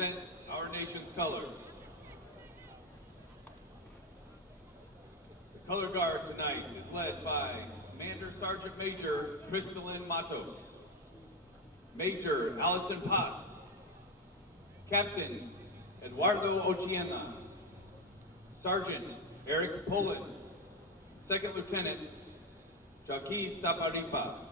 present our nation's colors. The color guard tonight is led by Commander Sergeant Major Crystalline Matos, Major Allison Paz, Captain Eduardo Ochiena, Sergeant Eric Poland, Second Lieutenant Joaquin Saparipa.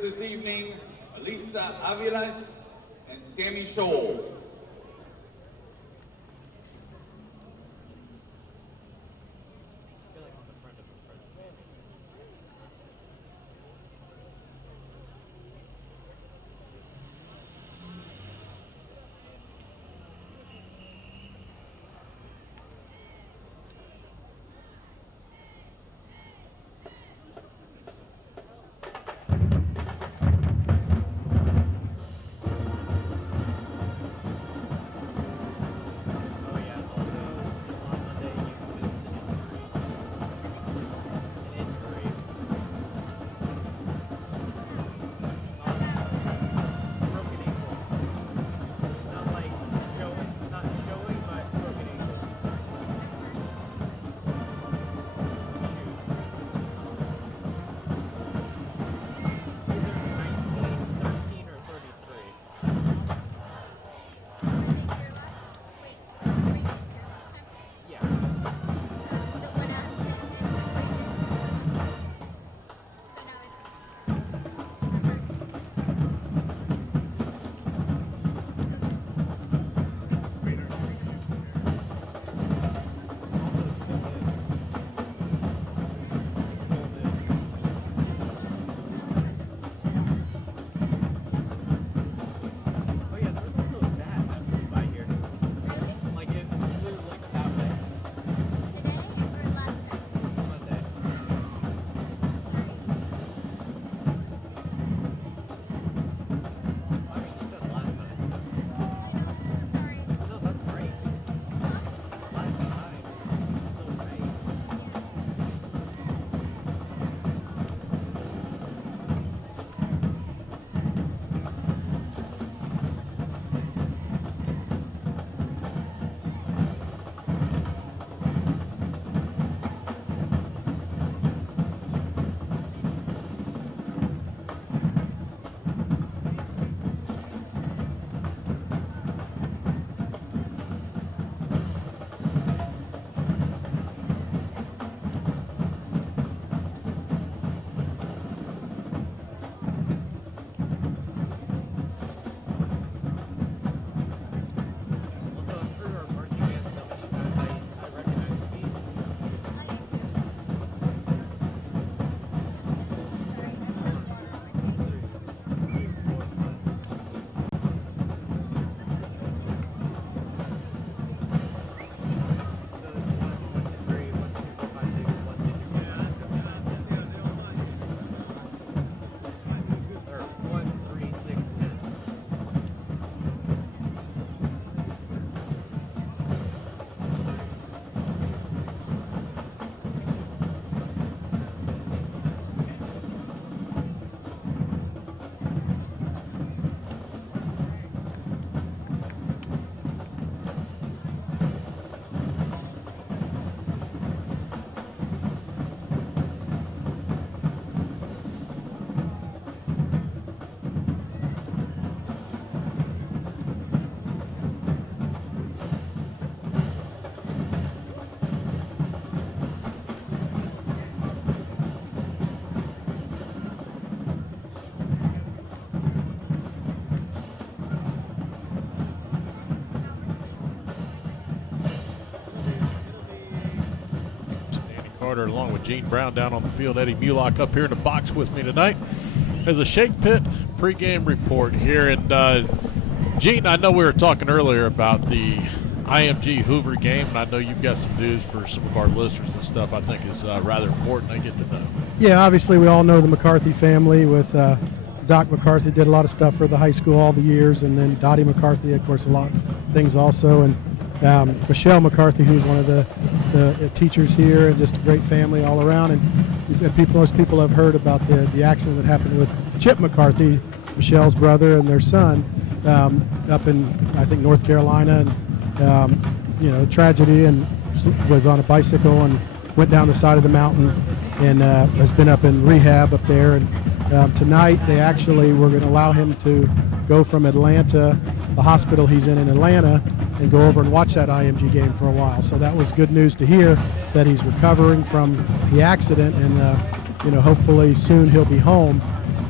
This evening, Elisa Aviles and Sammy Scholl. Schroeder along with Gene Brown down on the field. Eddie Mulock up here in the box with me tonight as a Shake Pit pregame report here. And Gene, I know we were talking earlier about the IMG Hoover game, and I know you've got some news for some of our listeners and stuff I think is rather important. I get to know. Yeah, obviously we all know the McCarthy family with Doc McCarthy did a lot of stuff for the high school all the years, and then Dottie McCarthy, of course, a lot of things also, and Michelle McCarthy, who's one of the teachers here, and just a great family all around. And most people have heard about the accident that happened with Chip McCarthy, Michelle's brother, and their son up in, I think, North Carolina, and tragedy, and was on a bicycle and went down the side of the mountain, and has been up in rehab up there. And tonight they actually were going to allow him to go from Atlanta, the hospital he's in Atlanta, and go over and watch that IMG game for a while. So that was good news to hear that he's recovering from the accident, and hopefully soon he'll be home.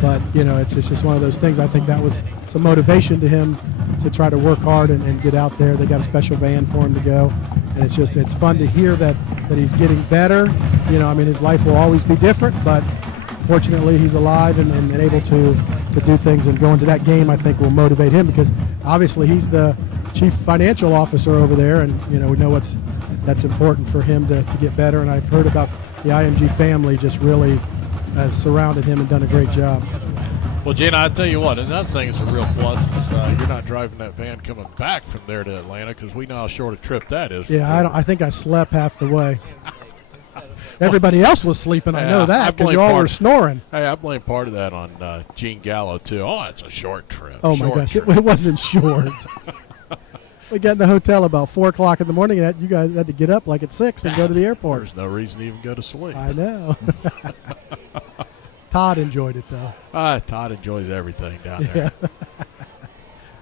But it's just one of those things. I think that was some motivation to him to try to work hard and get out there. They got a special van for him to go, and it's fun to hear that he's getting better. His life will always be different, but fortunately he's alive and able to do things, and going to that game I think will motivate him, because obviously he's the chief financial officer over there, and we know that's important for him to get better. And I've heard about the IMG family just really has surrounded him and done a great job. Well, Gene, I'll tell you what, another thing is a real plus is you're not driving that van coming back from there to Atlanta, because we know how short a trip that is. Yeah, I think I slept half the way. Everybody else was sleeping, I know that, because you all were snoring. Hey, I blame part of that on Gene Gallo, too. Oh, it's a short trip. Oh, my gosh, it wasn't short. We got in the hotel about 4 o'clock in the morning, and you guys had to get up like at 6 and go to the airport. There's no reason to even go to sleep. I know. Todd enjoyed it, though. Todd enjoys everything down there. Yeah.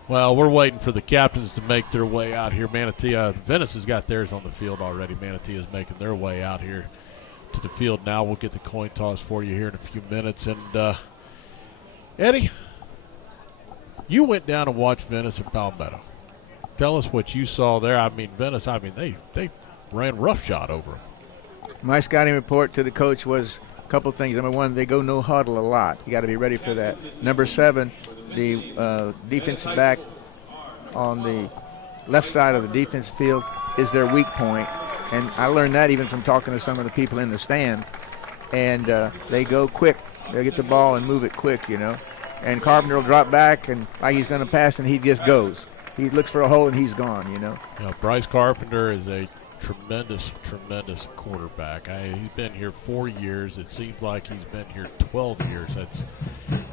Well, we're waiting for the captains to make their way out here. Manatee, Venice has got theirs on the field already. Manatee is making their way out here to the field now. We'll get the coin toss for you here in a few minutes. And, Eddie, you went down and watched Venice at Palmetto. Tell us what you saw there. Venice, they ran roughshod over them. My scouting report to the coach was a couple things. Number one, they go no huddle a lot. You got to be ready for that. Number 7, the defensive back on the left side of the defense field is their weak point. And I learned that even from talking to some of the people in the stands. And they go quick. They'll get the ball and move it quick, And Carpenter will drop back, and like he's going to pass, and he just goes. He looks for a hole, and he's gone, Bryce Carpenter is a tremendous quarterback. He's been here 4 years. It seems like he's been here 12 years.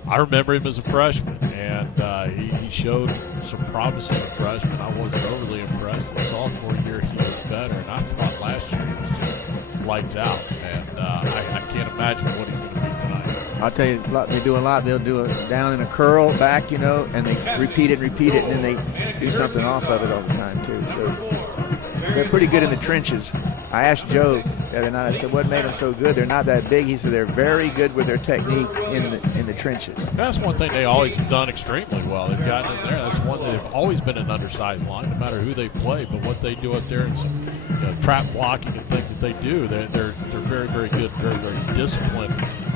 I remember him as a freshman, and he showed some promise as a freshman. I wasn't overly impressed. In sophomore year, he was better, and I thought last year he was just lights out. And I can't imagine what he's going to be tonight. I'll tell you, they do a lot. They'll do it down in a curl back, and they repeat it, and then they do something off of it all the time, too. So they're pretty good in the trenches. I asked Joe the other night, I said, what made them so good? They're not that big. He said they're very good with their technique in the trenches. That's one thing they always have done extremely well. They've gotten in there. That's one they've always been an undersized line, no matter who they play. But what they do up there and some trap blocking and things that they do, they're very, very good, very, very disciplined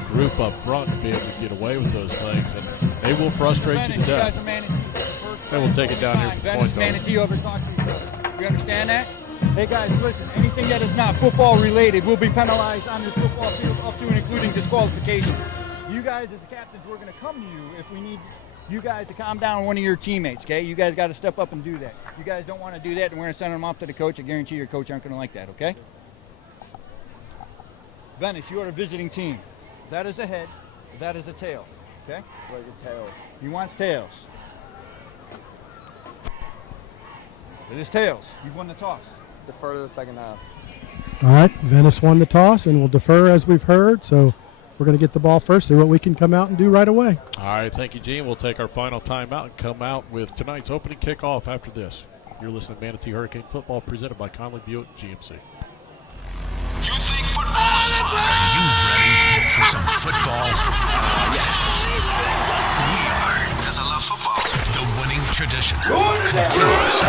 group up front to be able to get away with those things. And they will frustrate you to death. They will take it down here for the point. Manatee over talk to each other. You understand that? Hey guys, listen, anything that is not football related will be penalized on this football field up to and including disqualification. You guys as the captains, we're going to come to you if we need you guys to calm down one of your teammates, okay? You guys got to step up and do that. If you guys don't want to do that, then we're going to send them off to the coach. I guarantee your coach aren't going to like that, okay? Venice, you are a visiting team. That is a head, that is a tail, okay? Where's the tails? He wants tails. It is tails. You won the toss. Defer to the second half. All right, Venice won the toss, and we'll defer as we've heard. So we're going to get the ball first, see what we can come out and do right away. All right, thank you, Gene. We'll take our final timeout and come out with tonight's opening kickoff after this. You're listening to Manatee Hurricane Football presented by Conley Buick GMC. You think football's fun? Are you ready for some football? Yes. We are. Because I love football. The winning tradition continues.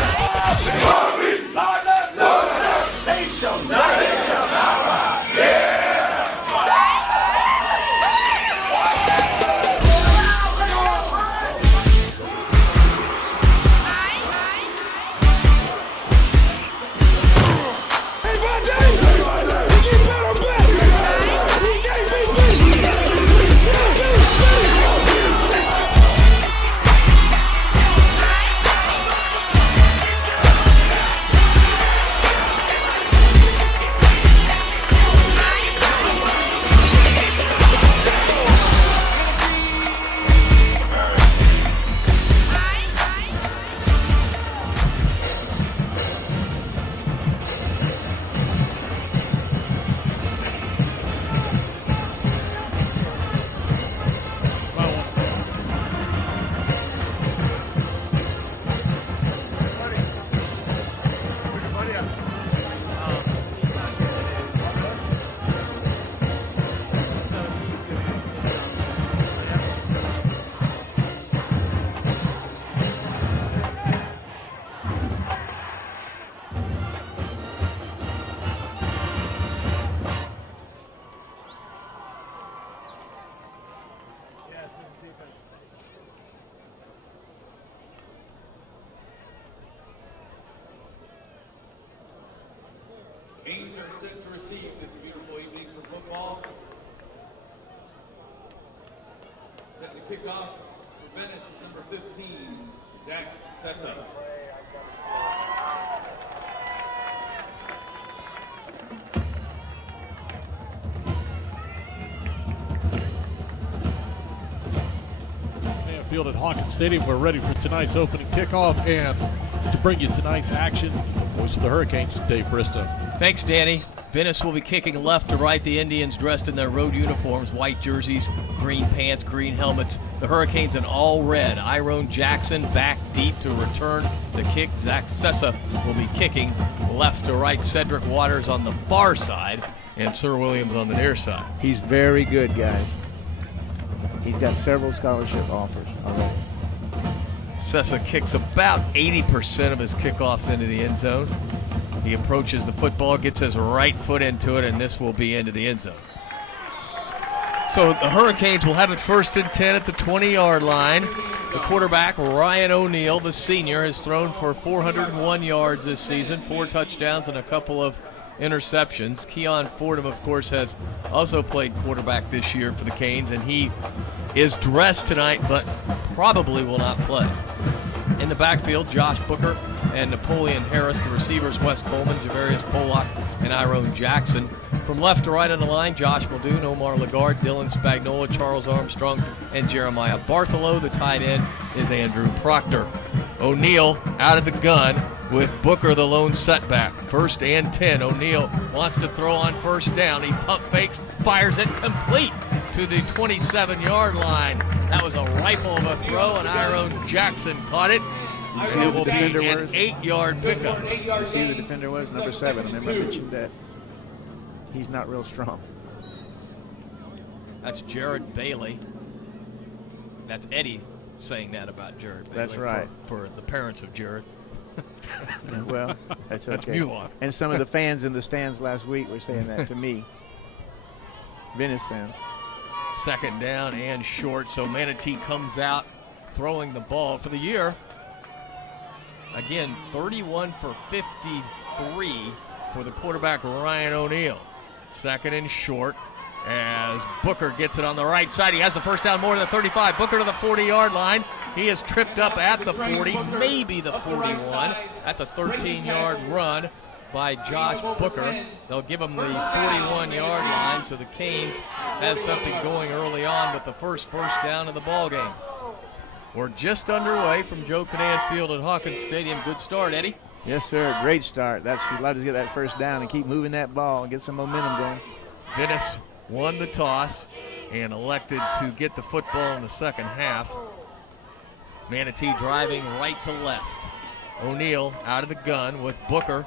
receive this beautiful evening for football. Set to kick off for Venice, number 15, Zach Sessa. Field at Hawkins Stadium. We're ready for tonight's opening kickoff, and to bring you tonight's action, voice of the Hurricanes, Dave Bristow. Thanks, Danny. Venice will be kicking left to right. The Indians dressed in their road uniforms, white jerseys, green pants, green helmets. The Hurricanes in all red. Iron Jackson back deep to return the kick. Zach Sessa will be kicking left to right. Cedric Waters on the far side, and Sir Williams on the near side. He's very good, guys. He's got several scholarship offers already. Sessa kicks about 80% of his kickoffs into the end zone. He approaches the football, gets his right foot into it, and this will be into the end zone. So the Hurricanes will have it 1st and 10 at the 20-yard line. The quarterback, Ryan O'Neal, the senior, has thrown for 401 yards this season, 4 touchdowns and a couple of interceptions. Keon Fordham, of course, has also played quarterback this year for the Canes, and he is dressed tonight but probably will not play. In the backfield, Josh Booker and Napoleon Harris. The receivers, Wes Coleman, Javarius Pollock, and Iron Jackson. From left to right on the line, Josh Muldoon, Omar Lagarde, Dylan Spagnola, Charles Armstrong, and Jeremiah Bartholow. The tight end is Andrew Proctor. O'Neal out of the gun with Booker, the lone setback. 1st and 10. O'Neal wants to throw on 1st down. He pump fakes, fires it complete to the 27-yard line. That was a rifle of a throw, and Iron Jackson caught it. And it will be an 8-yard pickup. You see who the defender was? Number 7. Remember I mentioned that. He's not real strong. That's Jared Bailey. That's Eddie saying that about Jared Bailey. That's right. For the parents of Jared. Yeah, well, that's okay. Mulan. And some of the fans in the stands last week were saying that to me. Venice fans. 2nd down and short, so Manatee comes out throwing the ball for the year. Again, 31 for 53 for the quarterback, Ryan O'Neal. 2nd and short as Booker gets it on the right side. He has the 1st down more than the 35. Booker to the 40-yard line. He is tripped up at the 40, maybe the 41. That's a 13-yard run by Josh Booker. They'll give him the 41-yard line, so the Canes had something going early on with the first down of the ball game. We're just underway from Joe Canan Field at Hawkins Stadium. Good start, Eddie. Yes, sir. Great start. That's allowed to get that 1st down and keep moving that ball and get some momentum going. Venice won the toss and elected to get the football in the second half. Manatee driving right to left. O'Neal out of the gun with Booker,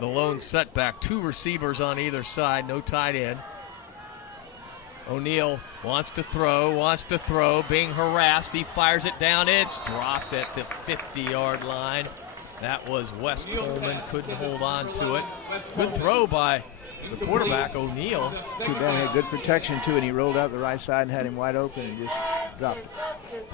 the lone setback. 2 receivers on either side, no tight end. O'Neal wants to throw, being harassed. He fires it down. It's dropped at the 50-yard line. That was Wes Coleman, couldn't hold on to it. Good throw by the quarterback, O'Neal. Too bad he had good protection, too, and he rolled out the right side and had him wide open and just dropped it.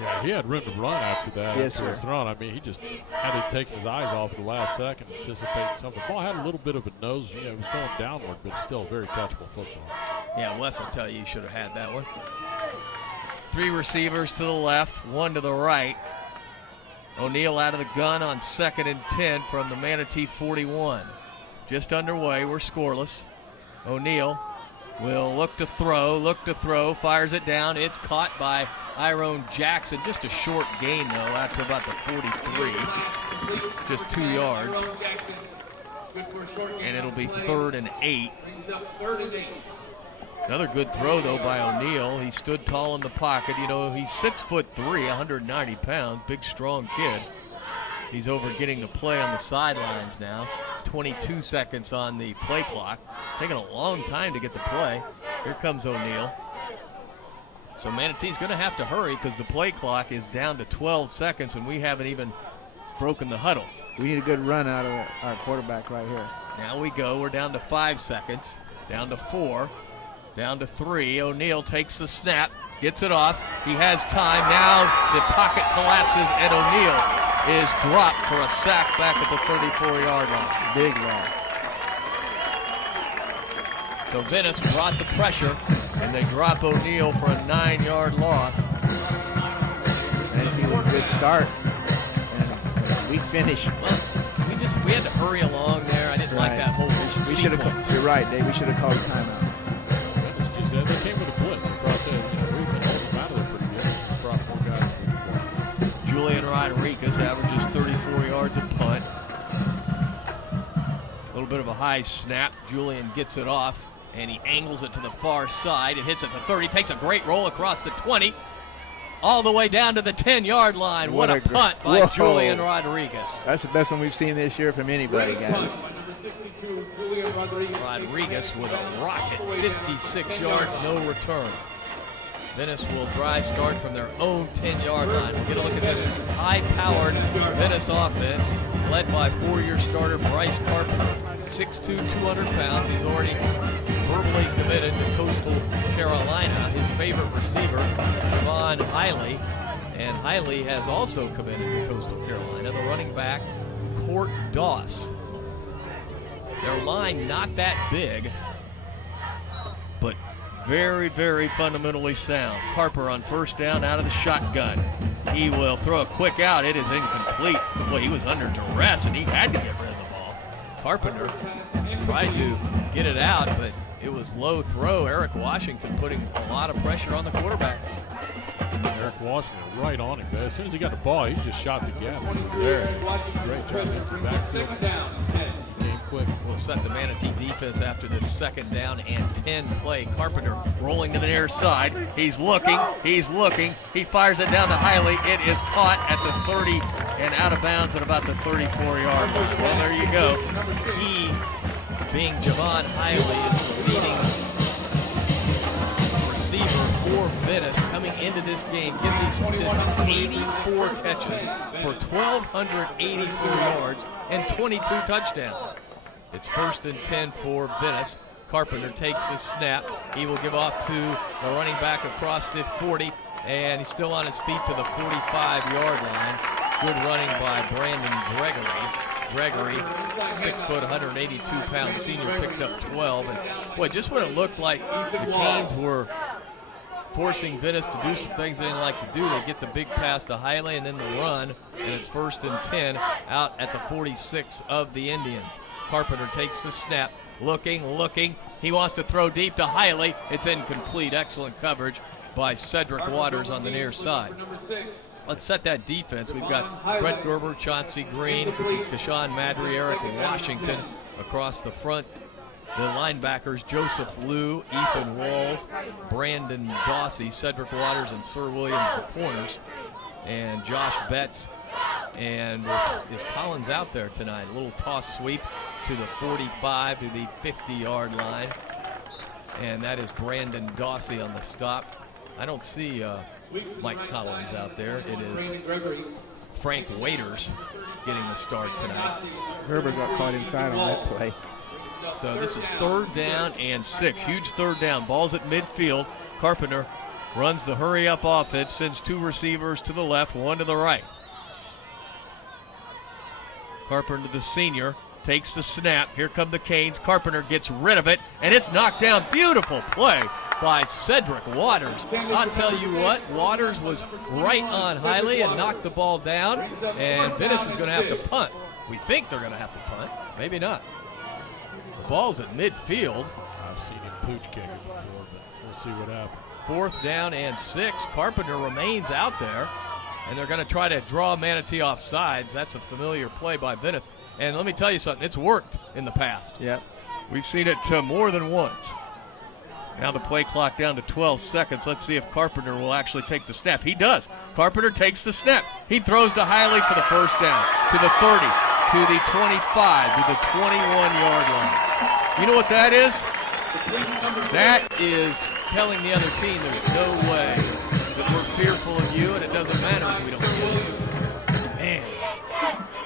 Yeah, he had room to run after that. Yes, after sir. the throw. I mean, he just had to take his eyes off at the last second, anticipate something. The ball had a little bit of a nose. You know, it was going downward, but still a very catchable football. Yeah, Wes will tell you should have had that one. 3 receivers to the left, 1 to the right. O'Neal out of the gun on 2nd and 10 from the Manatee 41. Just underway, we're scoreless. O'Neal will look to throw, fires it down. It's caught by Iron Jackson. Just a short gain, though, after about the 43. Just 2 yards. And it'll be 3rd and 8. Another good throw, though, by O'Neal. He stood tall in the pocket. You know, he's 6'3", 190 pounds, big, strong kid. He's over getting the play on the sidelines now. 22 seconds on the play clock. Taking a long time to get the play. Here comes O'Neal. So Manatee's going to have to hurry because the play clock is down to 12 seconds, and we haven't even broken the huddle. We need a good run out of our quarterback right here. Now we go. We're down to 5 seconds. Down to 4. Down to 3. O'Neal takes the snap, gets it off. He has time. Now the pocket collapses, and O'Neal is dropped for a sack back at the 34-yard line. Big loss. So Venice brought the pressure, and they drop O'Neal for a 9-yard loss. Manatee with a good start and weak finish. Well, we had to hurry along there. I didn't like that whole sequence. You're right, Dave. We should have called a timeout. Venice just they came with a blitz. They brought that, we've been holding them out of there pretty good. Brought more guys to the ball. Julian Rodriguez averages 34 yards a punt. A little bit of a high snap. Julian gets it off, and he angles it to the far side. It hits at the 30, takes a great roll across the 20, all the way down to the 10-yard line. What a punt by Julian Rodriguez. That's the best one we've seen this year from anybody, guys. Rodriguez with a rocket, 56 yards, no return. Venice will drive start from their own 10-yard line. We'll get a look at this high-powered Venice offense led by 4-year starter Bryce Carpenter, 6'2", 200 pounds. He's already verbally committed to Coastal Carolina. His favorite receiver, Javon Hiley, and Hiley has also committed to Coastal Carolina. The running back, Court Doss. Their line not that big, but very, very fundamentally sound. Carper on first down out of the shotgun. He will throw a quick out. It is incomplete. Boy, he was under duress, and he had to get rid of the ball. Carpenter tried to get it out, but it was low throw. Eric Washington putting a lot of pressure on the quarterback. Eric Washington right on him. As soon as he got the ball, he just shot the gap. He was there. Great job in the backfield. Game quick. We'll set the Manatee defense after this 2nd down and 10 play. Carpenter rolling to the near side. He's looking. He fires it down to Hiley. It is caught at the 30 and out of bounds at about the 34-yard line. Well, there you go. He, being Javon Hiley, is the leading receiver for Venice coming into this game. Give these statistics: 84 catches for 1,284 yards and 22 touchdowns. It's 1st and 10 for Venice. Carpenter takes the snap. He will give off to the running back across the 40, and he's still on his feet to the 45-yard line. Good running by Brandon Gregory, 6 foot, 182-pound senior, picked up 12. And boy, just when it looked like the Canes were forcing Venice to do some things they didn't like to do, they get the big pass to Hiley and then the run, and it's 1st and 10 out at the 46 of the Indians. Carpenter takes the snap, looking. He wants to throw deep to Hiley. It's incomplete. Excellent coverage by Cedric Waters on the near side. Let's set that defense. We've got Brett Gerber, Chauncey Green, Deshaun Madry, Eric Washington across the front. The linebackers, Joseph Liu, Ethan Walls, Brandon Dawsey, Cedric Waters, and Sir Williams, the corners. And Josh Betts. And is Collins out there tonight? A little toss sweep to the 45, to the 50-yard line. And that is Brandon Dawsey on the stop. I don't see Mike Collins out there. It is Frank Waiters getting the start tonight. Herbert got caught inside on that play. So this is 3rd down and 6. Huge 3rd down. Ball's at midfield. Carpenter runs the hurry-up offense, sends 2 receivers to the left, 1 to the right. Carpenter, the senior, takes the snap. Here come the Canes. Carpenter gets rid of it, and it's knocked down. Beautiful play by Cedric Waters. I'll tell you what, Waters was right on Hiley and knocked the ball down, and Venice is going to have to punt. We think they're going to have to punt. Maybe not. The ball's at midfield. I've seen him pooch kick it before, but we'll see what happens. 4th down and 6. Carpenter remains out there, and they're going to try to draw Manatee off sides. That's a familiar play by Venice. And let me tell you something, it's worked in the past. Yep. We've seen it more than once. Now the play clock down to 12 seconds. Let's see if Carpenter will actually take the snap. He does. Carpenter takes the snap. He throws to Hiley for the 1st down, to the 30, to the 25, to the 21-yard line. You know what that is? That is telling the other team there's no way that we're fearful of you, and it doesn't matter if we don't get you. Man,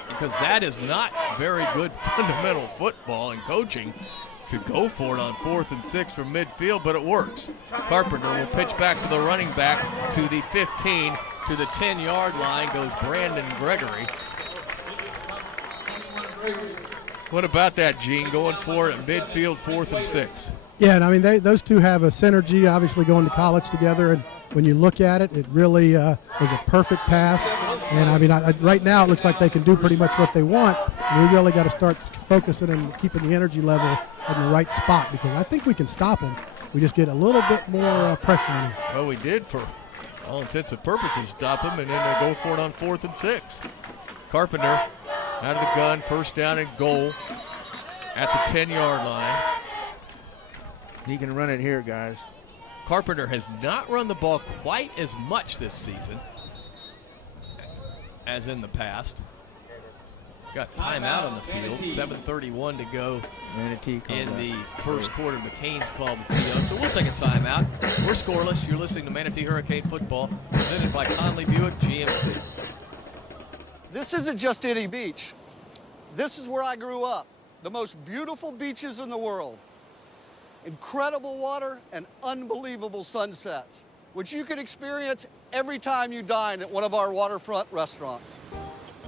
because that is not very good fundamental football and coaching to go for it on 4th and 6 from midfield, but it works. Carpenter will pitch back to the running back to the 15, to the 10-yard line goes Brandon Gregory. What about that, Gene, going for it at midfield, 4th and 6? Yeah, and I mean, those two have a synergy, obviously going to college together, and when you look at it, it really was a perfect pass. And I mean, right now it looks like they can do pretty much what they want, and we really got to start focusing and keeping the energy level in the right spot, because I think we can stop them. We just get a little bit more pressure on them. Well, we did, for all intents and purposes, stop him, and then they go for it on 4th and 6. Carpenter out of the gun, first down and goal at the 10-yard line. He can run it here, guys. Carpenter has not run the ball quite as much this season as in the past. Got timeout on the field, 7:31 to go Manatee in the first quarter. McCain's called the TO, so we'll take a timeout. We're scoreless. You're listening to Manatee Hurricane Football, presented by Conley Buick GMC. This isn't just any beach. This is where I grew up. The most beautiful beaches in the world. Incredible water and unbelievable sunsets, which you can experience every time you dine at one of our waterfront restaurants.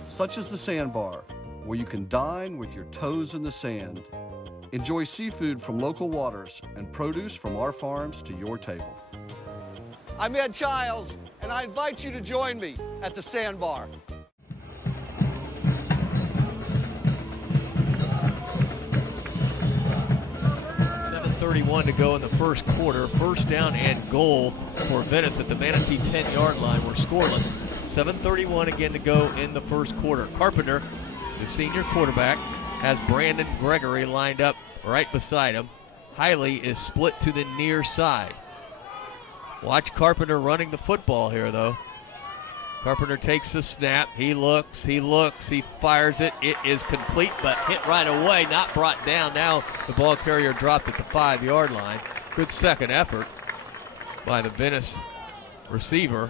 Such as the Sandbar, where you can dine with your toes in the sand. Enjoy seafood from local waters and produce from our farms to your table. I'm Ed Childs, and I invite you to join me at the Sandbar. 7:31 to go in the first quarter. First down and goal for Venice at the Manatee 10-yard line. We're scoreless. 7:31 again to go in the first quarter. Carpenter, the senior quarterback, has Brandon Gregory lined up right beside him. Hiley is split to the near side. Watch Carpenter running the football here, though. Carpenter takes the snap. He looks, he fires it. It is complete, but hit right away, not brought down. Now the ball carrier dropped at the 5-yard line. Good second effort by the Venice receiver,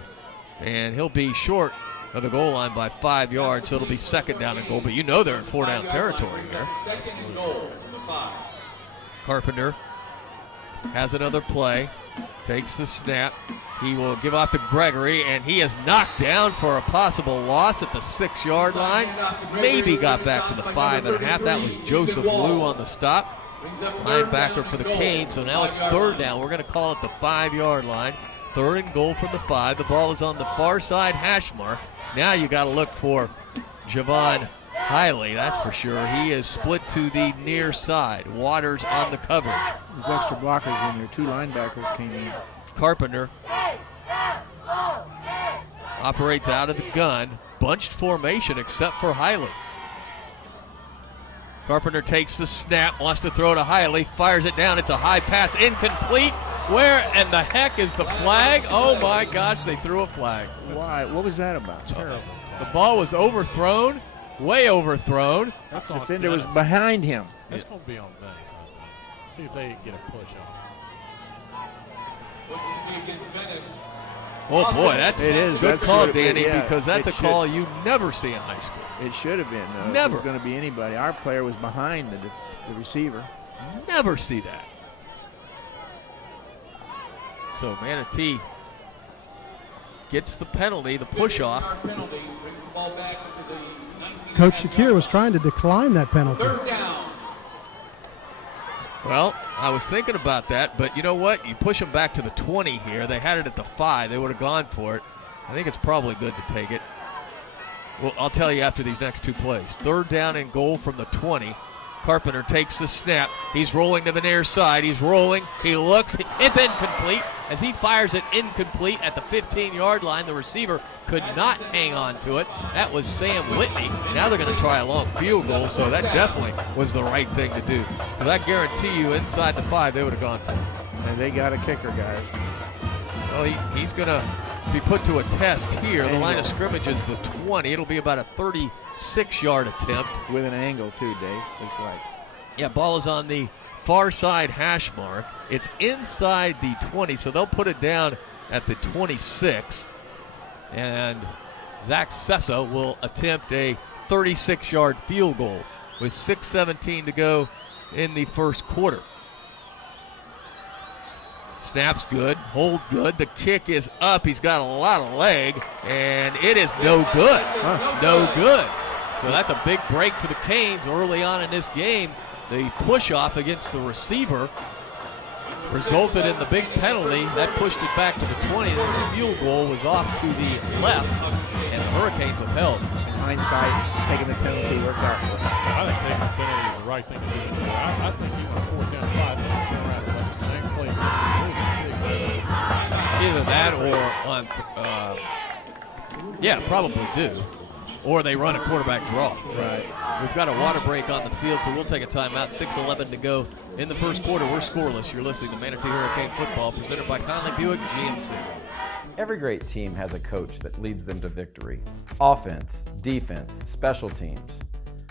and he'll be short of the goal line by 5 yards, so it'll be second down and goal, but you know they're in 4-down territory here. Carpenter has another play, takes the snap. He will give off to Gregory, and he is knocked down for a possible loss at the 6-yard line. Maybe got back to the 5.5. That was Joseph Liu on the stop, linebacker for the Canes. So now it's third down. We're going to call it the 5-yard line. Third and goal from the 5. The ball is on the far side hash mark. Now you got to look for Javon Hiley, that's for sure. He is split to the near side. Waters on the coverage. There's extra blockers in there. 2 linebackers came in. Carpenter operates out of the gun. Bunched formation except for Hiley. Carpenter takes the snap, wants to throw to Hiley, fires it down. It's a high pass, incomplete. Where in the heck is the flag? Oh my gosh, they threw a flag. Why? What was that about? Terrible. The ball was overthrown, way overthrown. That's The on defender was Venice. behind him. That's going to be on Venice, I think. See if they get a push on. Oh boy, that's It is. good That's call, what it- Danny, yeah, because that's a it call you never see in high school. It should have been. If Never. it was going to be anybody. Our player was behind the receiver. Never see that. So Manatee gets the penalty, the push-off. Coach Shakir was trying to decline that penalty. Well, I was thinking about that, but you know what? You push them back to the 20 here. They had it at the 5. They would have gone for it. I think it's probably good to take it. Well, I'll tell you after these next 2 plays. Third down and goal from the 20. Carpenter takes the snap. He's rolling to the near side. He's rolling. He looks. It's incomplete. As he fires it incomplete at the 15-yard line, the receiver could not hang on to it. That was Sam Whitney. Now they're going to try a long field goal, so that definitely was the right thing to do. Because I guarantee you inside the 5, they would have gone for it. And they got a kicker, guys. Well, he's going to be put to a test here. The line of scrimmage is the 20. It'll be about a 36-yard attempt. With an angle, too, Dave. Looks like. Yeah, ball is on the far side hash mark. It's inside the 20, so they'll put it down at the 26. And Zach Sessa will attempt a 36-yard field goal with 6:17 to go in the first quarter. Snap's good, hold good. The kick is up. He's got a lot of leg, and it is no good. No good. So that's a big break for the Canes early on in this game. The push-off against the receiver. resulted in the big penalty. That pushed it back to the 20. Then the field goal was off to the left, and the Hurricanes have held. Hindsight, taking the penalty worked out for us. I think taking the penalty is the right thing to do. I think even on 4th down 5, they turn around and let the same play. Either that or on, probably do. Or they run a quarterback draw. Right. We've got a water break on the field, so we'll take a timeout. 6:11 to go in the first quarter. We're scoreless. You're listening to Manatee Hurricane Football, presented by Conley Buick GMC. Every great team has a coach that leads them to victory. Offense, defense, special teams.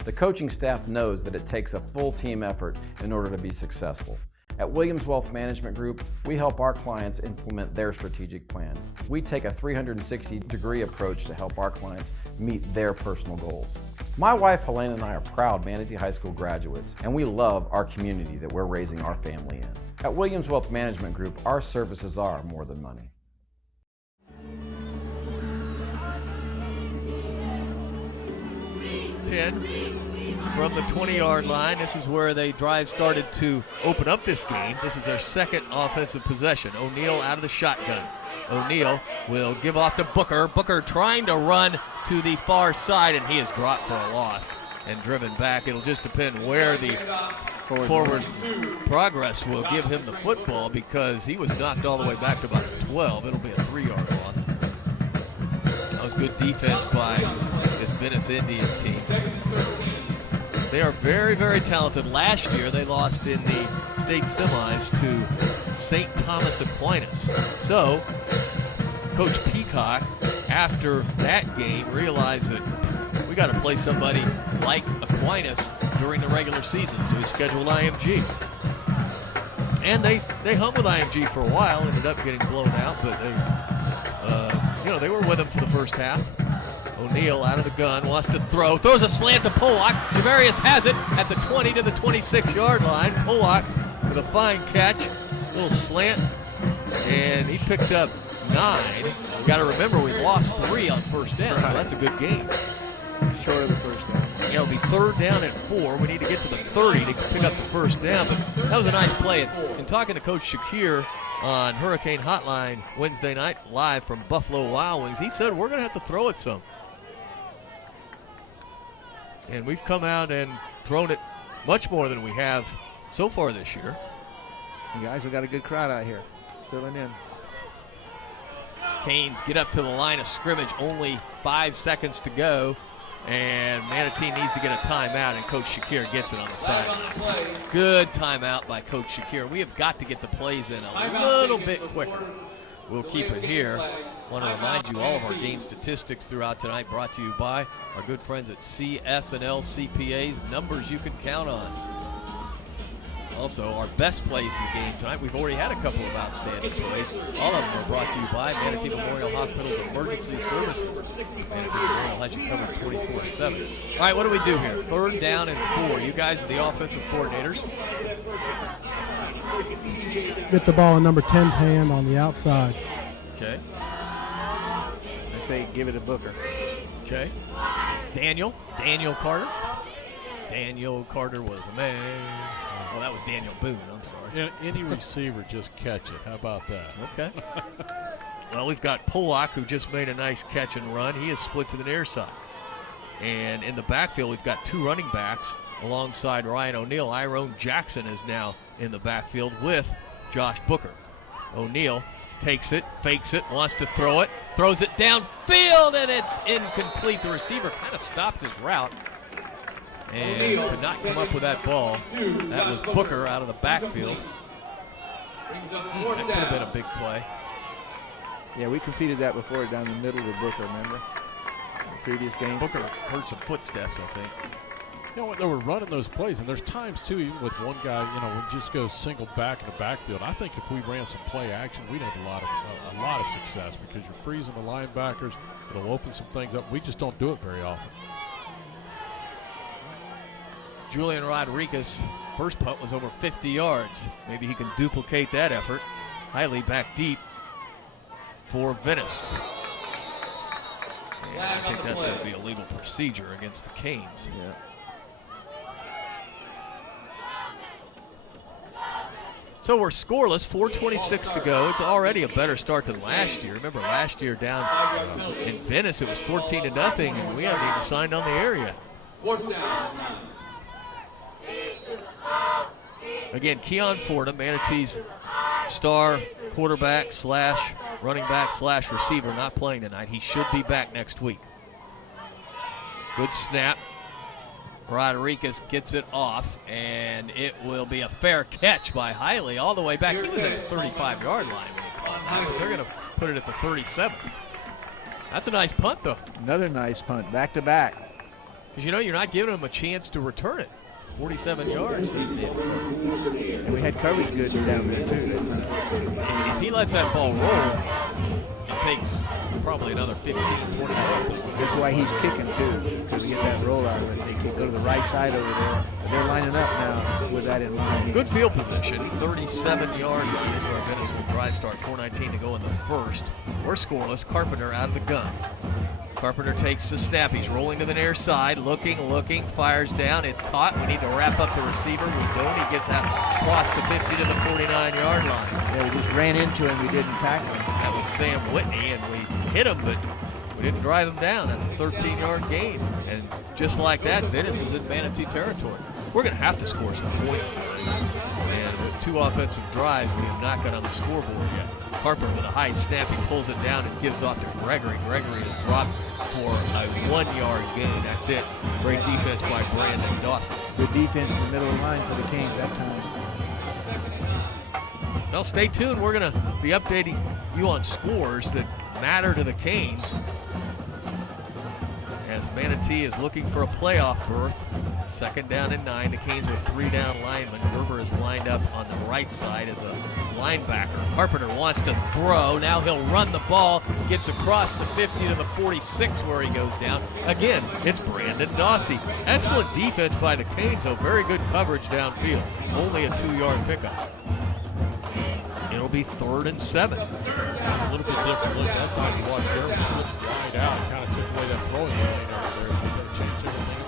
The coaching staff knows that it takes a full team effort in order to be successful. At Williams Wealth Management Group, we help our clients implement their strategic plan. We take a 360-degree approach to help our clients meet their personal goals. My wife Helena and I are proud Manatee High School graduates, and we love our community that we're raising our family in. At Williams Wealth Management Group, our services are more than money. From the 20-yard line. This is where they drive started to open up this game. This is their second offensive possession. O'Neal out of the shotgun. O'Neal will give off to Booker. Booker trying to run to the far side, and he is dropped for a loss and driven back. It'll just depend where the forward progress will give him the football, because he was knocked all the way back to about 12. It'll be a 3-yard loss. That was good defense by this Venice Indian team. They are very, very talented. Last year, they lost in the state semis to St. Thomas Aquinas. So, Coach Peacock, after that game, realized that we got to play somebody like Aquinas during the regular season. So he scheduled IMG. And they hung with IMG for a while, ended up getting blown out, but they were with him for the first half. O'Neal out of the gun, wants to throw, throws a slant to Pollock. Javarius has it at the 20 to the 26-yard line. Pollock with a fine catch, little slant, and he picked up 9. You got to remember, we lost 3 on first down, so that's a good game. Short of the first down. Yeah, it'll be 3rd down and 4. We need to get to the 30 to pick up the first down, but that was a nice play. And talking to Coach Shakir on Hurricane Hotline Wednesday night, live from Buffalo Wild Wings, he said we're going to have to throw it some. And we've come out and thrown it much more than we have so far this year. You guys, we got a good crowd out here. It's filling in. Canes get up to the line of scrimmage, only 5 seconds to go. And Manatee needs to get a timeout, and Coach Shakir gets it on the sidelines. Good timeout by Coach Shakir. We have got to get the plays in a little bit quicker. We'll keep it here. Want to remind you all of our game statistics throughout tonight, brought to you by our good friends at CS&L CPAs, numbers you can count on. Also, our best plays in the game tonight. We've already had a couple of outstanding plays. All of them are brought to you by Manatee Memorial Hospital's Emergency Services. Manatee Memorial has you covered 24/7. All right, what do we do here? 3rd down and 4. You guys are the offensive coordinators. Get the ball in number 10's hand on the outside. Okay. I say give it to Booker. Okay. Daniel Carter. Daniel Carter was a man. Oh, that was Daniel Boone. I'm sorry. Yeah, any receiver, just catch it. How about that? Okay. Well, we've got Pollock, who just made a nice catch and run. He is split to the near side. And in the backfield, we've got 2 running backs alongside Ryan O'Neal. Iron Jackson is now in the backfield with Josh Booker. O'Neal takes it, fakes it, wants to throw it, throws it downfield, and it's incomplete. The receiver kind of stopped his route and could not come up with that ball. That was Booker out of the backfield. That could have been a big play. Yeah, we completed that before down the middle of Booker, remember? The previous game. Booker heard some footsteps, I think. You know what, they were running those plays, and there's times, too, even with one guy, we just go single back in the backfield. I think if we ran some play action, we'd have a lot of success, because you're freezing the linebackers. It'll open some things up. We just don't do it very often. Julian Rodriguez, first punt was over 50 yards. Maybe he can duplicate that effort. Highly back deep for Venice. And I think that's going to be a legal procedure against the Canes. Yeah. So we're scoreless, 4:26 to go. It's already a better start than last year. Remember last year down in Venice, it was 14-0, and we haven't even signed on the air yet. Again, Keon Fordham, Manatee's star quarterback / running back / receiver, not playing tonight. He should be back next week. Good snap. Rodriguez gets it off, and it will be a fair catch by Hiley all the way back. He was at the 35-yard line when he caught that, but they're going to put it at the 37. That's a nice punt, though. Another nice punt, back to back. Because, you're not giving him a chance to return it. 47 yards. And we had coverage good down there, too. And if he lets that ball roll, it takes probably another 15, 20 yards. That's why he's kicking, too, because we get that roll out of it. They can go to the right side over there. They're lining up now with that in mind. Good field position. 37-yard line is where Venice will drive start. 4:19 to go in the first. We're scoreless. Carpenter out of the gun. Carpenter takes the snap. He's rolling to the near side, looking, fires down. It's caught. We need to wrap up the receiver. We don't. He gets out across the 50 to the 49-yard line. Yeah, we just ran into him. We didn't tackle him. That was Sam Whitney, and we hit him, but we didn't drive him down. That's a 13-yard gain. And just like that, Venice is in Manatee territory. We're going to have to score some points tonight. And with 2 offensive drives, we have not got on the scoreboard yet. Harper with a high snap, he pulls it down and gives off to Gregory. Gregory is dropped for a 1-yard gain. That's it. Great defense by Brandon Dawson. Good defense in the middle of the line for the Canes that time. Well, stay tuned. We're going to be updating you on scores that matter to the Canes as Manatee is looking for a playoff berth. 2nd down and 9. The Canes with 3 down linemen. Gerber is lined up on the right side as a linebacker. Carpenter wants to throw. Now he'll run the ball. Gets across the 50 to the 46 where he goes down. Again, it's Brandon Dawsey. Excellent defense by the Canes, though. Very good coverage downfield. Only a 2-yard pickup. It'll be 3rd and 7. A little bit different look that time. You watch Gerber switch wide out, kind of took away that throwing lane over there. So we're going to change everything.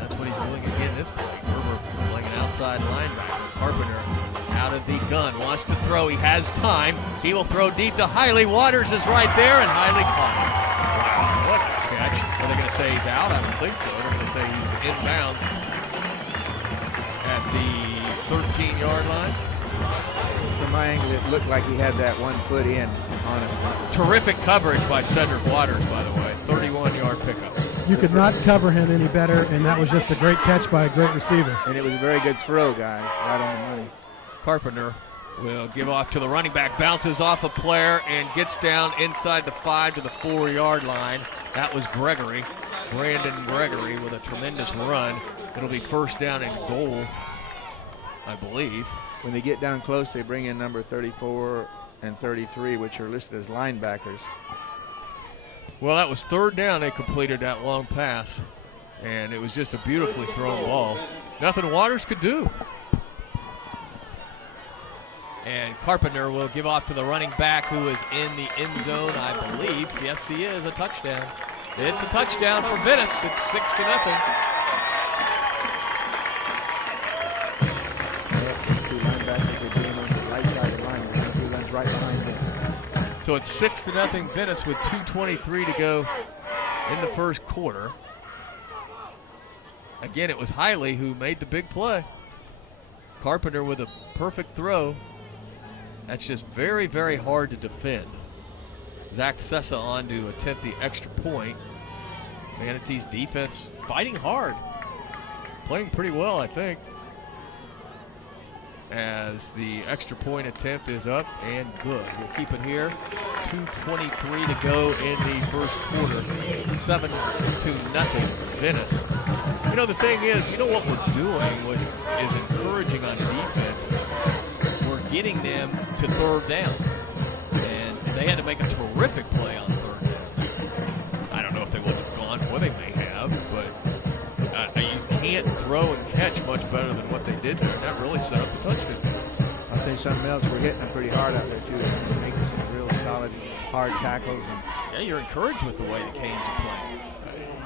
That's what he's doing again this play. Gerber playing an outside linebacker. Carpenter out of the gun, wants to throw. He has time. He will throw deep to Hiley. Waters is right there, and Hiley caught him. Wow, what a catch. Are they going to say he's out? I don't think so. They're going to say he's inbounds at the 13-yard line. From my angle, it looked like he had that 1 foot in, honestly. Terrific coverage by Cedric Waters, by the way. 31-yard pickup. You could not cover him any better, and that was just a great catch by a great receiver. And it was a very good throw, guys. Right on the money. Carpenter will give off to the running back, bounces off a player, and gets down inside the 5 to the 4-yard line. That was Gregory, Brandon Gregory, with a tremendous run. It'll be 1st down and goal, I believe. When they get down close, they bring in number 34 and 33, which are listed as linebackers. Well, that was 3rd down. They completed that long pass, and it was just a beautifully thrown ball. Nothing Waters could do. And Carpenter will give off to the running back who is in the end zone, I believe. Yes, he is. A touchdown. It's a touchdown for Venice. It's 6-0. Two linebackers are being on the right side of the line. He runs right behind him. So it's 6-0 Venice with 2:23 to go in the first quarter. Again, it was Hiley who made the big play. Carpenter with a perfect throw. That's just very, very hard to defend. Zach Sessa on to attempt the extra point. Manatee's defense fighting hard. Playing pretty well, I think. As the extra point attempt is up and good. We'll keep it here. 2:23 to go in the first quarter. 7-0 Venice. You know, the thing is, you know what we're doing, what is encouraging on defense, we're getting them to 3rd down. And they had to make a terrific play on 3rd down. I don't know if they would have gone for it. They may have, but you can't throw and catch much better than what they did there. That really set up the touchdown. I'll tell you something else. We're hitting them pretty hard out there, too. They're making some real solid, hard tackles. And yeah, you're encouraged with the way the Canes are playing.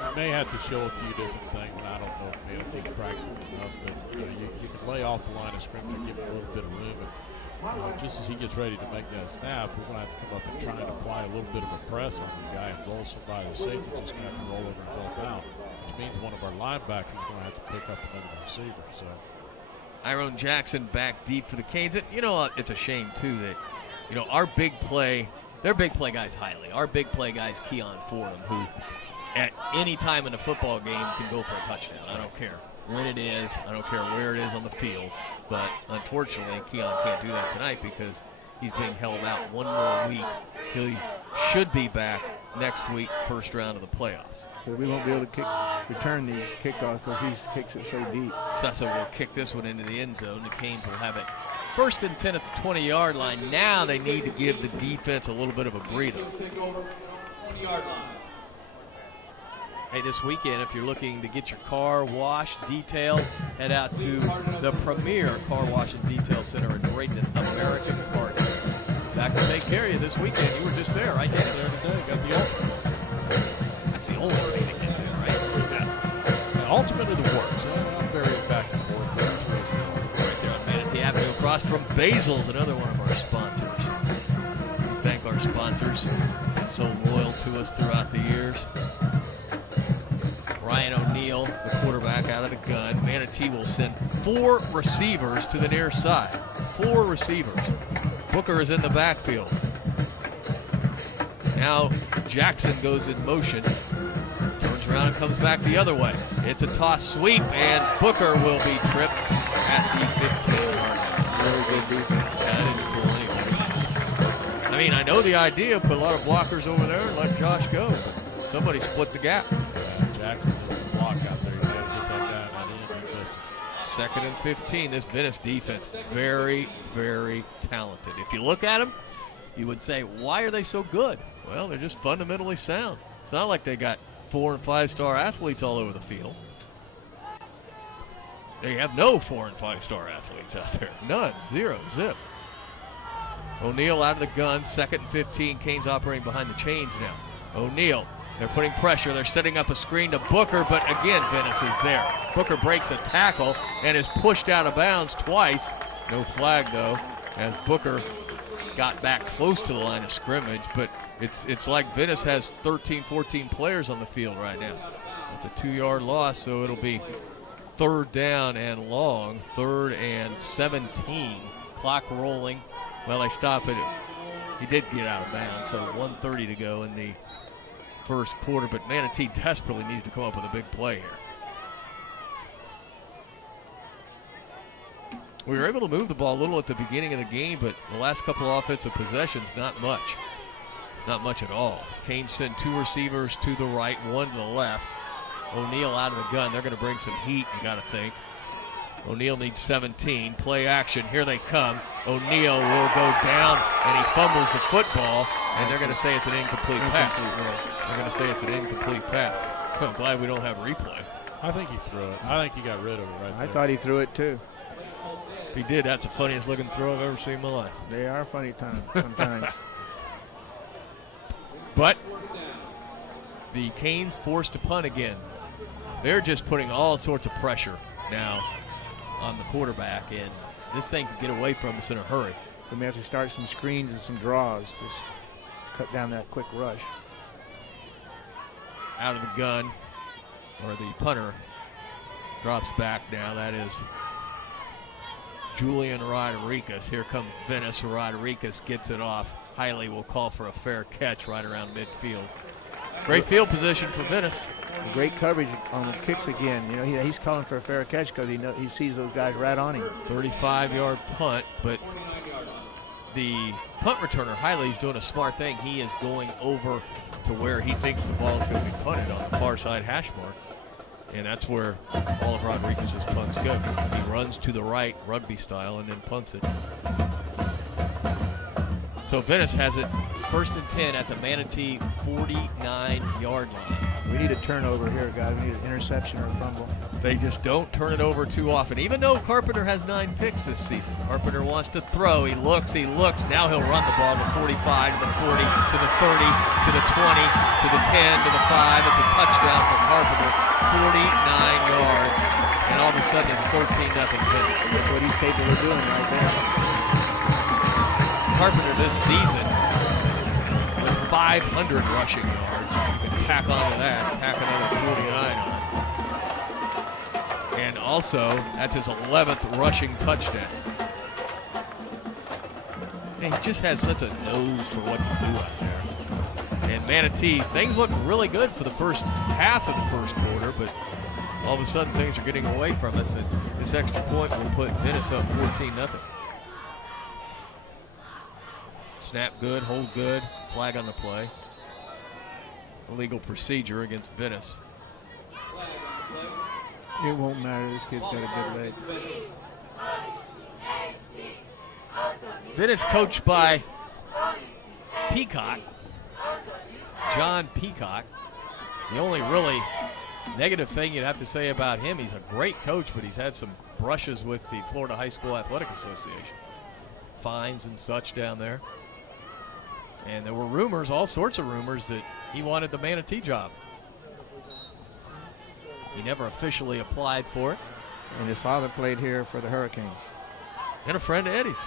You may have to show a few different things, and I don't know if Manatee's practicing enough, but you can lay off the line of scrimmage and give him a little bit of room. And, just as he gets ready to make that snap, we're going to have to come up and try and apply a little bit of a press on the guy and roll somebody. The safety's just going to have to roll over and help out, which means one of our linebackers is going to have to pick up another receiver. So, Iron Jackson back deep for the Canes. It's a shame, too, that, our big play, their big play guy's Hiley. Our big play guy's Keon Fordham, who at any time in a football game can go for a touchdown. I don't care when it is. I don't care where it is on the field. But unfortunately, Keon can't do that tonight because he's being held out one more week. He should be back next week, first round of the playoffs. But we won't be able to return these kickoffs because he kicks it so deep. Sessa will kick this one into the end zone. The Canes will have it first and 10 at the 20-yard line. Now they need to give the defense a little bit of a breather. Hey, this weekend, if you're looking to get your car washed, detailed, head out to the premier car wash and detail center in Bradenton, American Car Care. Zach will take care of you this weekend. You were just there, right? There today. Got the Ultimate. That's the only way to get there, right? The Ultimate of the works. I'm very back and forth. Right there on Manatee Avenue, across from Basil's, another one of our sponsors. Thank our sponsors. Been so loyal to us throughout the years. Ryan O'Neal, the quarterback, out of the gun. Manatee will send 4 receivers to the near side. 4 receivers. Booker is in the backfield. Now Jackson goes in motion. Turns around and comes back the other way. It's a toss sweep, and Booker will be tripped at the 15-yard line. Really good defense. Yeah, I didn't fool anyone. I mean, I know the idea, put a lot of blockers over there and let Josh go. But somebody split the gap. Jackson's a block out there. You got to get that guy in that end. He missed it. 2nd and 15. This Venice defense, very, very talented. If you look at them, you would say, why are they so good? Well, they're just fundamentally sound. It's not like they got 4- and 5-star athletes all over the field. They have no 4- and 5-star athletes out there. None. 0. Zip. O'Neal out of the gun. 2nd and 15. Canes operating behind the chains now. O'Neal. They're putting pressure. They're setting up a screen to Booker, but again, Venice is there. Booker breaks a tackle and is pushed out of bounds twice. No flag, though, as Booker got back close to the line of scrimmage, but it's like Venice has 13, 14 players on the field right now. It's a 2-yard loss, so it'll be 3rd down and long, 3rd and 17. Clock rolling. Well, they stop it. He did get out of bounds, so 1:30 to go in the first quarter, but Manatee desperately needs to come up with a big play here. We were able to move the ball a little at the beginning of the game, but the last couple of offensive possessions, not much. Not much at all. Canes send 2 receivers to the right, 1 to the left. O'Neal out of the gun. They're going to bring some heat, you got to think. O'Neal needs 17. Play action. Here they come. O'Neal will go down, and he fumbles the football, and they're going to say it's an incomplete pass. They're going to say it's an incomplete pass. I'm glad we don't have replay. I think he threw it. I think he got rid of it right there. I thought he threw it too. If he did, that's the funniest looking throw I've ever seen in my life. They are funny sometimes. But the Canes forced to punt again. They're just putting all sorts of pressure now on the quarterback, and this thing could get away from us in a hurry. We may have to start some screens and some draws to cut down that quick rush. Out of the gun, or the punter drops back now. That is Julian Rodriguez. Here comes Venice. Rodriguez gets it off. Hiley will call for a fair catch right around midfield. Great field position for Venice. Great coverage on the kicks again. You know, he's calling for a fair catch because he sees those guys right on him. 35-yard punt, but the punt returner, Hiley's doing a smart thing. He is going over to where he thinks the ball is going to be punted on the far side hash mark. And that's where all of Rodriguez's punts go. He runs to the right, rugby style, and then punts it. So Venice has it 1st and 10 at the Manatee 49-yard line. We need a turnover here, guys. We need an interception or a fumble. They just don't turn it over too often, even though Carpenter has 9 picks this season. Carpenter wants to throw. He looks. Now he'll run the ball to 45, to the 40, to the 30, to the 20, to the 10, to the 5. It's a touchdown for Carpenter. 49 yards. And all of a sudden it's 13-0 Venice. That's what he's capable of doing right there. Carpenter this season with 500 rushing yards. You can tack onto that, tack another 49 on. And also, that's his 11th rushing touchdown. And he just has such a nose for what to do out there. And Manatee, things look really good for the first half of the first quarter, but all of a sudden things are getting away from us, and this extra point will put Venice up 14-0. Snap good, hold good, flag on the play. Illegal procedure against Venice. It won't matter. This kid's got a good leg. Venice coached by Peacock, John Peacock. The only really negative thing you'd have to say about him, he's a great coach, but he's had some brushes with the Florida High School Athletic Association. Fines and such down there. And there were rumors, all sorts of rumors, that he wanted the Manatee job. He never officially applied for it. And his father played here for the Hurricanes. And a friend of Eddie's.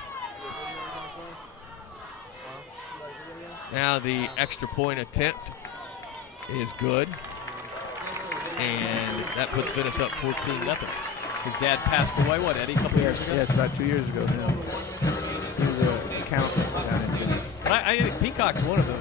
Now the extra point attempt is good. And that puts Venice up 14-0. His dad passed away, what, Eddie, a couple years ago? Yes, about 2 years ago now. He was an accountant down in Venice. I think Peacock's one of the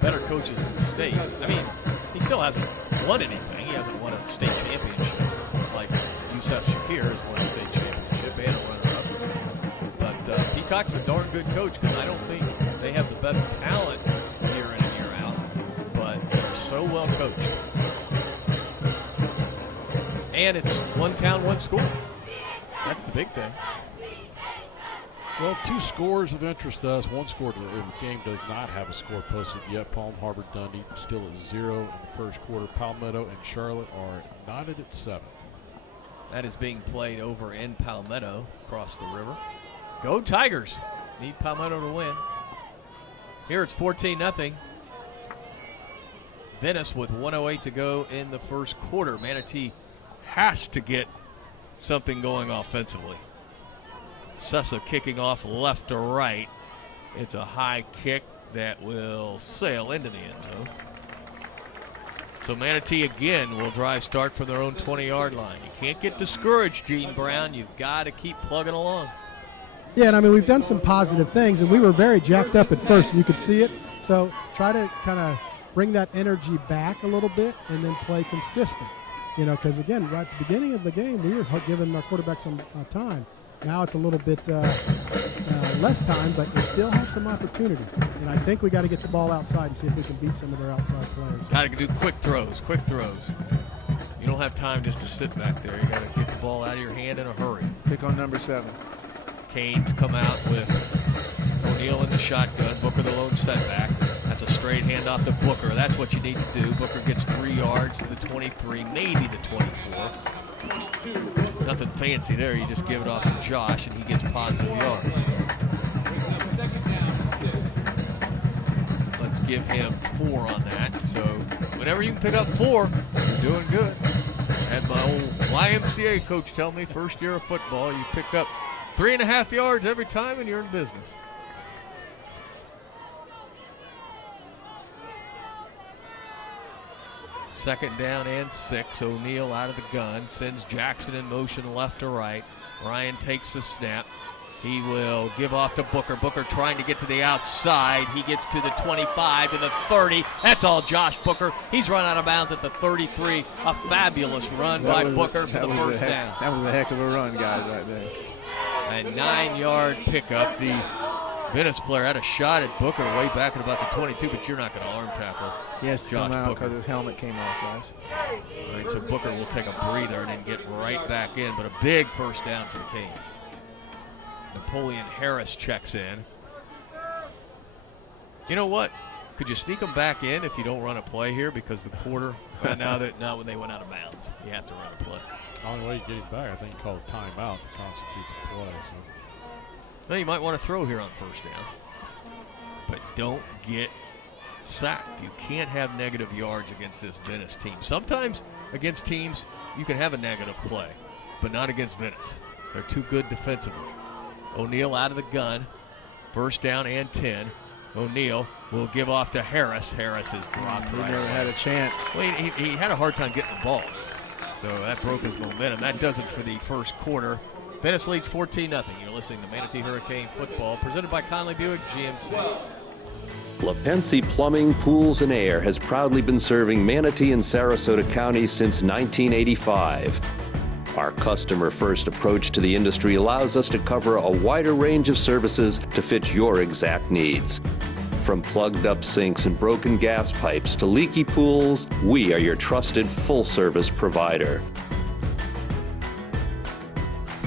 better coaches in the state. I mean, he still hasn't won anything. He hasn't won a state championship like Yusef Shakir has won a state championship and a runner-up. But Peacock's a darn good coach because I don't think they have the best talent year in and year out, but they're so well coached. And it's one town, one school. That's the big thing. Well, two scores of interest to us. One score, the game does not have a score posted yet. Palm Harbor Dundee still at 0 in the first quarter. Palmetto and Charlotte are knotted at 7. That is being played over in Palmetto across the river. Go Tigers. Need Palmetto to win. Here it's 14-0. Venice with 1:08 to go in the first quarter. Manatee has to get something going offensively. Sessa kicking off left to right. It's a high kick that will sail into the end zone. So Manatee again will drive start from their own 20-yard line. You can't get discouraged, Gene Brown. You've got to keep plugging along. Yeah, and I mean, we've done some positive things, and we were very jacked up at first, and you could see it. So try to kind of bring that energy back a little bit and then play consistent. You know, because, again, right at the beginning of the game, we were giving our quarterback some time. Now it's a little bit less time, but we still have some opportunity. And I think we got to get the ball outside and see if we can beat some of their outside players. Got to do quick throws, quick throws. You don't have time just to sit back there. You got to get the ball out of your hand in a hurry. Pick on number 7. Canes come out with O'Neal in the shotgun. Booker the lone setback. That's a straight handoff to Booker. That's what you need to do. Booker gets 3 yards to the 23, maybe the 24. Nothing fancy there. You just give it off to Josh, and he gets positive yards. Let's give him 4 on that. So whenever you can pick up 4, you're doing good. Had my old YMCA coach tell me first year of football, you pick up 3.5 yards every time and you're in business. Second down and 6. O'Neal out of the gun. Sends Jackson in motion left to right. Ryan takes the snap. He will give off to Booker. Booker trying to get to the outside. He gets to the 25, to the 30. That's all Josh Booker. He's run out of bounds at the 33. A fabulous run by Booker for the first down. That was a heck of a run, guys, right there. A 9-yard pickup. The Venice player had a shot at Booker way back at about the 22, but you're not going to arm tackle. He has to Josh come out Booker. because his helmet came off, guys. All right, so Booker will take a breather and then get right back in, but a big first down for the Canes. Napoleon Harris checks in. You know what? Could you sneak them back in if you don't run a play here? Because the quarter, not when they went out of bounds, you have to run a play. The only way you get him back, I think you call a timeout to constitute the play. So. Well, you might want to throw here on first down, but don't get sacked. You can't have negative yards against this Venice team. Sometimes against teams you can have a negative play, but not against Venice. They're too good defensively. O'Neal out of the gun. First down and 10. O'Neal will give off to Harris. Harris is dropped He right never away. had a chance. Well, he had a hard time getting the ball. So that broke his momentum. That does it for the first quarter. Venice leads 14-0. You're listening to Manatee Hurricane Football, presented by Conley Buick GMC. LaPensi Plumbing, Pools, and Air has proudly been serving Manatee and Sarasota counties since 1985. Our customer-first approach to the industry allows us to cover a wider range of services to fit your exact needs. From plugged-up sinks and broken gas pipes to leaky pools, we are your trusted full-service provider.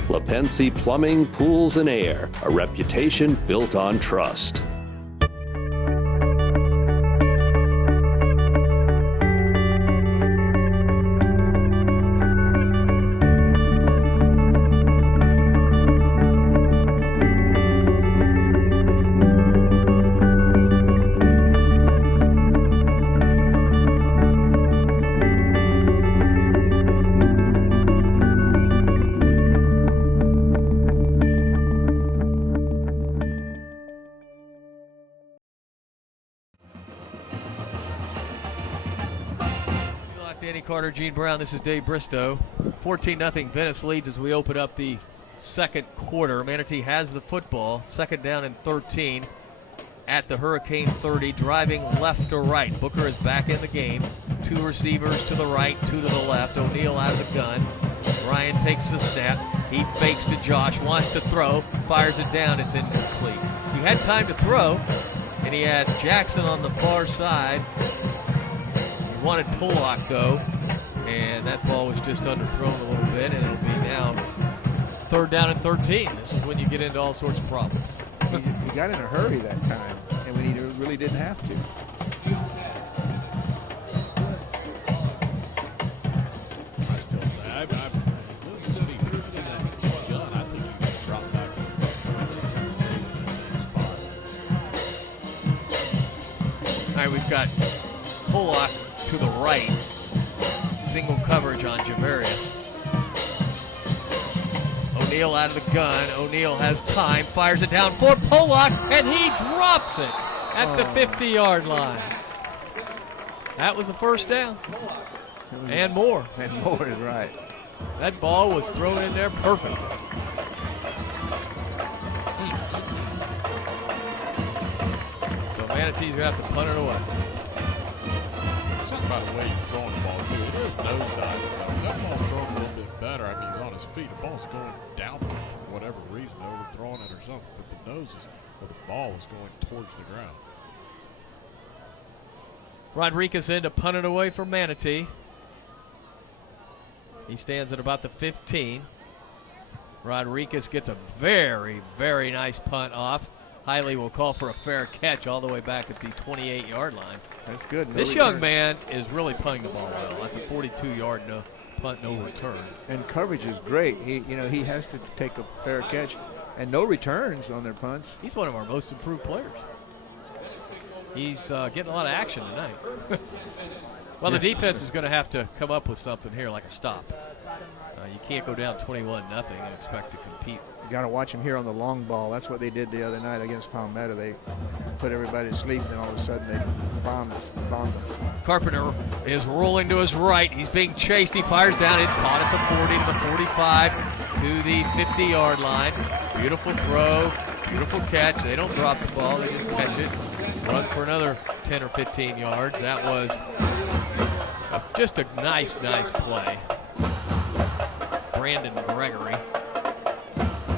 LaPensi Plumbing, Pools, and Air, a reputation built on trust. Danny Carter, Gene Brown, this is Dave Bristow. 14-0 Venice leads as we open up the second quarter. Manatee has the football, second down and 13 at the Hurricane 30, driving left to right. Booker is back in the game. 2 receivers to the right, 2 to the left. O'Neal out of the gun. Ryan takes the snap. He fakes to Josh, wants to throw, fires it down. It's incomplete. He had time to throw, and he had Jackson on the far side. Wanted Pollock though, and that ball was just underthrown a little bit, and it'll be now third down and 13. This is when you get into all sorts of problems. He got in a hurry that time, and when he really didn't have to. I still think I think he's dropped back and stays in the same spot. All right, we've got Pollock to the right. Single coverage on Javarius. O'Neal out of the gun. O'Neal has time, fires it down for Pollock, and he drops it at the 50-yard line. That was a first down. And more. And more is right. That ball was thrown in there perfectly. So Manatee's going to have to punt it away. Something about the way he's throwing the ball, too. It is nosedive. If that ball's thrown a little bit better, I mean, he's on his feet. The ball's going downward for whatever reason, overthrowing it or something. But the nose is, or the ball is going towards the ground. Rodriguez in to punt it away for Manatee. He stands at about the 15. Rodriguez gets a very, very nice punt off. Hiley will call for a fair catch all the way back at the 28-yard line. That's good. This young man is really punting the ball well. That's a 42-yard punt, no return. And coverage is great. He has to take a fair catch, and no returns on their punts. He's one of our most improved players. He's getting a lot of action tonight. Well, the defense is going to have to come up with something here, like a stop. You can't go down 21-0 and expect to compete. You got to watch them here on the long ball. That's what they did the other night against Palmetto. They put everybody to sleep, and then all of a sudden they bombed them. Carpenter is rolling to his right. He's being chased. He fires down. It's caught at the 40 to the 45 to the 50-yard line. Beautiful throw, beautiful catch. They don't drop the ball. They just catch it. Run for another 10 or 15 yards. That was just a nice play. Brandon Gregory,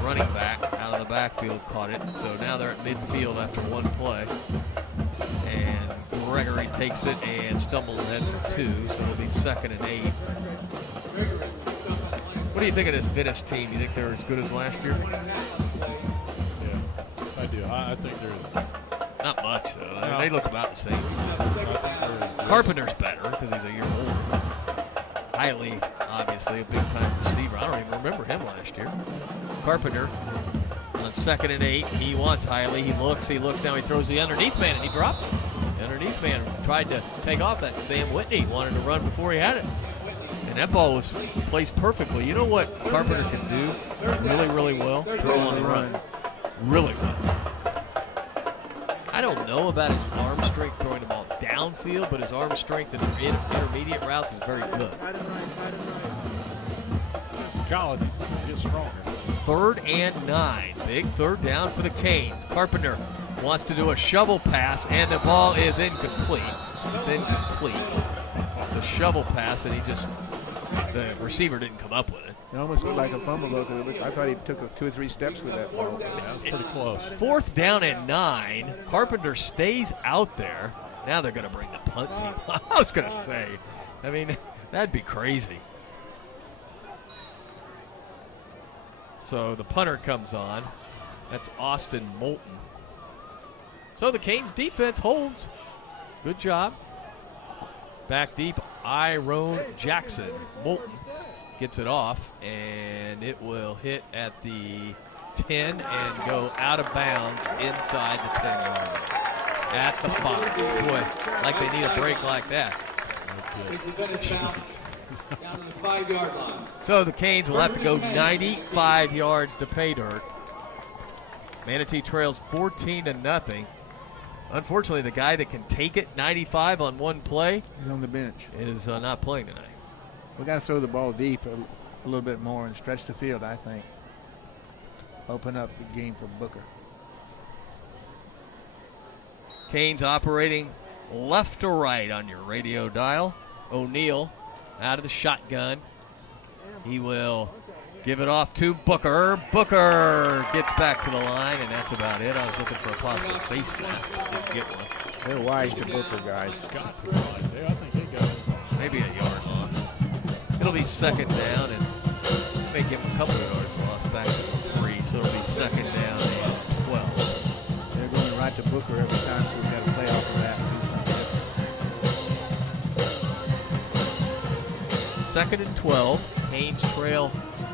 running back, out of the backfield, caught it. So now they're at midfield after one play. And Gregory takes it and stumbles ahead for 2, so it'll be 2nd and 8. What do you think of this Venice team? You think they're as good as last year? Yeah, I do. I think they're not much, though. No. They look about the same. I think they're as good. Carpenter's better because he's a year older. Hiley, obviously, a big-time receiver. I don't even remember him last year. Carpenter on 2nd and 8. He wants Hiley. He looks. Now he throws the underneath man, and he drops it. The underneath man tried to take off that Sam Whitney. Wanted to run before he had it. And that ball was placed perfectly. You know what Carpenter can do really, really well? Throw on the run. Really well. I don't know about his arm strength throwing the ball downfield, but his arm strength in intermediate routes is very good. College, he's stronger. 3rd and 9. Big 3rd down for the Canes. Carpenter wants to do a shovel pass, and the ball is incomplete. It's incomplete. It's a shovel pass, and the receiver didn't come up with it. It almost looked like a fumble, though, because I thought he took 2 or 3 steps with that ball. Yeah, that was pretty close. 4th down and 9. Carpenter stays out there. Now they're going to bring the punt team. I was going to say, I mean, that'd be crazy. So the punter comes on. That's Austin Moulton. So the Canes defense holds. Good job. Back deep, Iron Jackson. Moulton gets it off, and it will hit at the 10 and go out of bounds inside the 10-yard line. At the 5. Boy, like they need a break like that. Down to the 5-yard line. So the Canes will have to go 95 yards to pay dirt. Manatee trails 14-0. Unfortunately, the guy that can take it 95 on one play He's on the bench. is not playing tonight. We got to throw the ball deep a little bit more and stretch the field, I think. Open up the game for Booker. Canes operating left to right on your radio dial. O'Neal out of the shotgun. He will give it off to Booker. Booker gets back to the line, and that's about it. I was looking for a possible face mask. Didn't get one. They're wise to Booker, guys. Got to line there. I think he got it. Maybe a yard loss. It'll be 2nd down, and may give him a couple of yards lost back to 3, so it'll be 2nd down and 12. They're going right to Booker every time, so we've got to play off of that. 2nd and 12. Canes trail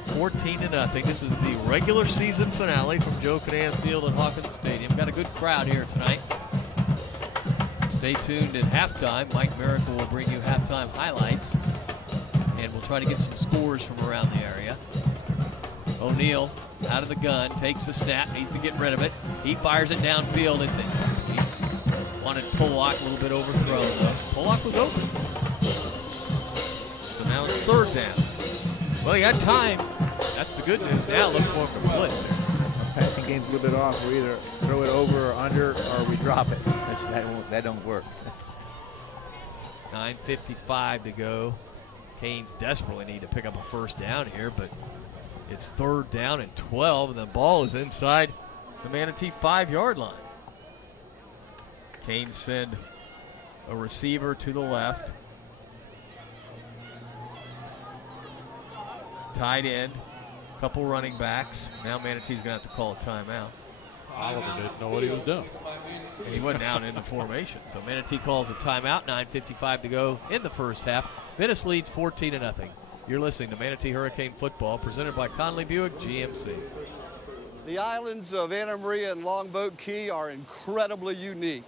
14-0. This is the regular season finale from Joe Cadan Field at Hawkins Stadium. Got a good crowd here tonight. Stay tuned at halftime. Mike Miracle will bring you halftime highlights, and we'll try to get some scores from around the area. O'Neal out of the gun, takes the snap, needs to get rid of it. He fires it downfield. It's incomplete. Wanted Pollock a little bit overthrown, though. Pollock was open. So now it's 3rd down. Well, you got time. That's the good news. Now look for him to blitz there. Passing game's a little bit off. We either throw it over or under, or we drop it. That don't work. 9:55 to go. Canes desperately need to pick up a 1st down here, but it's 3rd down and 12, and the ball is inside the Manatee 5-yard line. Canes send a receiver to the left. Tight end, couple running backs. Now Manatee's going to have to call a timeout. Oliver didn't know what he was doing. He wasn't out in the formation. So Manatee calls a timeout. 9:55 to go in the first half. Venice leads 14-0. You're listening to Manatee Hurricane Football, presented by Conley Buick GMC. The islands of Anna Maria and Longboat Key are incredibly unique,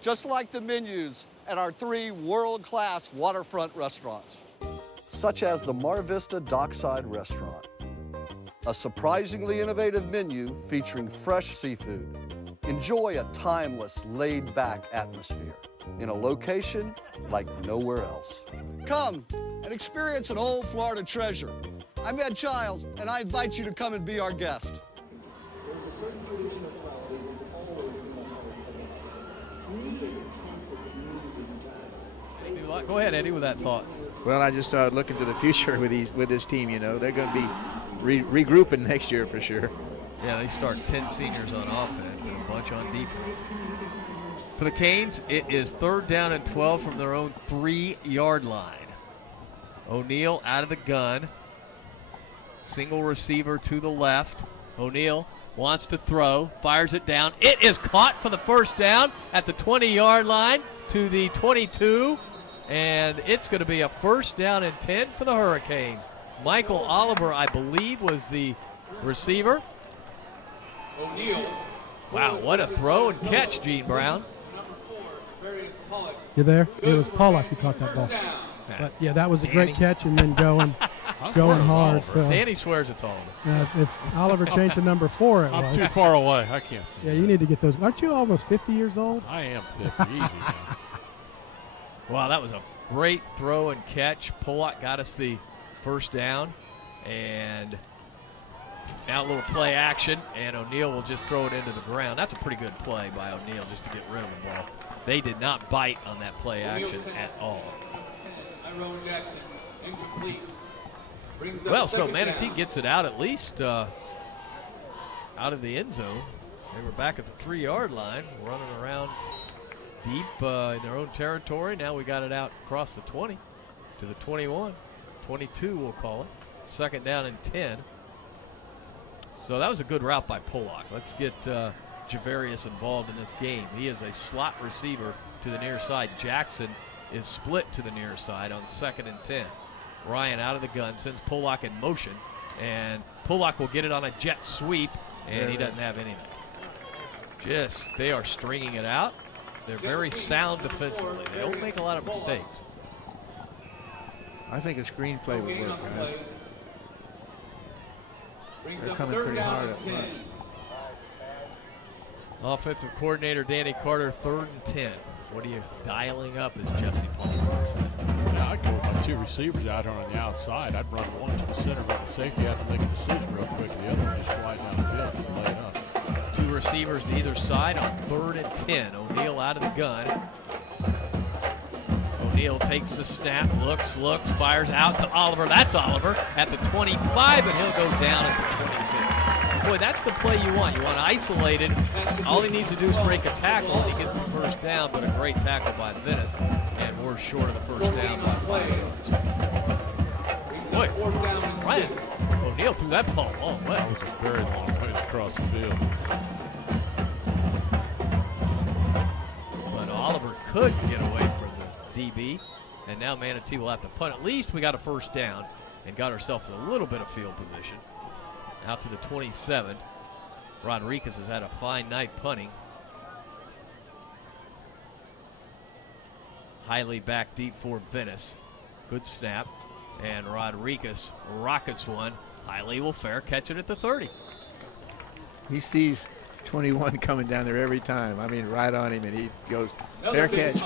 just like the menus at our 3 world-class waterfront restaurants. Such as the Mar Vista Dockside Restaurant, a surprisingly innovative menu featuring fresh seafood. Enjoy a timeless, laid-back atmosphere in a location like nowhere else. Come and experience an old Florida treasure. I'm Ed Childs, and I invite you to come and be our guest. There's a certain tradition of quality that's always been to me, it's a sense of community and time. Go ahead, Eddie, with that thought. Well, I just looking to the future with this team. You know, they're going to be regrouping next year for sure. Yeah, they start 10 seniors on offense and a bunch on defense. For the Canes, it is 3rd down and 12 from their own 3-yard line. O'Neal out of the gun. Single receiver to the left. O'Neal wants to throw, fires it down. It is caught for the 1st down at the 20-yard line to the 22. And it's going to be a 1st down and 10 for the Hurricanes. Michael Oliver, I believe, was the receiver. O'Neal. Wow, what a throw and catch, Gene Brown. You there? It was Pollock who caught that ball. But yeah, that was a Danny. great catch, and then going hard. So Danny swears it's Oliver. if Oliver changed to number 4, it I'm was. too far away. I can't see. Yeah, you need to get those. Aren't you almost 50 years old? I am 50. Easy, man. Wow, that was a great throw and catch. Pollock got us the first down. And now a little play action, and O'Neal will just throw it into the ground. That's a pretty good play by O'Neal just to get rid of the ball. They did not bite on that play action at all. Well, so Manatee gets it out at least out of the end zone. They were back at the 3-yard line, running around deep in their own territory. Now we got it out across the 20 to the 21, 22 we'll call it. Second down and 10. So that was a good route by Pollock. Let's get Javarius involved in this game. He is a slot receiver to the near side. Jackson is split to the near side on 2nd and 10. Ryan out of the gun, sends Pollock in motion, and Pollock will get it on a jet sweep, and he doesn't have anything. They are stringing it out. They're very sound defensively. They don't make a lot of mistakes. I think a screenplay would work, guys. They're coming pretty hard up front. Offensive coordinator Danny Carter, 3rd and 10. What are you dialing up, as Jesse Palmer would say? Yeah, I'd go with my 2 receivers out here on the outside. I'd run one to the center, run the safety. I have to make a decision real quick. The other one just fly down the field and lay it up. 2 receivers to either side on 3rd and 10. O'Neal out of the gun. O'Neal takes the snap, looks, fires out to Oliver. That's Oliver at the 25, but he'll go down at the 26. Boy, that's the play you want. You want isolated. All he needs to do is break a tackle, and he gets the first down, but a great tackle by Venice, and we're short of the first down by 5 yards. Boy, Ryan O'Neal threw that ball a long way. That was a very long ways across the field. But Oliver could get away from the DB, and now Manatee will have to punt. At least we got a first down and got ourselves a little bit of field position. Out to the 27. Rodriguez has had a fine night punting. Highly back deep for Venice. Good snap. And Rodriguez rockets one. Highly will fair catch it at the 30. He sees 21 coming down there every time. I mean, right on him, and he goes, fair catch,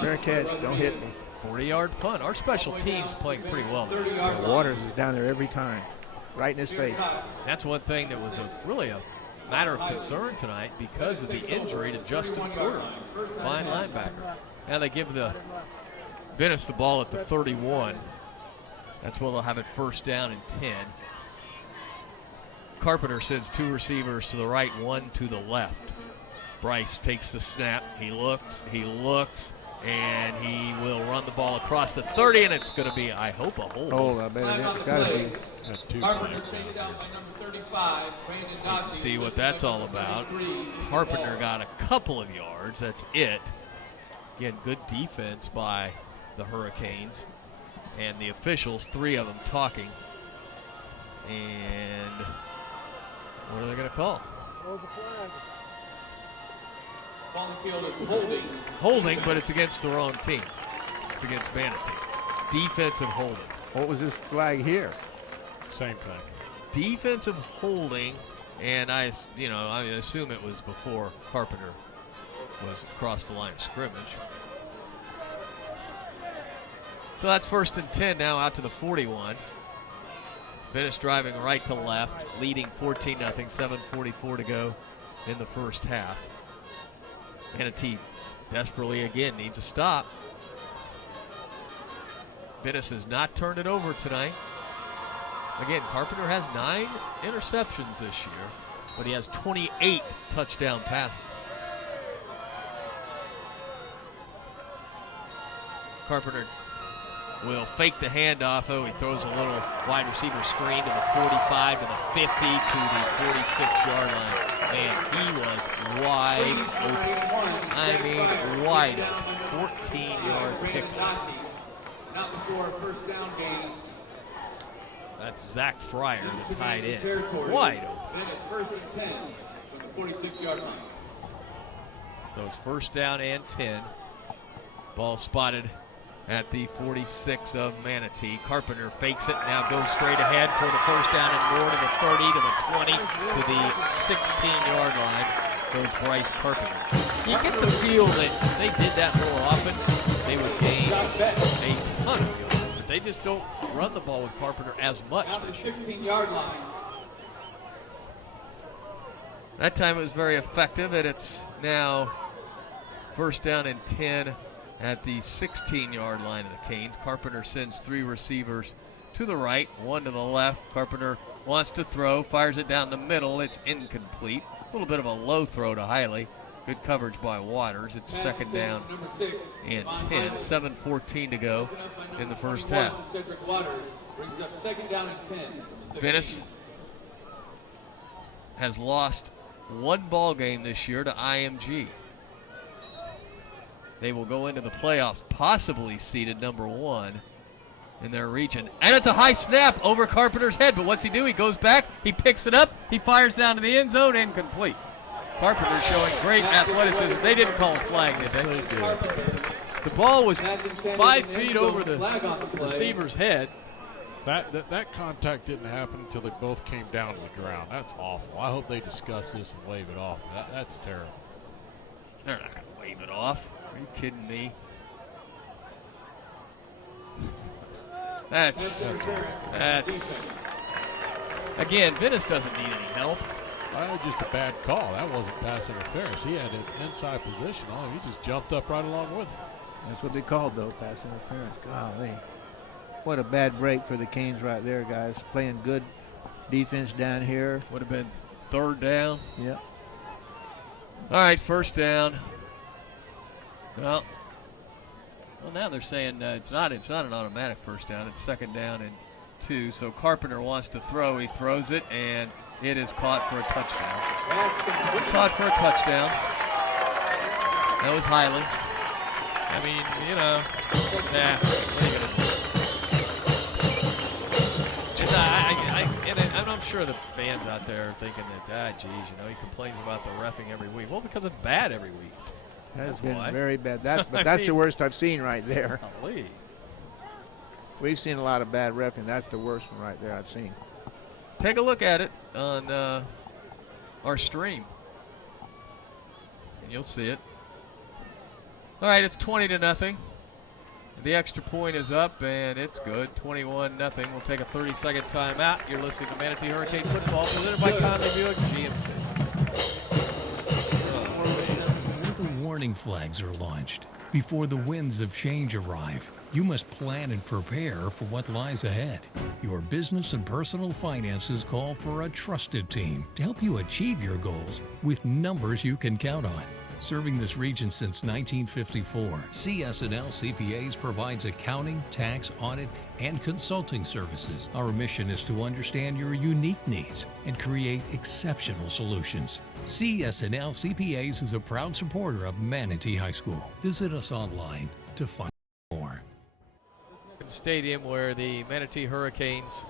don't hit me. 40-yard punt. Our special team's playing pretty well. Waters is down there every time, right in his face. That's one thing that was really a matter of concern tonight because of the injury to Justin Porter, fine linebacker. Now they give the Venice the ball at the 31. That's where they'll have it first down and 10. Carpenter sends 2 receivers to the right, 1 to the left. Bryce takes the snap. He looks, and he will run the ball across the 30, and it's going to be, I hope, a hold. Oh, I bet it's got to be. Let's see what that's all about. Carpenter got a couple of yards. That's it. Again, good defense by the Hurricanes. And the officials, 3 of them talking. And what are they going to call? Holding, but it's against the wrong team. It's against Manatee. Defensive holding. What was this flag here? Same thing. Defensive holding, and I assume it was before Carpenter was across the line of scrimmage. So that's first and 10 now out to the 41. Venice driving right to left, leading 14-0, 7:44 to go in the first half. Manatee desperately again needs a stop. Venice has not turned it over tonight. Again, Carpenter has 9 interceptions this year, but he has 28 touchdown passes. Carpenter will fake the handoff, though. He throws a little wide receiver screen to the 45, to the 50, to the 46-yard line. And he was wide open. I mean, wide open. 14-yard pickup. That's Zach Fryer, the tight end. Wide open. So it's first down and 10. Ball spotted at the 46 of Manatee. Carpenter fakes it, now goes straight ahead for the first down and more to the 30, to the 20, to the 16-yard line goes Bryce Carpenter. You get the feel that if they did that more often, they would gain a ton of yards. But they just don't run the ball with Carpenter as much this year. 16-yard line. That time it was very effective, and it's now first down and 10 at the 16-yard line of the Canes. Carpenter sends 3 receivers to the right, 1 to the left. Carpenter wants to throw, fires it down the middle. It's incomplete. A little bit of a low throw to Hiley. Good coverage by Waters. It's second down and 10. 7:14 to go in the first half. Brings up second down and 10. Venice has lost 1 ball game this year to IMG. They will go into the playoffs, possibly seeded number 1 in their region. And it's a high snap over Carpenter's head, but what's he do? He goes back, he picks it up, he fires down to the end zone, incomplete. Carpenter showing great athleticism. They didn't call a flag, did they? The ball was 5 feet over the receiver's head. That contact didn't happen until they both came down to the ground. That's awful. I hope they discuss this and waive it off. That's terrible. They're not going to waive it off. Are you kidding me? That's again, Venice doesn't need any help. Just a bad call. That wasn't pass interference. He had an inside position on him. He just jumped up right along with him. That's what they called, though, pass interference. Golly. What a bad break for the Canes right there, guys. Playing good defense down here. Would have been third down. Yep. All right, first down. Well, now they're saying it's not an automatic first down. It's second down and 2. So Carpenter wants to throw. He throws it, and it is caught for a touchdown. Caught for a touchdown. That was Hiley. I mean, you know, what are you gonna do? And I'm sure the fans out there are thinking that, geez, you know, he complains about the reffing every week. Well, because it's bad every week. That's been very bad. But that's the worst I've seen right there. Golly. We've seen a lot of bad reffing. That's the worst one right there I've seen. Take a look at it on our stream, and you'll see it. All right, it's 20-0. The extra point is up, and it's good. 21-0. We'll take a 30-second timeout. You're listening to Manatee Hurricane Football, presented by Conley Buick GMC. Before the warning flags are launched, before the winds of change arrive, you must plan and prepare for what lies ahead. Your business and personal finances call for a trusted team to help you achieve your goals with numbers you can count on. Serving this region since 1954, CS&L CPAs provides accounting, tax, audit, and consulting services. Our mission is to understand your unique needs and create exceptional solutions. CS&L CPAs is a proud supporter of Manatee High School. Visit us online to find more. Stadium where the Manatee Hurricanes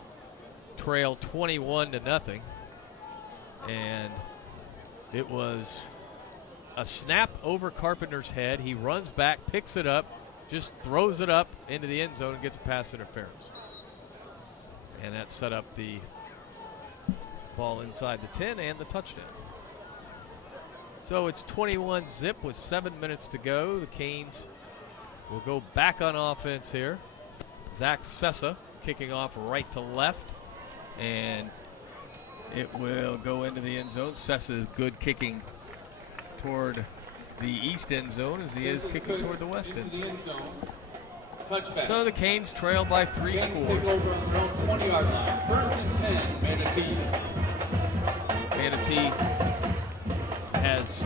trail 21-0, and it was a snap over Carpenter's head. He runs back, picks it up, just throws it up into the end zone and gets a pass interference. And that set up the ball inside the 10 and the touchdown. So it's 21-0 with 7 minutes to go. The Canes will go back on offense here. Zach Sessa kicking off right to left, and it will go into the end zone. Sessa is good kicking toward the east end zone as he is kicking toward the west end zone. So the Canes trail by 3 scores. Manatee has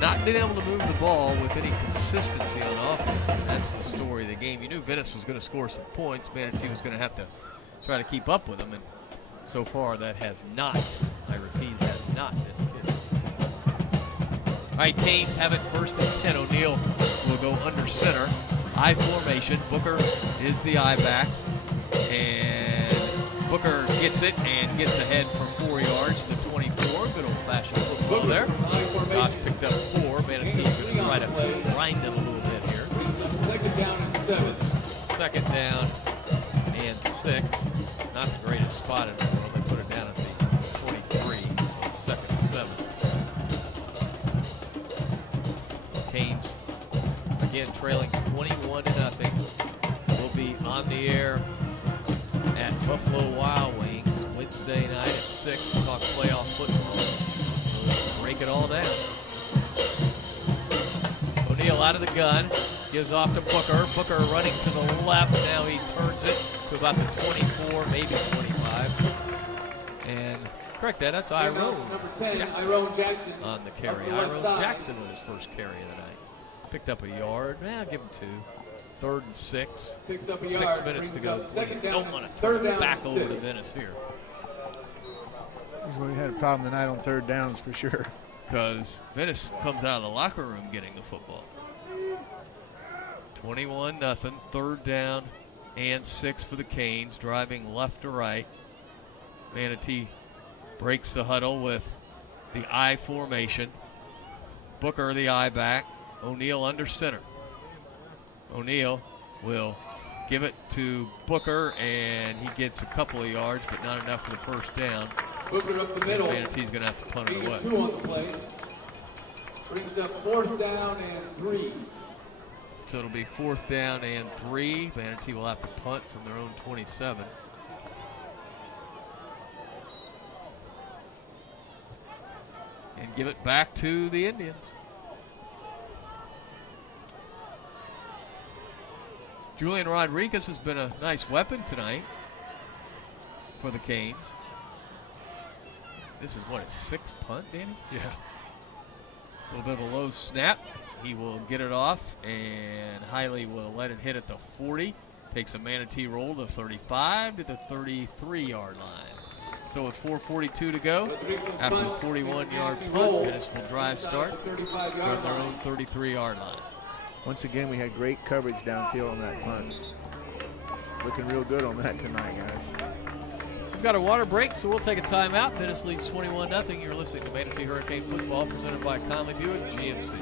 not been able to move the ball with any consistency on offense, and that's the story of the game. You knew Venice was going to score some points. Manatee was going to have to try to keep up with them, and so far that has not, I repeat, has not been the case. All right, Canes have it first and 10. O'Neal will go under center. I formation. Booker is the I back, and Booker gets it and gets ahead for 4 yards to the 24. Good old-fashioned football there. Gosh picked up 4. Manatee's going to try to grind it a little bit here. down and 7. Second down and 6. Not the greatest spot in the world. They put it down at the 23, so it's 2nd and 7. Canes again trailing 21-0. Will be on the air at Buffalo Wild Wings Wednesday night at 6 to talk playoff football. We'll break it all down. O'Neal out of the gun, gives off to Booker. Booker running to the left. Now he turns it to about the 24, maybe 25. And correct that, that's Iron Jackson on the carry. Iron Jackson with his first carry of the night. Picked up a yard. Give him 2. 3rd and 6. 6 minutes to go. We don't want to throw it back over to Venice here. He's going to have a problem tonight on 3rd downs for sure. Because Venice comes out of the locker room getting the football. 21-0. 3rd down and 6 for the Canes. Driving left to right. Manatee breaks the huddle with the I formation. Booker the I back. O'Neal under center. O'Neal will give it to Booker, and he gets a couple of yards, but not enough for the first down. Booker up the middle. Manatee's going to have to punt it away. 2 on the play. Brings up 4th down and 3. So it'll be 4th down and 3. Manatee will have to punt from their own 27. And give it back to the Indians. Julian Rodriguez has been a nice weapon tonight for the Canes. This is what, his 6th punt, Danny? Yeah. A little bit of a low snap. He will get it off, and Hiley will let it hit at the 40. Takes a Manatee roll to 35 to the 33-yard line. So with 4:42 to go, after the 41-yard punt, Venice will drive start from their own 33-yard line. Once again, we had great coverage downfield on that punt. Looking real good on that tonight, guys. We've got a water break, so we'll take a timeout. Venice leads 21-0. You're listening to Manatee Hurricane Football, presented by Conley Buick GMC.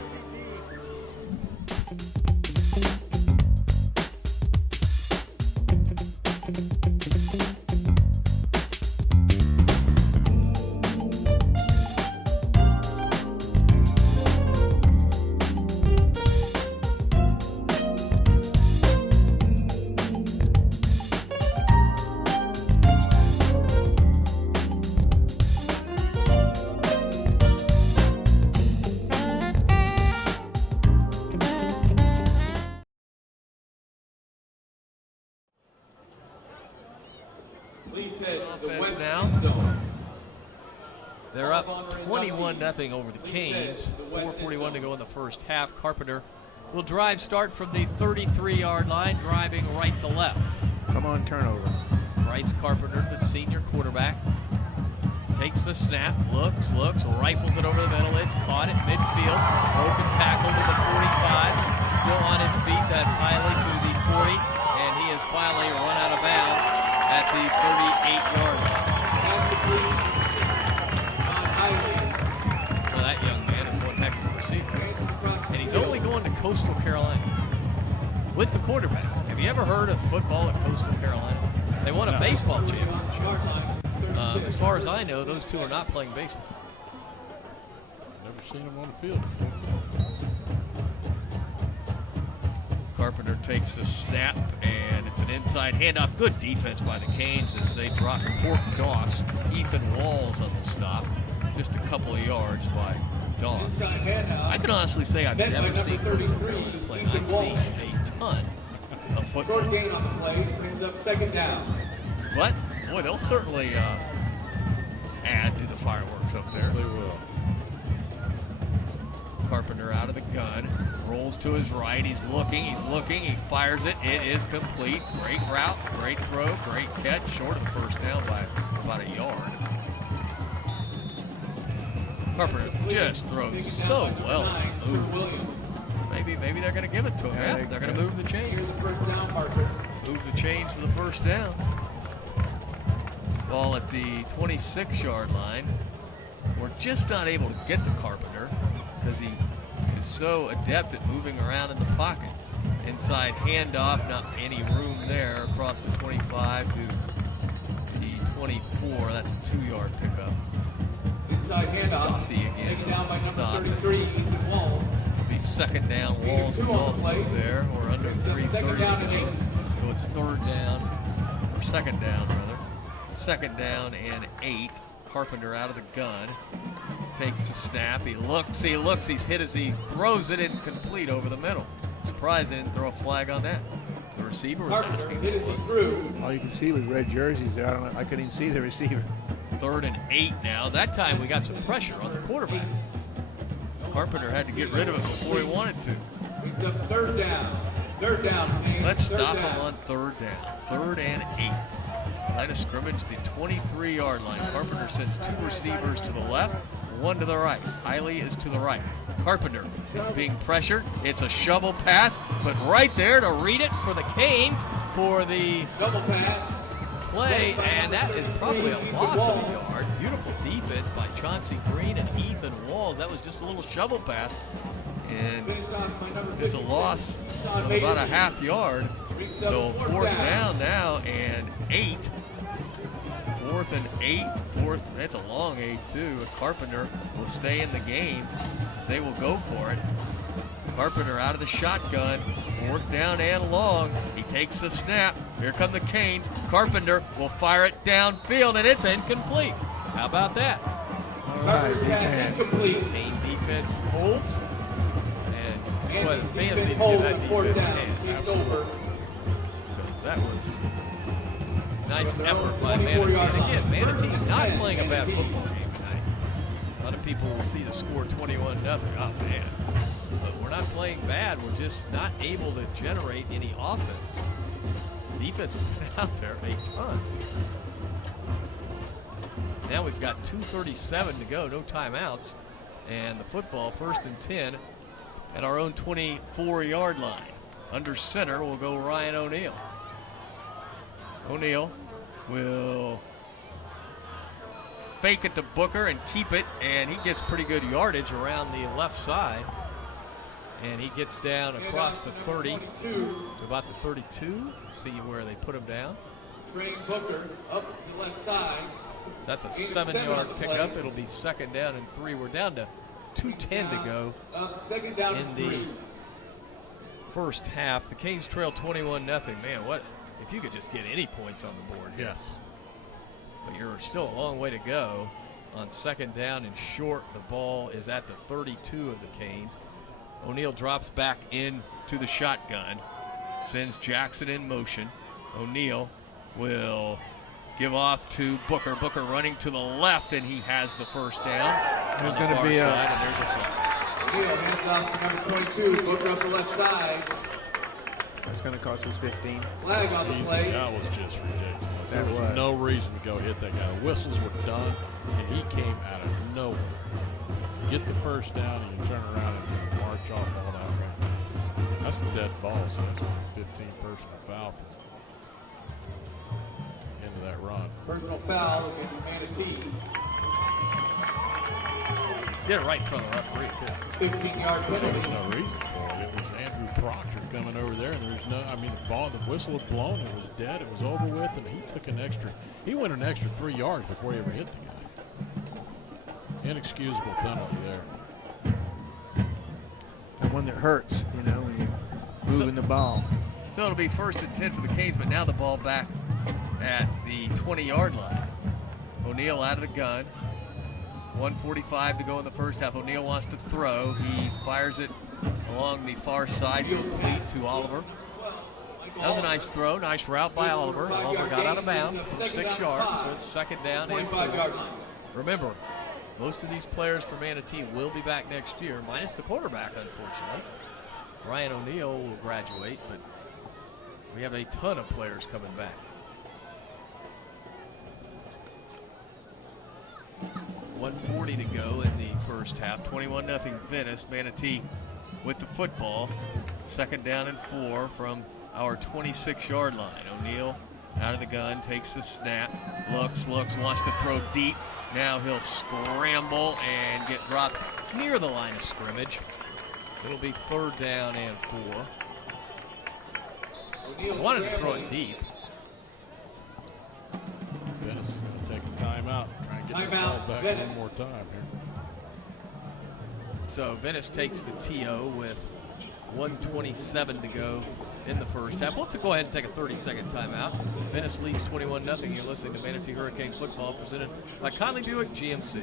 Offense now. They're up 21-0 over the Canes. 4:41 to go in the first half. Carpenter will drive start from the 33-yard line, driving right to left. Come on, turnover. Bryce Carpenter, the senior quarterback, takes the snap, looks, rifles it over the middle. It's caught at midfield. Broken tackle to the 45. Still on his feet. That's Hiley to the 40. And he is finally run out of bounds at the 38-yard line. Well, that young man is one heck of a receiver. And he's only going to Coastal Carolina with the quarterback. Have you ever heard of football at Coastal Carolina? They won a baseball championship. As far as I know, those two are not playing baseball. Never seen them on the field before. Carpenter takes the snap, and it's an inside handoff. Good defense by the Canes as they drop Court Doss. Ethan Walls on the stop. Just a couple of yards by Doss. I can honestly say I've never seen Coastal Carolina play. I've seen a ton of football. Short gain on the play, brings up 2nd down. But, boy, they'll certainly add to the fireworks up there. Yes, they will. Carpenter out of the gun, rolls to his right. He's looking, he fires it. It is complete. Great route, great throw, great catch. Short of the first down by about a yard. Carpenter just throws so well. Maybe they're going to give it to him. Yeah, they're going to move the chains. Move the chains for the first down. Ball at the 26-yard line. We're just not able to get to Carpenter because he is so adept at moving around in the pocket. Inside handoff, not any room there across the 25 to the 24. That's a 2-yard pickup. Inside handoff. Dossie again. Taken down by number Stop. 33, Ethan Wall. It'll be second down. Walls was also there, or under 3:30 to go. So it's third down, or second down rather. Second down and 8. Carpenter out of the gun. Takes the snap. He looks. He's hit as he throws it incomplete over the middle. Surprised they didn't throw a flag on that. The receiver was asking for it. All you can see was red jerseys there. I couldn't even see the receiver. 3rd and 8 now. That time we got some pressure on the quarterback. Carpenter had to get rid of it before he wanted to. Brings up third down. Third down. Let's stop him on 3rd down. 3rd and 8. Line of scrimmage, the 23-yard line. Carpenter sends 2 receivers to the left, 1 to the right. Hiley is to the right. Carpenter is being pressured. It's a shovel pass, but right there to read it for the Canes for the double pass play, and that is probably a loss of a yard. Beautiful defense by Chauncey Green and Ethan Walls. That was just a little shovel pass, and it's a loss of about a half yard. So 4th down now and 8. 4th and 8. That's a long 8 too. Carpenter will stay in the game as they will go for it. Carpenter out of the shotgun. 4th down and long. He takes the snap. Here come the Canes. Carpenter will fire it downfield, and it's incomplete. How about that? All right, defense. Cane defense holds. And boy, the fans need to give that defense a hand. Absolutely. Because that was a nice effort by Manatee. And again, Manatee not playing a bad football game tonight. A lot of people will see the score 21-0. Oh, man. But we're not playing bad. We're just not able to generate any offense. Defense has been out there a ton. Now we've got 2:37 to go, no timeouts. And the football, 1st and 10 at our own 24-yard line. Under center will go Ryan O'Neal. O'Neal will fake it to Booker and keep it, and he gets pretty good yardage around the left side. And he gets down across the 30 to about the 32. See where they put him down. Trey Booker up the left side. That's a 7-yard pickup. It'll be 2nd down and 3. We're down to 2:10 to go in the first half. The Canes trail 21-0. Man, what if you could just get any points on the board here? Yes. But you're still a long way to go. On 2nd down and short, the ball is at the 32 of the Canes. O'Neal drops back into the shotgun, sends Jackson in motion. O'Neal will give off to Booker. Booker running to the left, and he has the 1st down. There's going to be side, and there's a flag. O'Neal hands off to number 22. Booker up the left side. That's going to cost us 15. Flag on the play. That was just ridiculous. That There was was. no reason to go hit that guy. The whistles were done, and he came out of nowhere. Get the 1st down, and you turn around and march off all that way. That's a dead ball, so that's a 15-personal foul into that run. Personal foul against Manatee. Did it right in front of the referee, too. 15-yard There was penalty. no reason for it. It was Andrew Proctor coming over there, and there's no. I mean, the whistle had blown. It was dead. It was over with, and he took an extra. He went an extra 3 yards before he ever hit the guy. Inexcusable penalty there. The one that hurts, you know, when you're moving the ball. So it'll be 1st and 10 for the Canes, but now the ball back at the 20-yard line. O'Neal out of the gun. 1:45 to go in the first half. O'Neal wants to throw. He fires it along the far side, complete to Oliver. That was a nice throw, nice route by Oliver. Oliver got out of bounds for 6 yards, so it's 2nd down and 4. Remember, most of these players for Manatee will be back next year, minus the quarterback, unfortunately. Ryan O'Neal will graduate, but we have a ton of players coming back. 1:40 to go in the first half. 21-0 Venice. Manatee with the football. 2nd down and 4 from our 26-yard line. O'Neal out of the gun, takes the snap, looks, wants to throw deep. Now he'll scramble and get dropped near the line of scrimmage. It'll be 3rd down and 4. Wanted to throw it deep. Venice is going to take a timeout. Try and get the ball back one more time here. So Venice takes the TO with 1:27 to go in the first half. We'll have to go ahead and take a 30-second timeout. Venice leads 21-0. You're listening to Manatee Hurricane Football presented by Conley Buick GMC.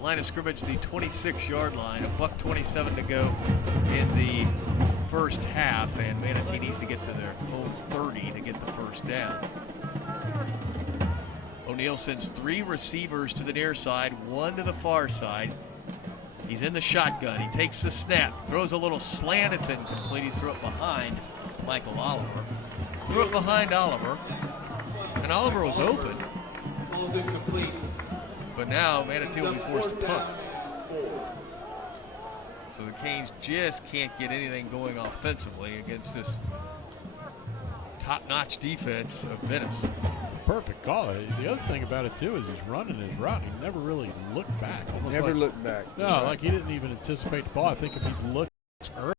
Line of scrimmage, the 26-yard line, $1:27 to go in the first half, and Manatee needs to get to their own 30 to get the first down. O'Neal sends 3 receivers to the near side, 1 to the far side. He's in the shotgun. He takes the snap, throws a little slant. It's incomplete. He threw it behind Michael Oliver. Threw it behind Oliver, and Oliver was open. Ball's incomplete. But now Manatee will be forced to punt. So the Canes just can't get anything going offensively against this top-notch defense of Venice. Perfect call. The other thing about it, too, is he's running his route. He never really looked back. Never looked back. No, like he didn't even anticipate the ball. I think if he looked early,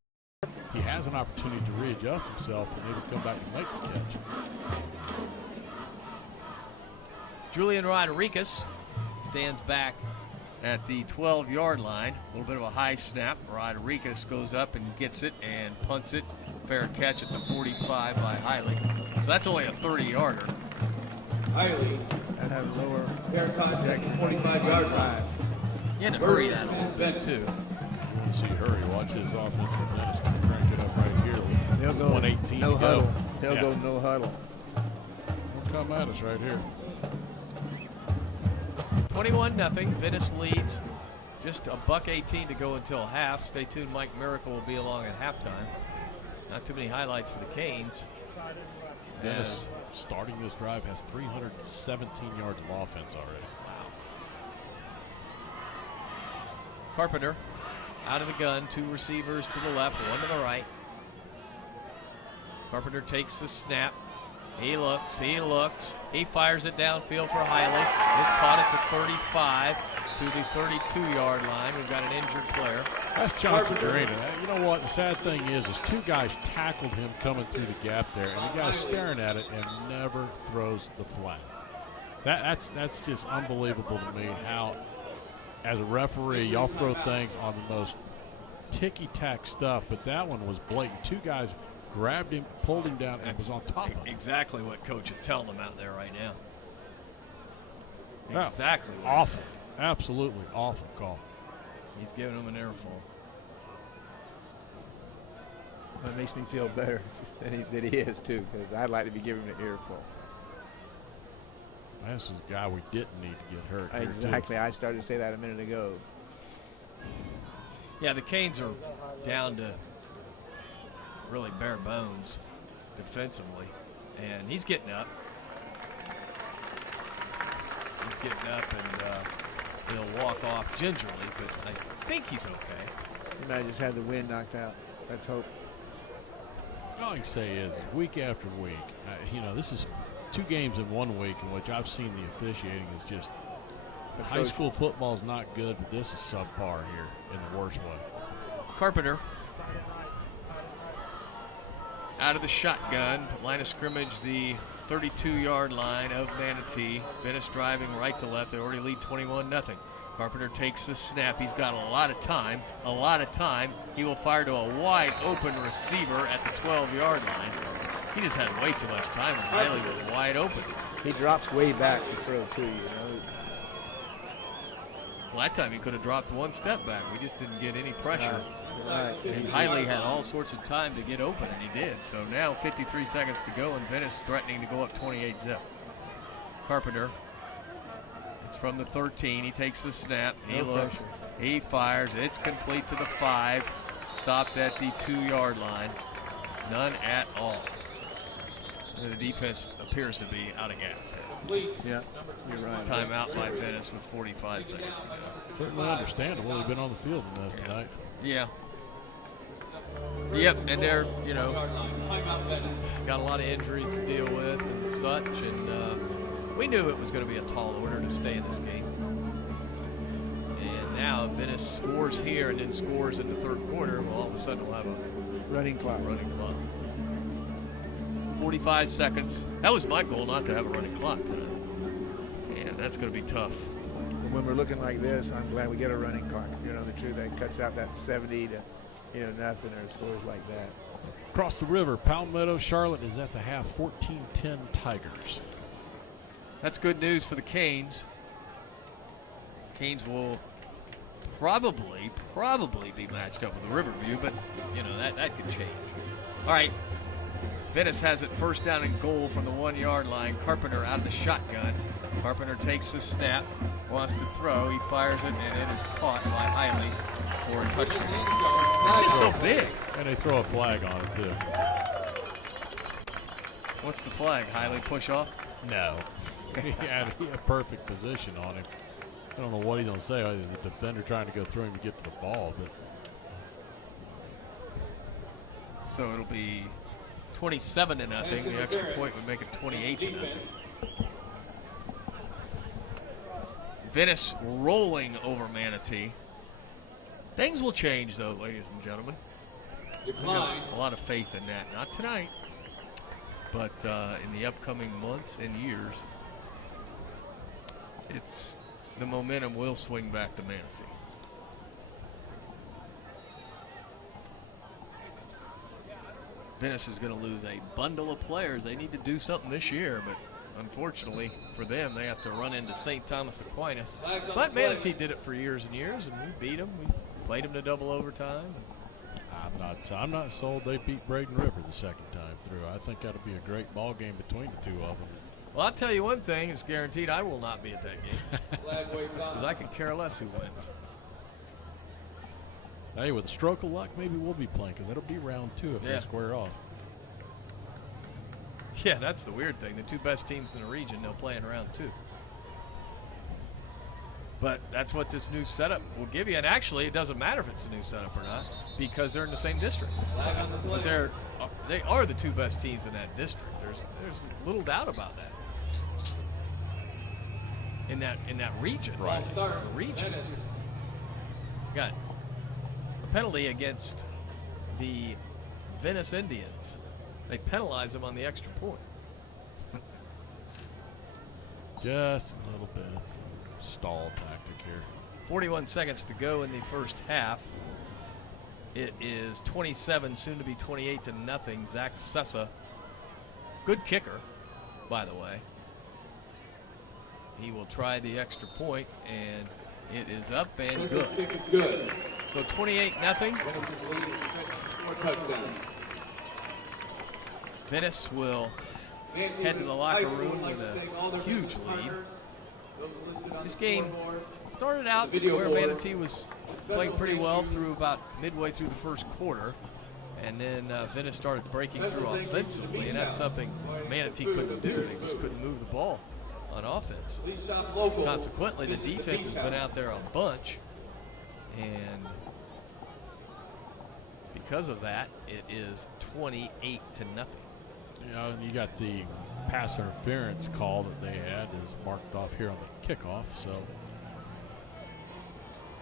he has an opportunity to readjust himself and maybe come back and make the catch. Julian Rodriguez stands back at the 12-yard line. A little bit of a high snap. Rodriguez goes up and gets it and punts it. Fair catch at the 45 by Hiley. So that's only a 30-yarder. Hiley. And have a lower fair contact, 45-yard line. You had to hurry that a little bit, too. You want to see hurry. Watch his offense from Venice. Crank it up right here with 1:18 no to go. huddle. They'll go no huddle. They'll come at us right here. 21-0. Venice leads. Just $1:18 to go until half. Stay tuned. Mike Miracle will be along at halftime. Not too many highlights for the Canes. Venice starting this drive has 317 yards of offense already. Wow. Carpenter out of the gun. 2 receivers to the left, 1 to the right. Carpenter takes the snap. He looks, he fires it downfield for Hiley. It's caught at the 35 to the 32-yard line. We've got an injured player. That's Johnson Green. You know what? The sad thing is 2 guys tackled him coming through the gap there, and the guy's staring at it and never throws the flag. That's just unbelievable to me how, as a referee, y'all throw things on the most ticky-tack stuff, but that one was blatant. 2 guys grabbed him, pulled him down, and was on top of him. Exactly what coach is telling them out there right now. That Exactly. What awful. Absolutely awful call. He's giving him an earful. That makes me feel better that he is, too, because I'd like to be giving him an earful. This is a guy we didn't need to get hurt. Exactly. I started to say that a minute ago. Yeah, the Canes are down to really bare bones defensively, and he's getting up. He's getting up, and he'll walk off gingerly, but I think he's okay. He might have just had the wind knocked out. Let's hope. All I can say is week after week, this is 2 games in 1 week in which I've seen the officiating is just high school football is not good, but this is subpar here in the worst way. Carpenter out of the shotgun, line of scrimmage, the 32-yard line of Manatee. Venice driving right to left. They already lead 21-0. Carpenter takes the snap. He's got a lot of time. He will fire to a wide open receiver at the 12-yard line. He just had way too much time, and Hiley was wide open. He drops way back to throw, too, Well, that time he could have dropped 1 step back. We just didn't get any pressure. Right. And Hiley had all sorts of time to get open, and he did. So now 53 seconds to go, and Venice threatening to go up 28-0. Carpenter. It's from the 13. He takes the snap. He looks. He fires. It's complete to the 5. stopped at the 2-yard line. None at all. And the defense appears to be out of gas. Yeah, you're right. Timeout by Venice with 45 seconds to go. Certainly understandable. They've been on the field enough tonight. Yeah. Yep, and they're, got a lot of injuries to deal with and such, and we knew it was going to be a tall order to stay in this game. And now Venice scores here and then scores in the third quarter. Well, all of a sudden we'll have a running clock. 45 seconds. That was my goal, not to have a running clock tonight. And that's going to be tough. When we're looking like this, I'm glad we get a running clock. If you know the truth, that cuts out that 70 to nothing or scores like that. Across the river, Palmetto, Charlotte is at the half, 14-10 Tigers. That's good news for the Canes. Canes will probably be matched up with the Riverview, but that could change. All right, Venice has it first down and goal from the 1-yard line. Carpenter out of the shotgun. Carpenter takes the snap, wants to throw. He fires it, and it is caught by Hiley for a touchdown. It's just so big. And they throw a flag on it, too. What's the flag? Hiley push off? No. He had a perfect position on him. I don't know what he's going to say. The defender trying to go through him to get to the ball, but. So it'll be 27-0. The extra point would make it 28-0. Venice rolling over Manatee. Things will change, though, ladies and gentlemen. I have a lot of faith in that. Not tonight, but in the upcoming months and years, the momentum will swing back to Manatee. Venice is going to lose a bundle of players. They need to do something this year, but unfortunately for them, they have to run into St. Thomas Aquinas. But Manatee did it for years and years, and we beat them. We played them to double overtime. I'm not sold they beat Braden River the second time through. I think that'll be a great ball game between the two of them. Well, I'll tell you one thing, it's guaranteed I will not be at that game. Because I can care less who wins. Hey, with a stroke of luck, maybe we'll be playing, because that'll be round 2 if they square off. Yeah, that's the weird thing. The two best teams in the region, they'll play in round 2. But that's what this new setup will give you. And actually, it doesn't matter if it's a new setup or not, because they're in the same district. But they are the two best teams in that district. There's little doubt about that. In that region. Right. The region. Got a penalty against the Venice Indians. They penalize them on the extra point. Just a little bit of stall tactic here. 41 seconds to go in the first half. It is 27, soon to be 28-0. Zach Sessa, good kicker, by the way. He will try the extra point, and it is up and good. So 28-0. Venice will head to the locker room with a huge lead. This game started out where Manatee was playing pretty well through about midway through the first quarter, and then Venice started breaking through offensively, and that's something Manatee couldn't do. They just couldn't move the ball on offense. Consequently, the defense has been out there a bunch, and because of that, it is 28-0. You got the pass interference call that they had is marked off here on the kickoff, so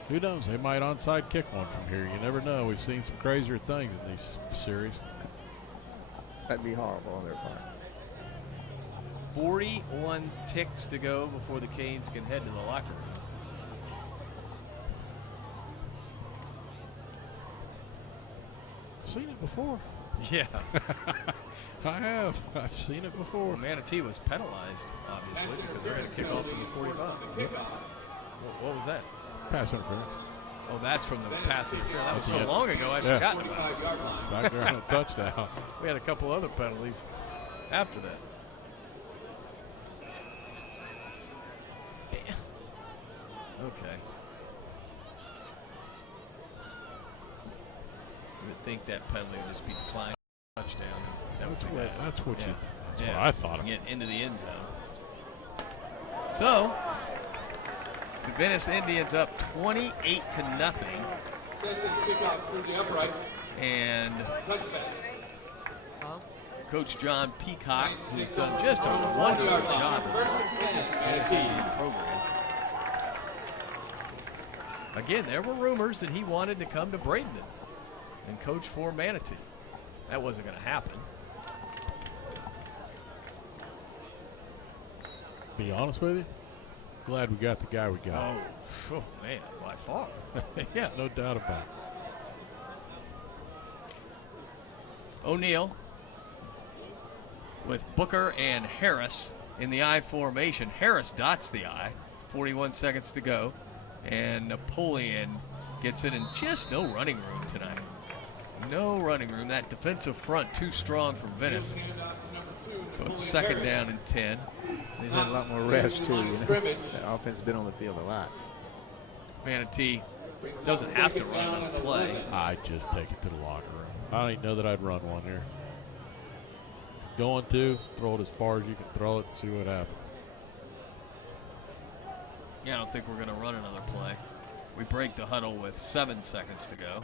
who knows? They might onside kick one from here. You never know. We've seen some crazier things in these series. That'd be horrible on their part. 41 ticks to go before the Canes can head to the locker room. Seen it before. Yeah. I have. I've seen it before. Well, Manatee was penalized, obviously, because they're going to kick off from the 45. Yep. What was that? Pass interference. Oh, that's from the pass interference. That was so long ago, I'd forgotten about it. Back there on a touchdown. We had a couple other penalties after that. Okay. think that penalty would just be declined touchdown. That's what Yeah. I thought. Get into the end zone. So the Venice Indians up 28-0. Kickoff through the upright. And Coach John Peacock, who's done just a wonderful job in this fantasy program. Again, there were rumors that he wanted to come to Bradenton and coach for Manatee. That wasn't going to happen. Be honest with you, glad we got the guy we got. Oh man, by far. Yeah, no doubt about it. O'Neal with Booker and Harris in the I formation. Harris dots the I, 41 seconds to go. And Napoleon gets it in just no running room tonight. No running room. That defensive front too strong for Venice. So it's second down and 10. They've had a lot more rest too. You know? That offense has been on the field a lot. Manatee doesn't have to run another play. I'd just take it to the locker room. I don't even know that I'd run one here. Going to, throw it as far as you can throw it and see what happens. Yeah, I don't think we're going to run another play. We break the huddle with 7 seconds to go.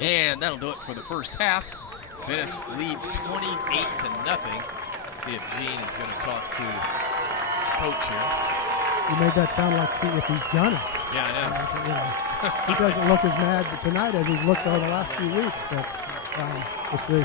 And that'll do it for the first half. Venice leads 28-0. See if Gene is going to talk to Coach here. You made that sound like, see if he's done it. Yeah, I know. He doesn't look as mad tonight as he's looked over the last few weeks, but we'll see.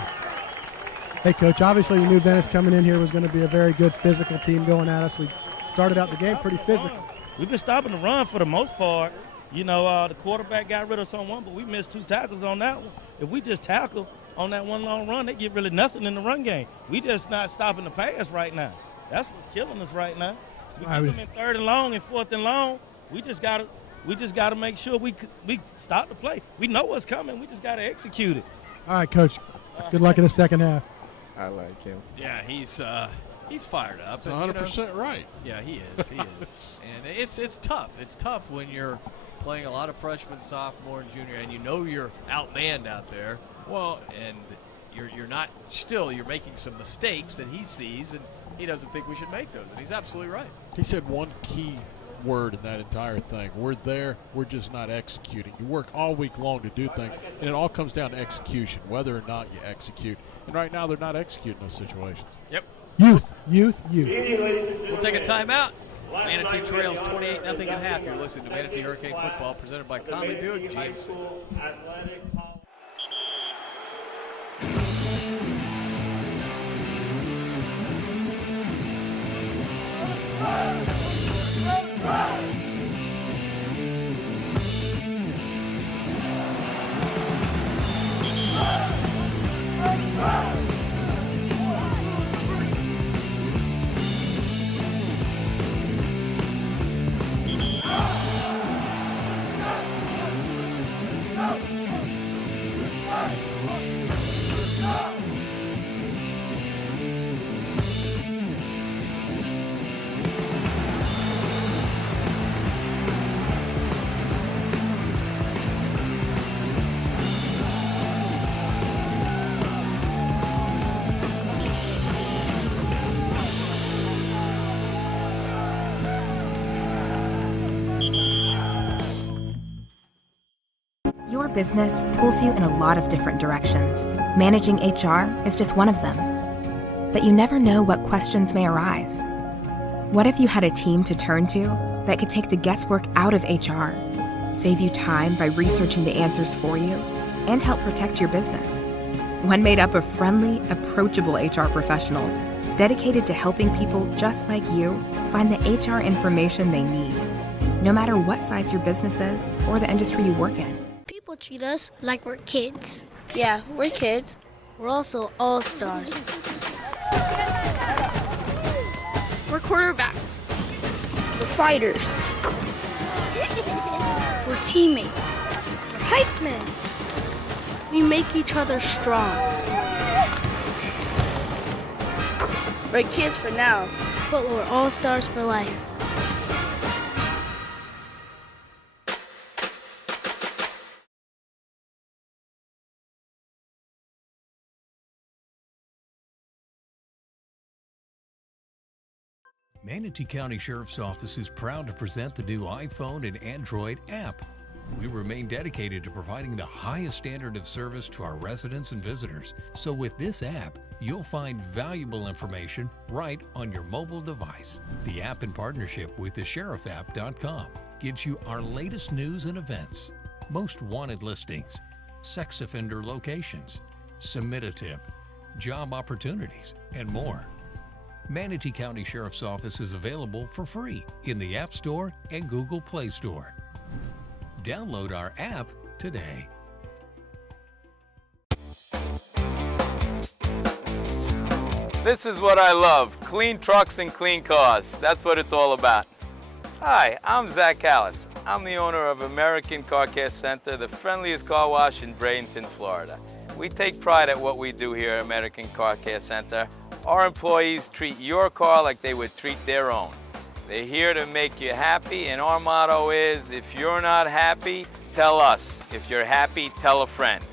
Hey, Coach, obviously you knew Venice coming in here was going to be a very good physical team going at us. We started out the game pretty physical. We've been stopping the run for the most part. You know, the quarterback got rid of someone, but we missed 2 tackles on that one. If we just tackle on that one long run, they get really nothing in the run game. We just not stopping the pass right now. That's what's killing us right now. We keep them in 3rd and long and 4th and long. We just got to make sure we stop the play. We know what's coming. We just got to execute it. All right, Coach. Good luck in the second half. I like him. Yeah, he's fired up. He's 100% right. Yeah, he is. He is. And it's tough. It's tough when you're playing a lot of freshmen, sophomore, and junior, and you know you're outmanned out there. Well, and you're not still. You're making some mistakes that he sees, and he doesn't think we should make those. And he's absolutely right. He said one key word in that entire thing. We're there. We're just not executing. You work all week long to do things, and it all comes down to execution, whether or not you execute. And right now, they're not executing those situations. Yep. Youth. We'll take a timeout. Manatee trails 28-0 at half. You're listening to Manatee Hurricane Football presented by Conley Buick GMC. Your business pulls you in a lot of different directions. Managing HR is just one of them. But you never know what questions may arise. What if you had a team to turn to that could take the guesswork out of HR, save you time by researching the answers for you, and help protect your business? One made up of friendly, approachable HR professionals dedicated to helping people just like you find the HR information they need, no matter what size your business is or the industry you work in. People treat us like we're kids. Yeah, we're kids. We're also all-stars. We're quarterbacks. We're fighters. We're teammates. We're hype men. We make each other strong. We're kids for now, but we're all-stars for life. Manatee County Sheriff's Office is proud to present the new iPhone and Android app. We remain dedicated to providing the highest standard of service to our residents and visitors. So with this app, you'll find valuable information right on your mobile device. The app, in partnership with thesherifapp.com, gives you our latest news and events, most wanted listings, sex offender locations, submit a tip, job opportunities, and more. Manatee County Sheriff's Office is available for free in the App Store and Google Play Store. Download our app today. This is what I love, clean trucks and clean cars. That's what it's all about. Hi, I'm Zach Callis. I'm the owner of American Car Care Center, the friendliest car wash in Bradenton, Florida. We take pride at what we do here at American Car Care Center. Our employees treat your car like they would treat their own. They're here to make you happy, and our motto is, if you're not happy, tell us. If you're happy, tell a friend.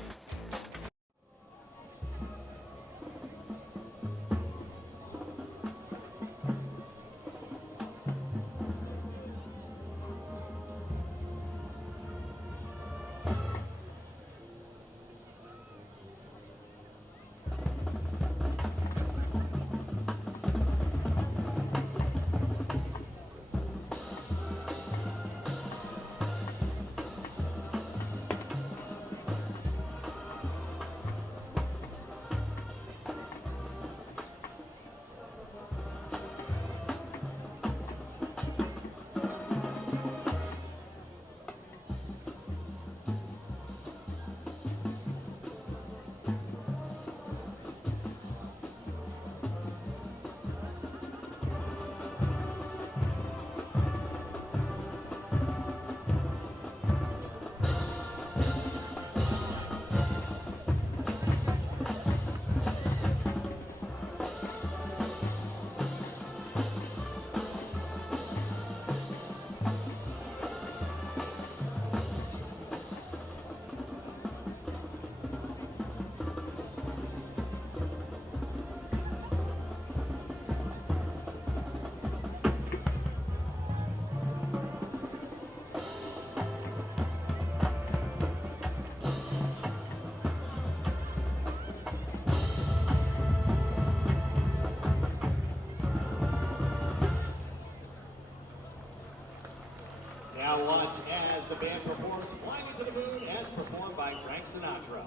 Now watch as the band performs Flying into the Moon as performed by Frank Sinatra.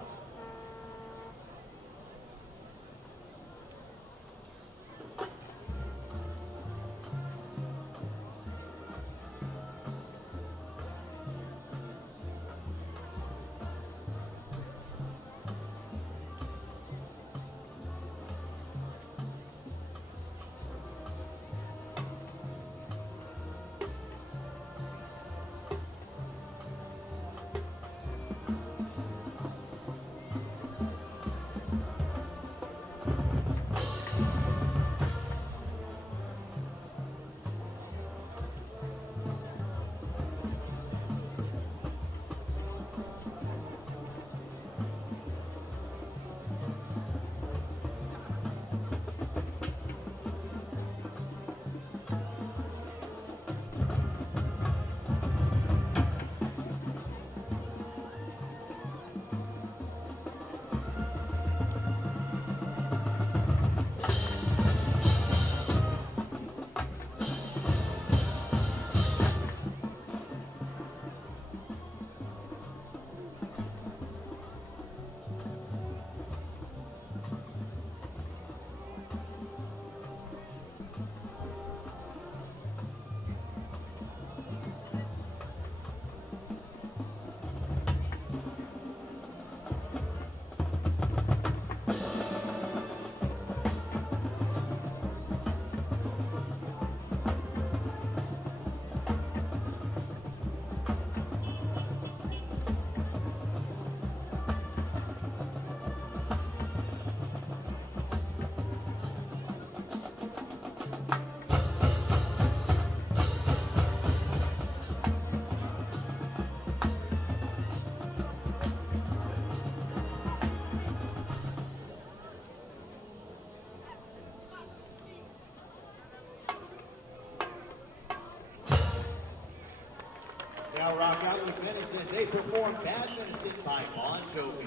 now rock out with Venice as they perform Bad Medicine by Bon Jovi.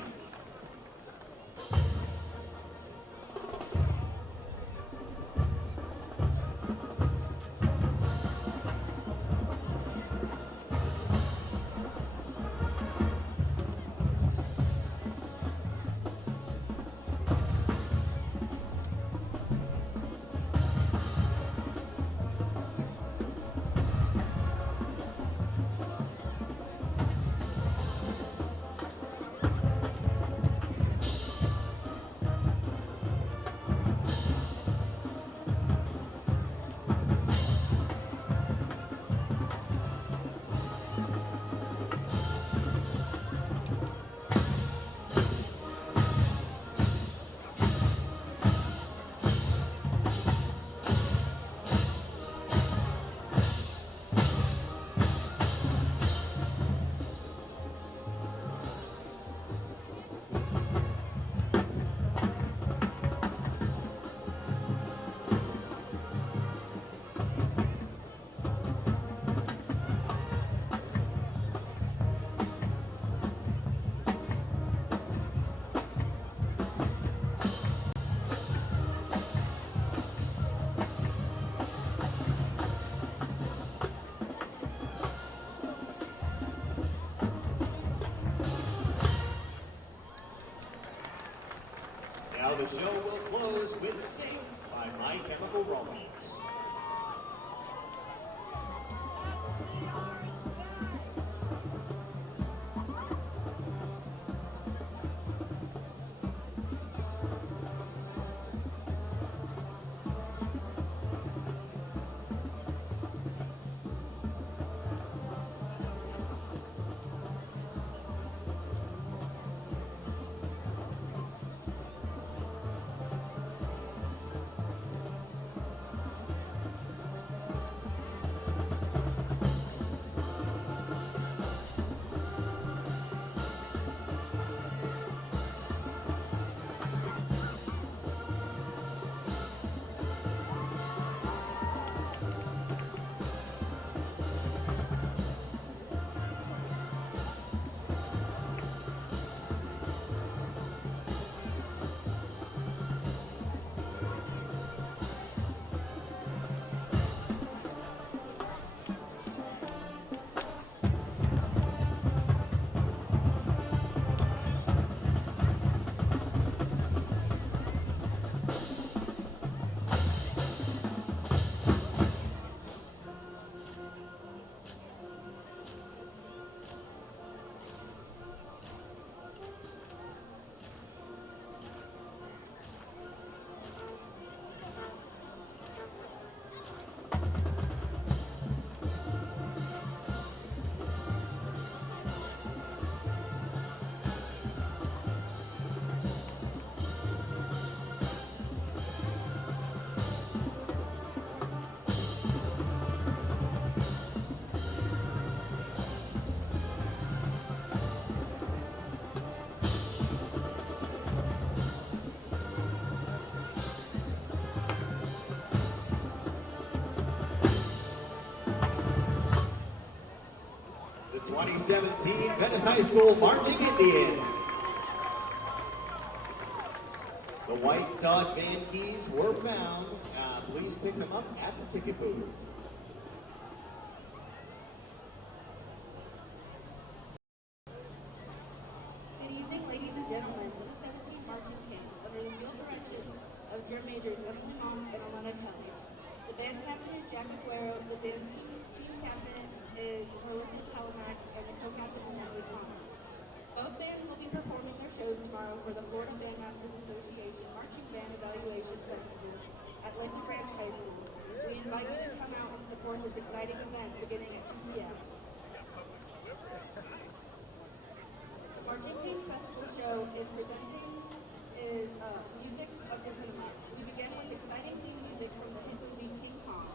Now the show will close with Sing by My Chemical Romance. The 2017 Venice High School Marching Indians. The white Dodge van keys were found. Please pick them up at the ticket booth. Good evening, ladies and gentlemen. The 17 marching camp under the field direction of drum majors Emily Moss and Alana Kelly. The band captain is Jack Aguero. The band team captain is Melissa Telemack, and the co-captain is Natalie Thomas. Both bands will be performing their shows tomorrow for the Florida Bandmasters Association Marching Band Evaluation Festival at Lincoln Branch High School. We invite you to come out and support this exciting event beginning at 2 p.m. The Marching Band Festival show is presenting music of the cinema. We begin with exciting theme music from the hit movie King Kong.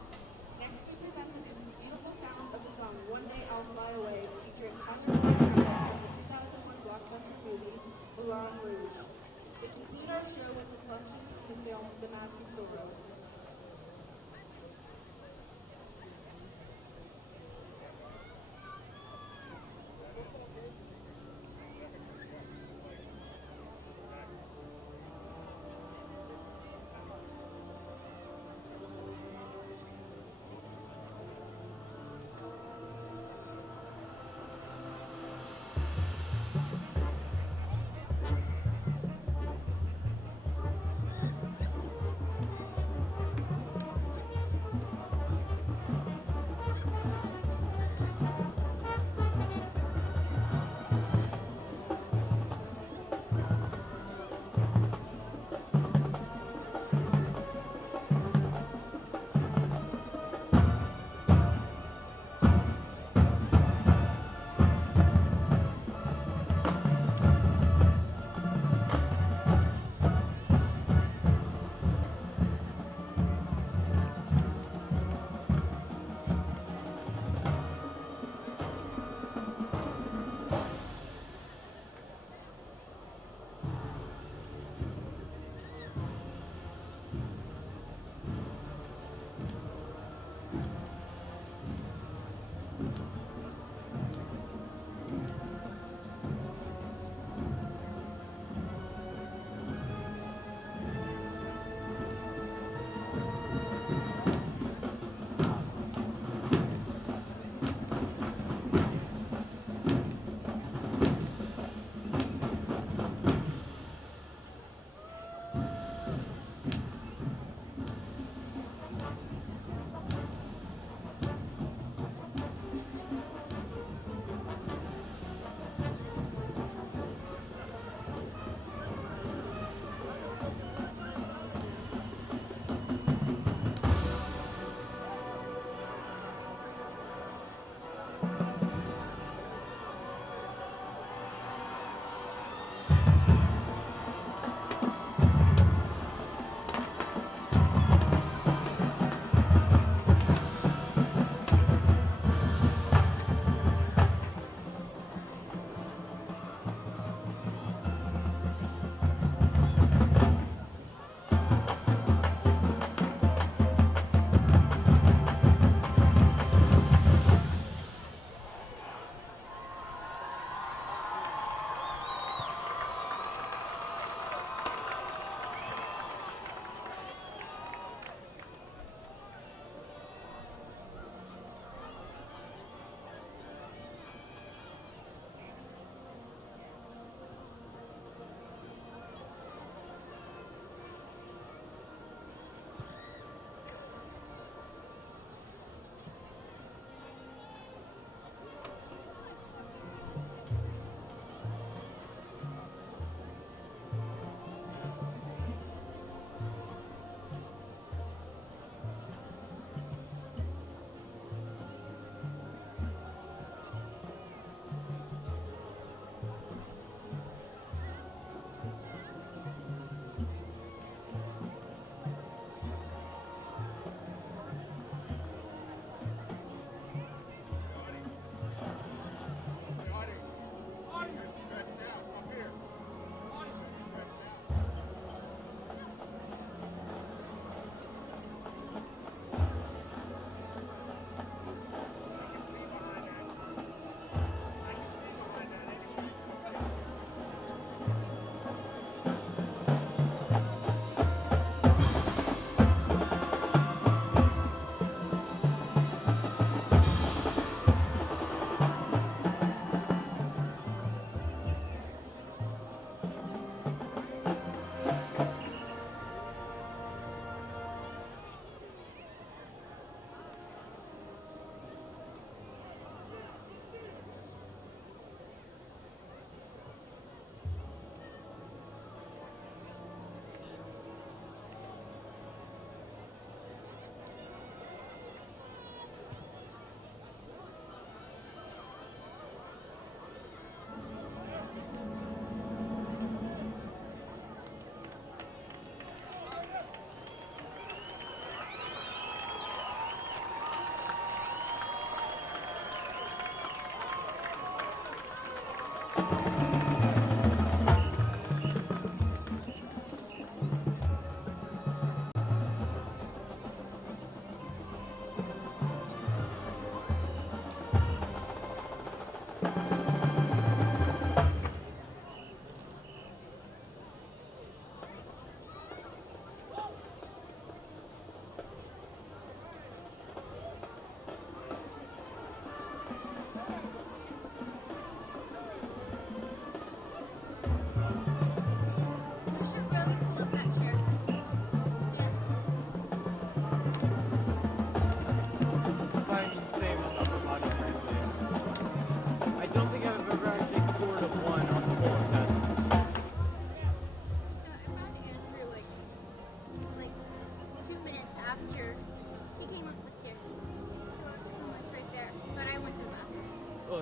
Next we present the beautiful sound of the song One Day I'll Fly Away, featuring Punter from the 2001 blockbuster movie Moulin Rouge. We conclude our show with the collection from the film The Mask of Zorro.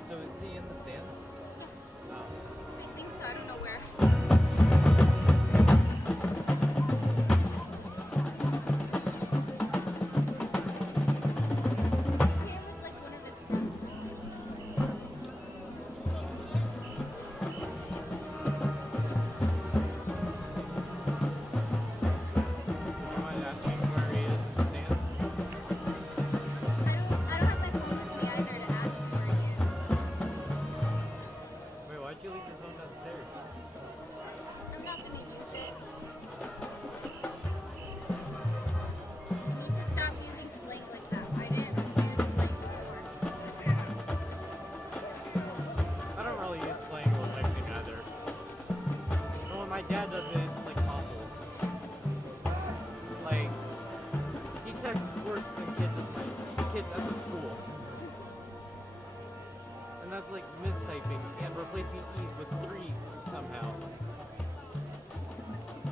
So is he in the stands? No. I think so. I don't know where. Wait, why'd you leave your phone downstairs? I'm not gonna use it. You need to stop using slang like that. I didn't use slang before. I don't really use slang while texting either. But when my dad does it, it's like awful. Like, he texts worse than kids at the school. And that's like mistyping and replacing E's with 3's somehow.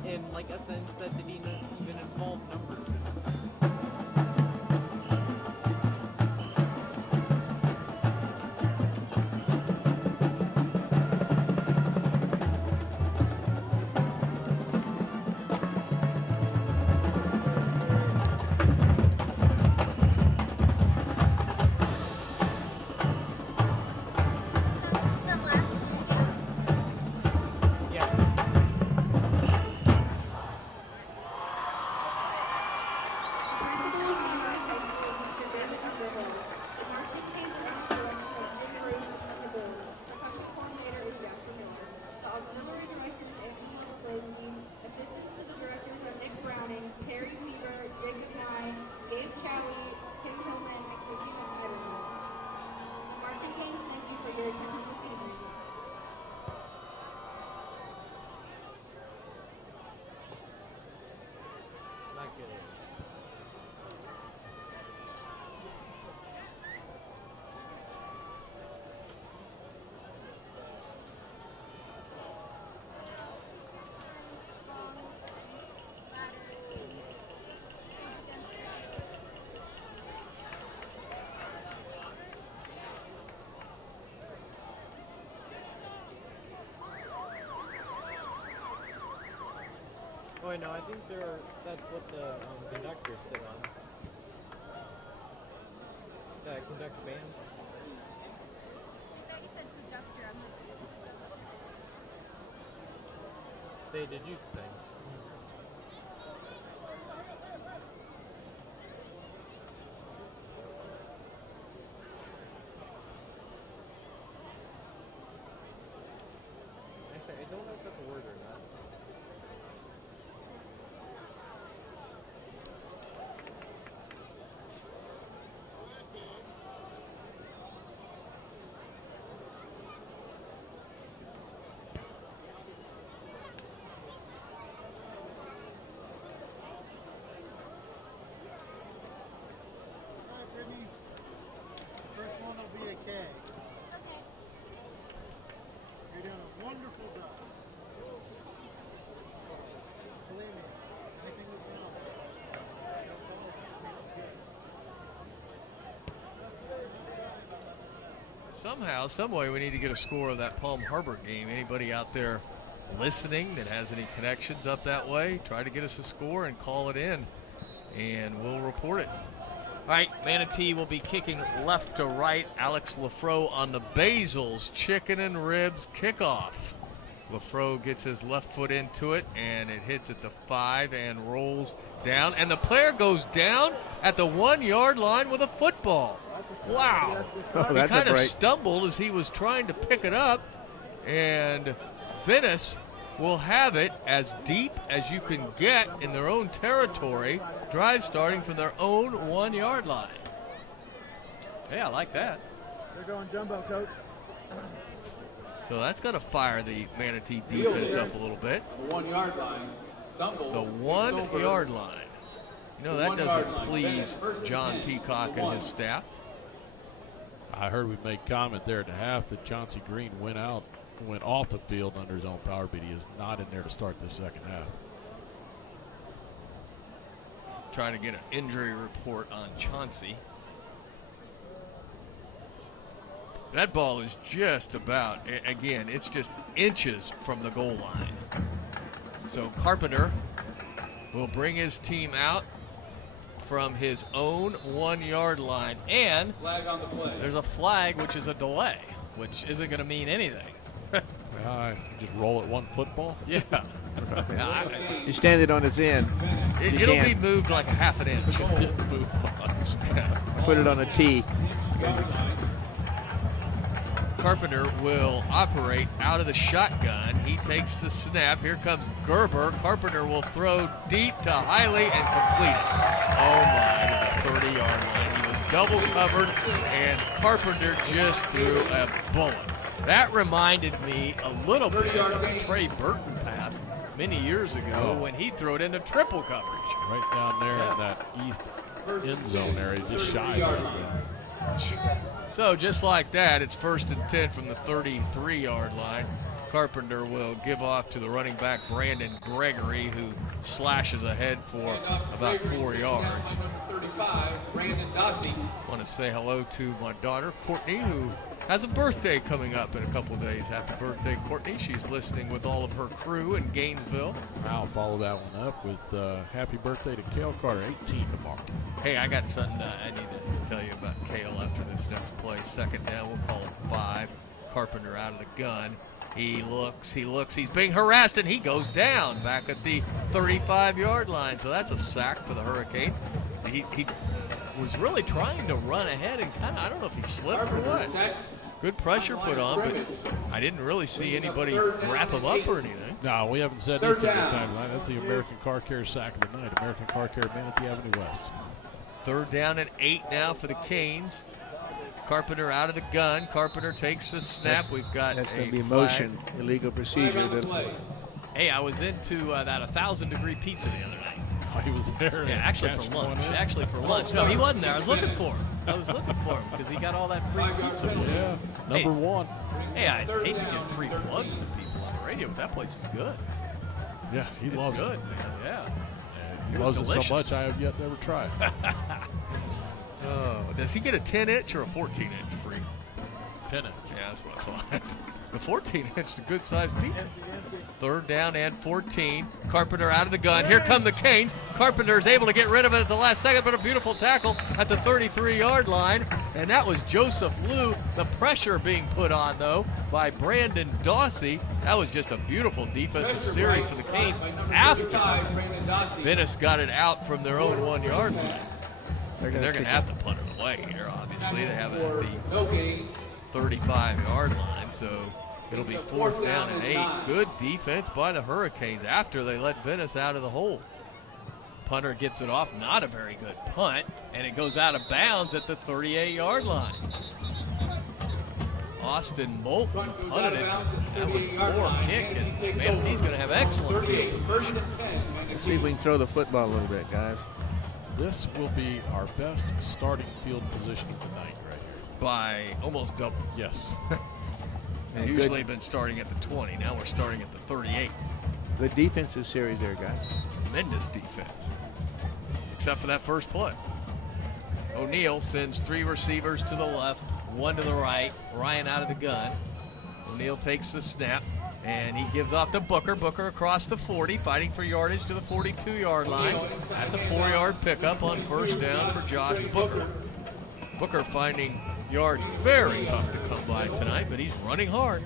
In like a sentence that didn't even involve numbers. Not good. Oh, wait, no, I think that's what the conductors sit on. The conductor band. I thought you said conductor. I'm like, They deduce things. Actually, I don't know if that's a word or not. First one will be a K. You're doing a wonderful job. Believe me, anything was wrong. Somehow, some way, we need to get a score of that Palm Harbor game. Anybody out there listening that has any connections up that way, try to get us a score and call it in, and we'll report it. All right, Manatee will be kicking left to right. Alex Lafro on the Basil's Chicken and Ribs kickoff. Lafro gets his left foot into it, and it hits at the 5 and rolls down. And the player goes down at the 1-yard line with a football. Wow. Oh, he kind of stumbled as he was trying to pick it up, and Venice will have it as deep as you can get in their own territory, drive starting from their own 1-yard line. Yeah, I like that. They're going jumbo, coach. So that's going to fire the Manatee defense up a little bit. The 1-yard line. Stumble. The 1-yard line. You know, that doesn't please John Peacock and his staff. I heard we made comment there at the half that Chauncey Green went off the field under his own power beat. He is not in there to start the second half. Trying to get an injury report on Chauncey. That ball is just about, again, it's just inches from the goal line. So Carpenter will bring his team out from his own 1 yard line. And Flag on the play. there's a flag, which is a delay, which isn't going to mean anything. Just roll it 1 football? Yeah. You stand it on its end. It'll be moved like a half an inch. It didn't move much. Put it on a tee. Carpenter will operate out of the shotgun. He takes the snap. Here comes Gerber. Carpenter will throw deep to Hiley and complete it. Oh my, to the 30-yard line. He was double covered, and Carpenter just threw a bullet. That reminded me a little bit of a Trey Burton pass many years ago when he threw it into triple coverage. Right down there in that east end zone area, just shy of it. So just like that, it's 1st and 10 from the 33-yard line. Carpenter will give off to the running back, Brandon Gregory, who slashes ahead for about 4 yards. 35, Brandon Dossie. Want to say hello to my daughter, Courtney, who has a birthday coming up in a couple days. Happy birthday, Courtney. She's listening with all of her crew in Gainesville. I'll follow that one up with happy birthday to Cale Carter, 18 tomorrow. Hey, I got something I need to tell you about Cale after this next play. 2nd down, we'll call it 5. Carpenter out of the gun. He looks, he's being harassed, and he goes down back at the 35-yard line. So that's a sack for the Hurricanes. He was really trying to run ahead and kind of, I don't know if he slipped or what. Good pressure put on, but I didn't really see anybody wrap him up or anything. No, we haven't said this too many times tonight. That's the American Car Care sack of the night. American Car Care, Manatee Avenue West. 3rd down and 8 now for the Canes. Carpenter out of the gun. Carpenter takes the snap. That's going to be motion, illegal procedure. Hey, I was into that 1,000-degree pizza the other night. Oh, he was there. Yeah, actually for lunch. No, he wasn't there. I was looking for him. Because he got all that free pizza. Yeah, number 1. Hey, I hate to give free plugs to people on the radio, but that place is good. Yeah, he loves good, it. Man. Yeah. He loves it so much I have yet to ever try it. Oh, does he get a 10-inch or a 14-inch free? 10-inch. Yeah, that's what I thought. The 14-inch is a good-sized pizza. 3rd down and 14. Carpenter out of the gun. Here come the Canes. Carpenter is able to get rid of it at the last second, but a beautiful tackle at the 33-yard line. And that was Joseph Liu. The pressure being put on, though, by Brandon Dossie. That was just a beautiful defensive series for the Canes after Venice got it out from their own 1 yard line. They're going to have to punt it away here, obviously. They have it at the 35-yard line, so it'll be 4th down and 8. Good defense by the Hurricanes after they let Venice out of the hole. Punter gets it off, not a very good punt, and it goes out of bounds at the 38-yard line. Austin Moulton punted it. That was a poor kick, and Manatee's going to have excellent field position. Let's see if we can throw the football a little bit, guys. This will be our best starting field position of the night right here. By almost double. Yes. Usually been starting at the 20. Now we're starting at the 38. Good defensive series there, guys. Tremendous defense. Except for that first play. O'Neal sends 3 receivers to the left, 1 to the right. Ryan out of the gun. O'Neal takes the snap, and he gives off to Booker. Booker across the 40, fighting for yardage to the 42-yard line. That's a 4-yard pickup on 1st down for Josh Booker. Booker finding yards very tough to come by tonight, but he's running hard.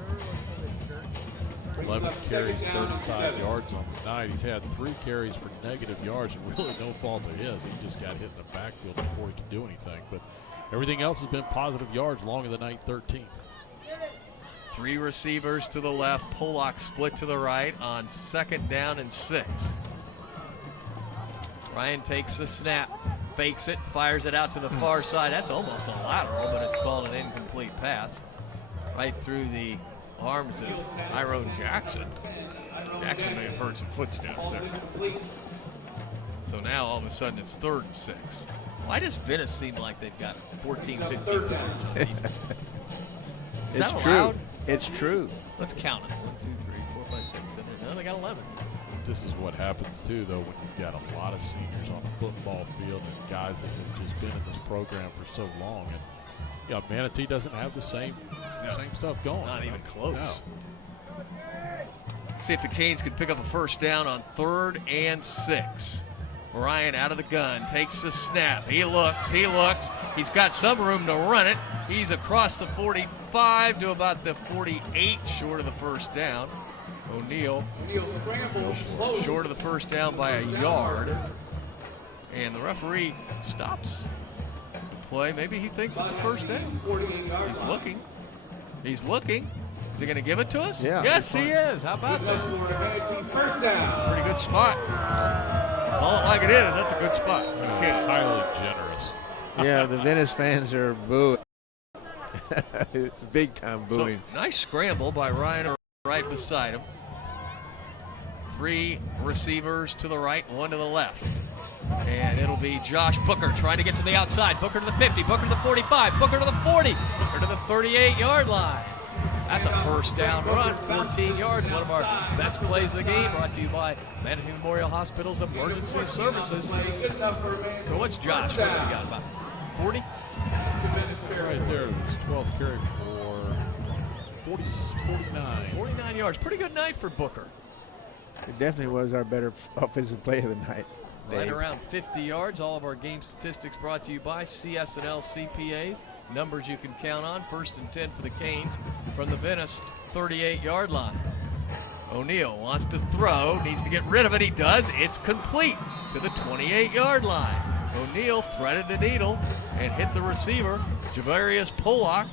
11 carries, 35 yards on the night. He's had 3 carries for negative yards, and really no fault of his. He just got hit in the backfield before he could do anything. But everything else has been positive yards, long of the night, 13. 3 receivers to the left. Pollock split to the right on 2nd down and 6. Ryan takes the snap, fakes it, fires it out to the far side. That's almost a lateral, but it's called an incomplete pass. Right through the arms of Tyrone Jackson. Jackson may have heard some footsteps there. So now all of a sudden it's 3rd and 6. Why does Venice seem like they've got 14, 15 points on defense? Is it's that true. allowed? It's true. Let's count it. 1, 2, 3, 4, 5, 6, 7, 8. No, they got 11. This is what happens, too, though, when you've got a lot of seniors on the football field and guys that have just been in this program for so long. And Yeah, Manatee doesn't have the same stuff going. Not even close. No. Let's see if the Canes can pick up a first down on 3rd and 6. Ryan out of the gun, takes the snap. He looks. He's got some room to run it. He's across the 45 to about the 48, short of the first down. O'Neal short of the first down by a yard. And the referee stops the play. Maybe he thinks it's a first down. He's looking. Is he going to give it to us? Yeah. Yes, he is. How about that? It's a pretty good spot. Call it like it is. That's a good spot for the Canes. Highly generous. Yeah, the Venice fans are booing. It's big time booing. So, nice scramble by Ryan right beside him. 3 receivers to the right, 1 to the left. And it'll be Josh Booker trying to get to the outside. Booker to the 50, Booker to the 45, Booker to the 40, Booker to the 38-yard line. That's a first down run, 14 yards, one of our best plays of the game, brought to you by Manatee Memorial Hospital's Emergency Services. So what's Josh? What's he got, about 40? Right there, his 12th carry for 49. 49 yards, pretty good night for Booker. It definitely was our better offensive play of the night. Right around 50 yards. All of our game statistics brought to you by CS&L CPAs. Numbers you can count on. 1st and 10 for the Canes from the Venice 38-yard line. O'Neal wants to throw, needs to get rid of it. He does. It's complete to the 28-yard line. O'Neal threaded the needle and hit the receiver, Javarius Pollock.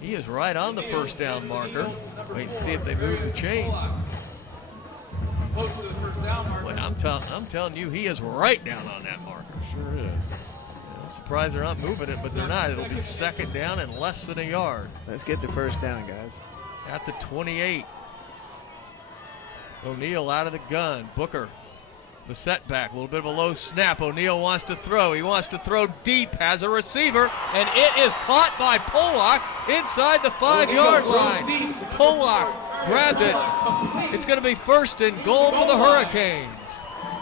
He is right on the first down marker. Wait to see if they move the chains. Close to the first down marker. Boy, I'm telling you, he is right down on that marker. Sure is. I'm surprised they're not moving it, but they're not. It'll be 2nd down and less than a yard. Let's get the first down, guys. At the 28. O'Neal out of the gun. Booker, the setback, a little bit of a low snap. O'Neal wants to throw. He wants to throw deep, has a receiver, and it is caught by Pollock inside the 5-yard line. Pollock grabbed it. It's going to be 1st and goal for the Hurricanes.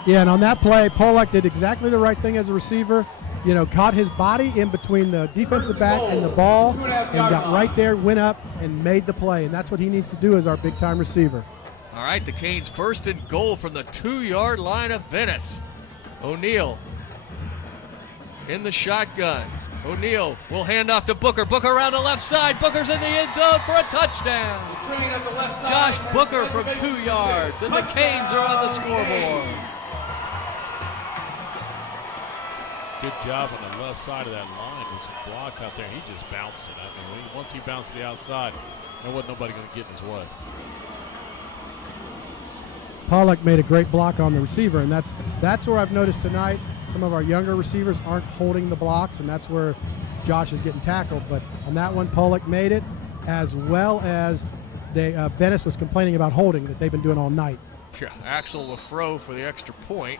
Yeah, and on that play, Pollock did exactly the right thing as a receiver. You know, caught his body in between the defensive back and the ball and got right there, went up, and made the play. And that's what he needs to do as our big-time receiver. All right, the Canes 1st and goal from the 2-yard line of Venice. O'Neal in the shotgun. O'Neal will hand off to Booker. Booker around the left side. Booker's in the end zone for a touchdown. Josh Booker from 2 yards, and the Canes are on the scoreboard. Good job on the left side of that line with some blocks out there. He just bounced it. I mean, once he bounced to the outside, there wasn't nobody going to get in his way. Pollock made a great block on the receiver, and that's where I've noticed tonight some of our younger receivers aren't holding the blocks, and that's where Josh is getting tackled. But on that one, Pollock made it, as well as Venice was complaining about holding that they've been doing all night. Yeah, Axel Lafro for the extra point,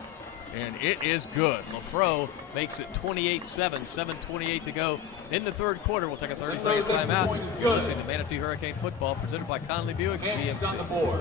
and it is good. Lafro makes it 28-7, 7:28 to go in the 3rd quarter. We'll take a 30-second timeout. You're listening to Manatee Hurricane Football, presented by Conley Buick GMC.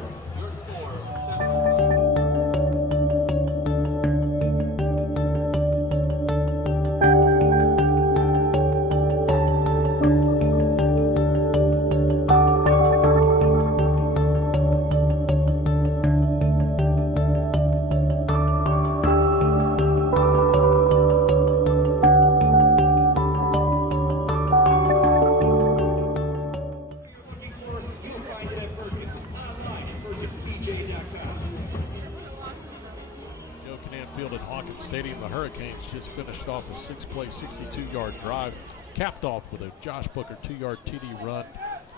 Just finished off a 6-play, 62-yard drive, capped off with a Josh Booker 2-yard TD run.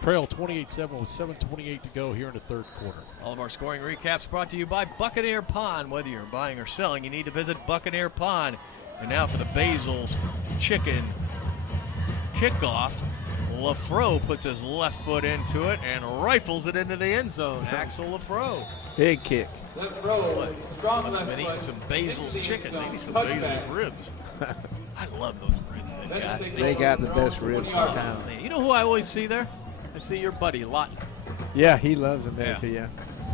Trail 28-7 with 7:28 to go here in the 3rd quarter. All of our scoring recaps brought to you by Buccaneer Pond. Whether you're buying or selling, you need to visit Buccaneer Pond. And now for the Basil's Chicken kickoff. Lafro puts his left foot into it and rifles it into the end zone. Axel Lafro. Big kick. Must have been eating some Basil's chicken, maybe some Basil's ribs. I love those ribs they got. They got the best ribs in town. You know who I always see there? I see your buddy Lawton. Yeah, he loves them there too. Yeah.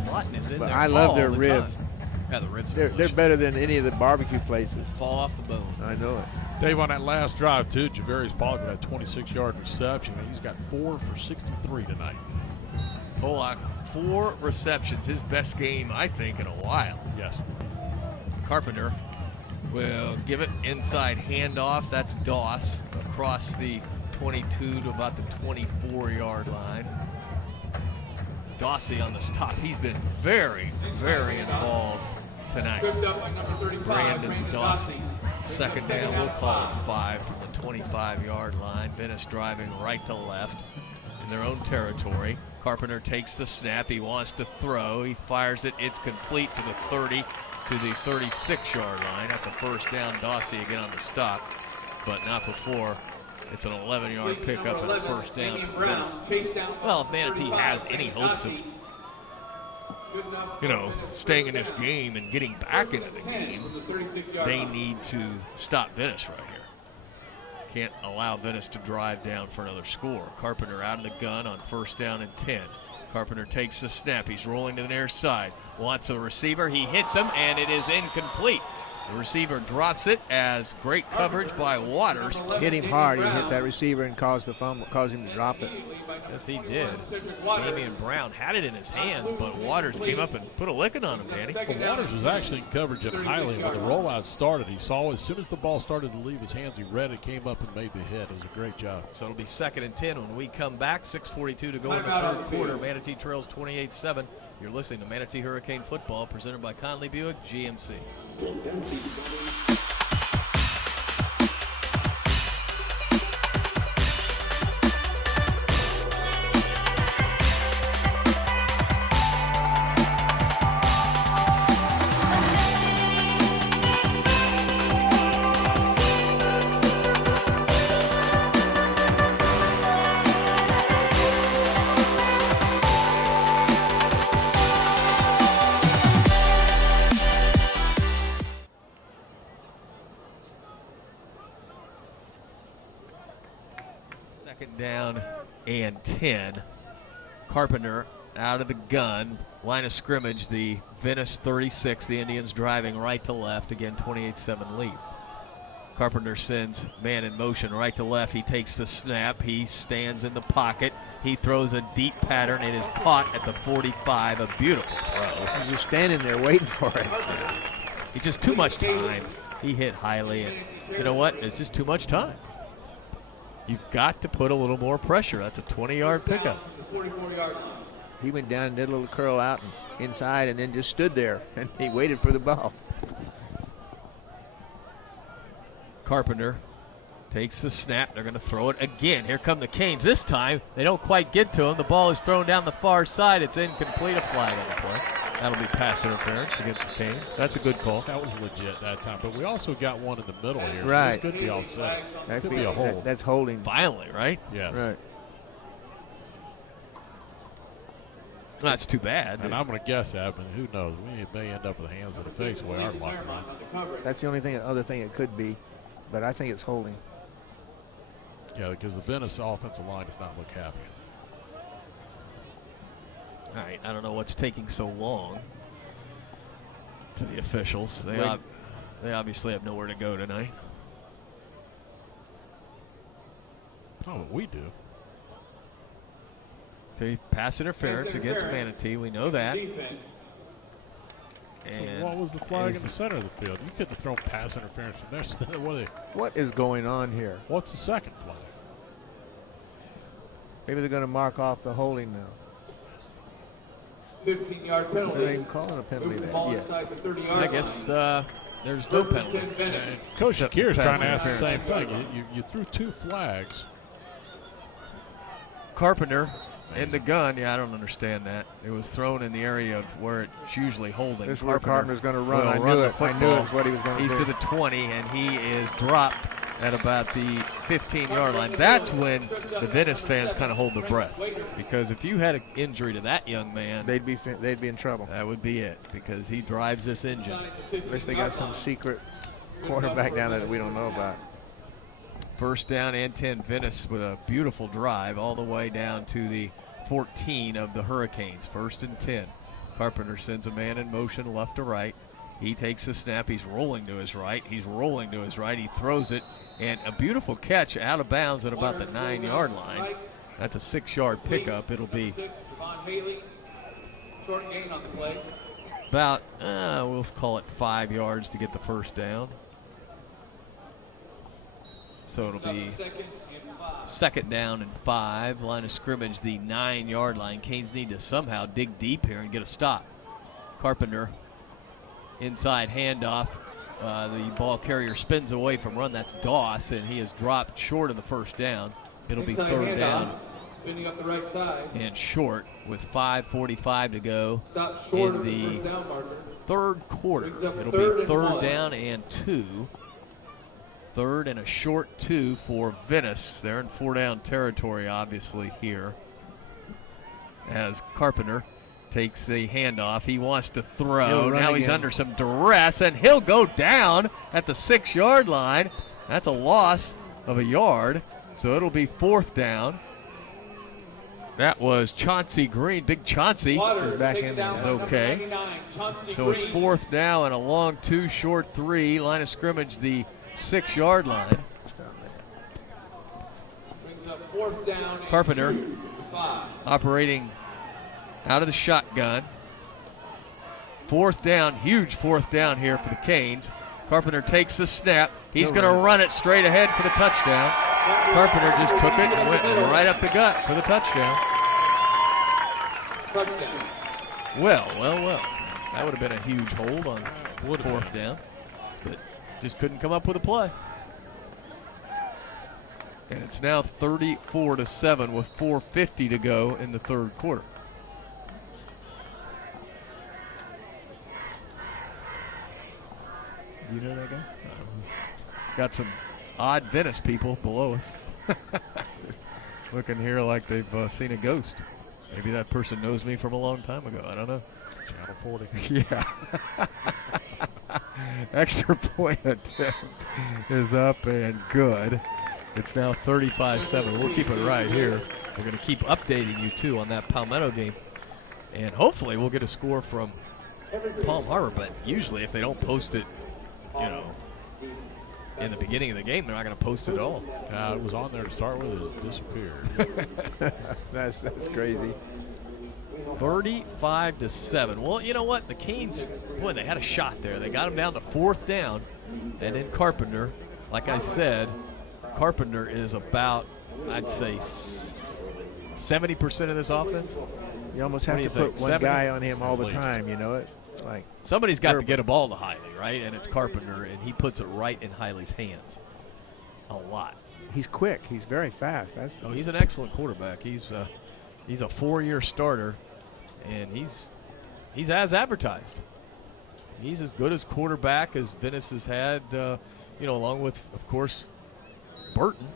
Lawton is in there. I love their ribs. Yeah, the ribs are they're better than any of the barbecue places. Fall off the bone. I know it. Dave, on that last drive, too, Javarius Pollock with that 26-yard reception. He's got 4 for 63 tonight. Pollock, 4 receptions, his best game, I think, in a while. Yes. Carpenter will give it inside handoff. That's Doss across the 22 to about the 24-yard line. Dossie on the stop. He's been very, very involved tonight. Brandon Dossie. Second down, we'll call it 5 from the 25-yard line. Venice driving right to left in their own territory. Carpenter takes the snap. He wants to throw. He fires it. It's complete to the 30, to the 36-yard line. That's a first down. Dossie again on the stop, but not before it's an 11-yard pickup and a first down for Venice. Well, if Manatee has any hopes of, staying in this game and getting back into the game, they need to stop Venice right here. Can't allow Venice to drive down for another score. Carpenter out of the gun on first down and 10. Carpenter takes the snap. He's rolling to the near side. Wants a receiver. He hits him, and it is incomplete. The receiver drops it as great coverage by Waters. Hit him hard. He hit that receiver and caused the fumble, caused him to drop it. Yes, he did. Damian Brown had it in his hands, but Waters came up and put a licking on him, Danny. Well, Waters was actually in coverage at Highland when the rollout started. He saw it. As soon as the ball started to leave his hands, he read it, came up, and made the hit. It was a great job. So it'll be 2nd and 10 when we come back. 6:42 to go in the third quarter. Manatee trails 28-7. You're listening to Manatee Hurricane Football, presented by Conley Buick GMC. Down and 10. Carpenter out of the gun. Line of scrimmage, the Venice 36. The Indians driving right to left. Again, 28-7 lead. Carpenter sends man in motion right to left. He takes the snap. He stands in the pocket. He throws a deep pattern. It is caught at the 45. A beautiful throw. He's just standing there waiting for it. It's just too much time. He hit highly, and you know what? It's just too much time. You've got to put a little more pressure. That's a 20-yard pickup. He went down and did a little curl out and inside and then just stood there, and he waited for the ball. Carpenter takes the snap. They're going to throw it again. Here come the Canes. This time, they don't quite get to him. The ball is thrown down the far side. It's incomplete. A flag on the play. That'll be pass interference against the Canes. That's a good call. That was legit that time. But we also got one in the middle here. Right. So this could be offside. That could be a hold. That's holding. Violently, right? Yes. Right. That's too bad. And I'm going to guess that, but who knows? We may end up with the hands of the face the way our locker room. That's the only other thing it could be, but I think it's holding. Yeah, because the Venice offensive line does not look happy. All right, I don't know what's taking so long for the officials. They obviously have nowhere to go tonight. Oh, but we do. Okay, pass interference against Manatee. We know that. And so what was the flag in the center of the field? You couldn't have thrown pass interference from there. What is going on here? What's the second flag? Maybe they're going to mark off the holding now. 15-yard penalty. They're even calling a penalty there. Yeah. I guess there's no penalty. Coach Shakir is trying to ask the same thing. You threw 2 flags. Carpenter in the gun. Yeah, I don't understand that. It was thrown in the area of where it's usually holding. This is where Carpenter's going to run. I knew it. I knew it's what he was going to do. He's to the 20, and he is dropped at about the 15-yard line. That's when the Venice fans kind of hold their breath, because if you had an injury to that young man, they'd be in trouble. That would be it, because he drives this engine. Unless they got some secret quarterback down there that we don't know about. First down and 10, Venice with a beautiful drive all the way down to the 14 of the Hurricanes. 1st and 10. Carpenter sends a man in motion left to right. He takes the snap. He's rolling to his right. He's rolling to his right. He throws it, and a beautiful catch out of bounds at about the 9-yard line. That's a 6-yard pickup. It'll be Short gain on the play. about, we'll call it 5 yards to get the first down. So it'll be second down and 5. Line of scrimmage, the 9-yard line. Canes need to somehow dig deep here and get a stop. Carpenter, inside handoff. The ball carrier spins away from run. That's Doss, and he is dropped short of the first down. It'll be third down. Spinning up the right side. And short with 5:45 to go Stop short in of the the first down marker. third quarter. Brings up It'll third be and third 1. down and 2. Third and a short 2 for Venice. They're in 4-down territory, obviously, here. As Carpenter takes the handoff. He wants to throw. Now he's under some duress, and he'll go down at the 6-yard line. That's a loss of a yard, so it'll be fourth down. That was Chauncey Green. Big Chauncey back in there. is okay. So it's fourth down and a long 2, short 3. Line of scrimmage, the 6-yard line. Brings up fourth down and Carpenter 2, 5. operating out of the shotgun. Fourth down, huge fourth down here for the Canes. Carpenter takes the snap. He's going to run it straight ahead for the touchdown. Carpenter just took it and went right up the gut for the touchdown. Touchdown. Well. That would have been a huge hold on fourth down, but just couldn't come up with a play. And it's now 34-7 with 4:50 to go in the third quarter. Do you know that guy? Got some odd Venice people below us. Looking here like they've seen a ghost. Maybe that person knows me from a long time ago. I don't know. Channel 40. Yeah. Extra point attempt is up and good. It's now 35-7. We'll keep it right here. We're going to keep updating you, too, on that Palmetto game. And hopefully we'll get a score from Palm Harbor. But usually if they don't post it, in the beginning of the game, they're not going to post it at all. It was on there to start with. It disappeared. That's crazy. 35-7. Well, you know what? The Canes, boy, they had a shot there. They got them down to fourth down. And then Carpenter, like I said, Carpenter is about, I'd say, 70% of this offense. You almost have to put one guy on him all the time, you know it? Like somebody's got to get a ball to Hiley, right? And it's Carpenter, and he puts it right in Hiley's hands a lot. He's quick. He's very fast. He's an excellent quarterback. He's a 4-year starter, and he's as advertised. He's as good as quarterback as Venice has had, along with, of course, Burton.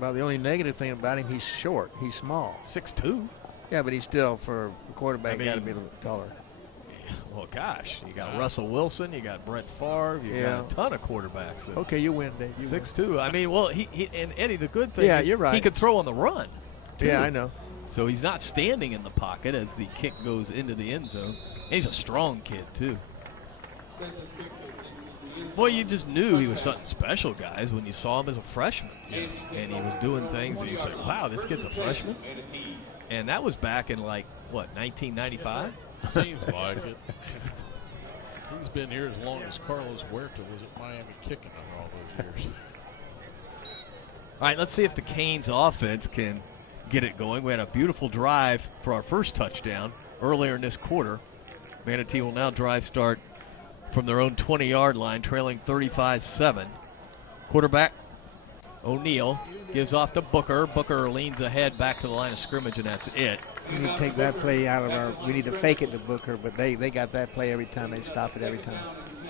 Well, the only negative thing about him, he's short. He's small. 6'2". Yeah, but he's still, for a quarterback, got to be a little taller. Well, gosh, you got Russell Wilson, you got Brett Favre, you got a ton of quarterbacks. Okay, you win, Dave. 6'2". I mean, well, he and Eddie, the good thing is you're right. He could throw on the run, too. Yeah, I know. So he's not standing in the pocket as the kick goes into the end zone. And he's a strong kid, too. Boy, you just knew he was something special, guys, when you saw him as a freshman. Yes. And he was doing things that you said, wow, this kid's a freshman? And that was back in, 1995? Seems like it. He's been here as long as Carlos Huerta was at Miami kicking him all those years. All right, let's see if the Canes offense can get it going. We had a beautiful drive for our first touchdown earlier in this quarter. Manatee will now drive start from their own 20-yard line, trailing 35-7. Quarterback O'Neal gives off to Booker. Booker leans ahead back to the line of scrimmage, and that's it. We need to take that play out of our – we need to fake it to Booker, but they got that play every time. They stop it every time.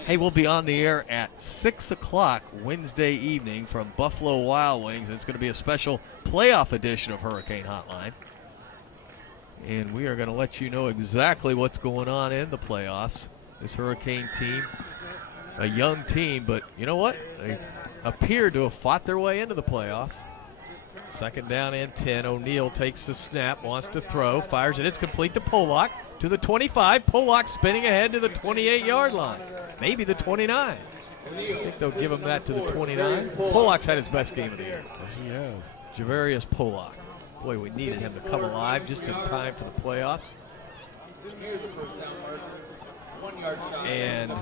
Hey, we'll be on the air at 6 o'clock Wednesday evening from Buffalo Wild Wings. It's going to be a special playoff edition of Hurricane Hotline. And we are going to let you know exactly what's going on in the playoffs. This Hurricane team, a young team, but you know what? They appear to have fought their way into the playoffs. Second down and 10. O'Neal takes the snap, wants to throw, fires it. It's complete to Pollock to the 25. Pollock spinning ahead to the 28-yard line. maybe the 29. I think they'll give him that to the 29. Pollock's had his best game of the year. Yes, he has. Javarius Pollock. Boy, we needed him to come alive just in time for the playoffs. And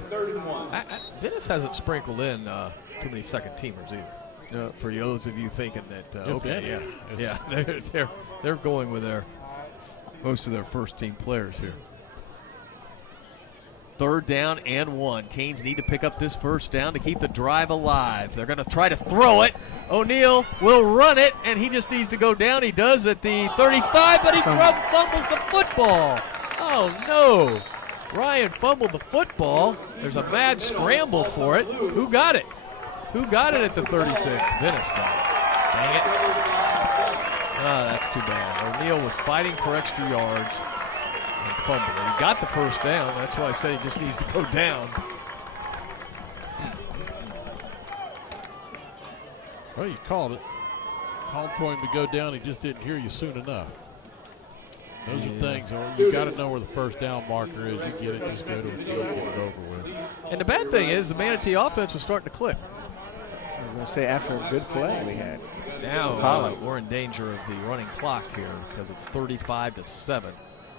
Venice hasn't sprinkled in too many second-teamers either. For those of you thinking that, they're going with most of their first-team players here. 3rd down and 1. Canes need to pick up this first down to keep the drive alive. They're going to try to throw it. O'Neal will run it, and he just needs to go down. He does at the 35, but he fumbles the football. Oh, no. Ryan fumbled the football. There's a mad scramble for it. Who got it? Who got it at the 36? Venice got it. Dang it. Oh, that's too bad. O'Neal was fighting for extra yards. Fumble. He got the first down. That's why I said he just needs to go down. Well, you called it. Called for him to go down. He just didn't hear you soon enough. Those are things. You got to know where the first down marker is. You get it, just go to the field and get it over with. And the bad thing is the Manatee offense was starting to click. I was going to say, after a good play we had. Now we're in danger of the running clock here because it's 35-7.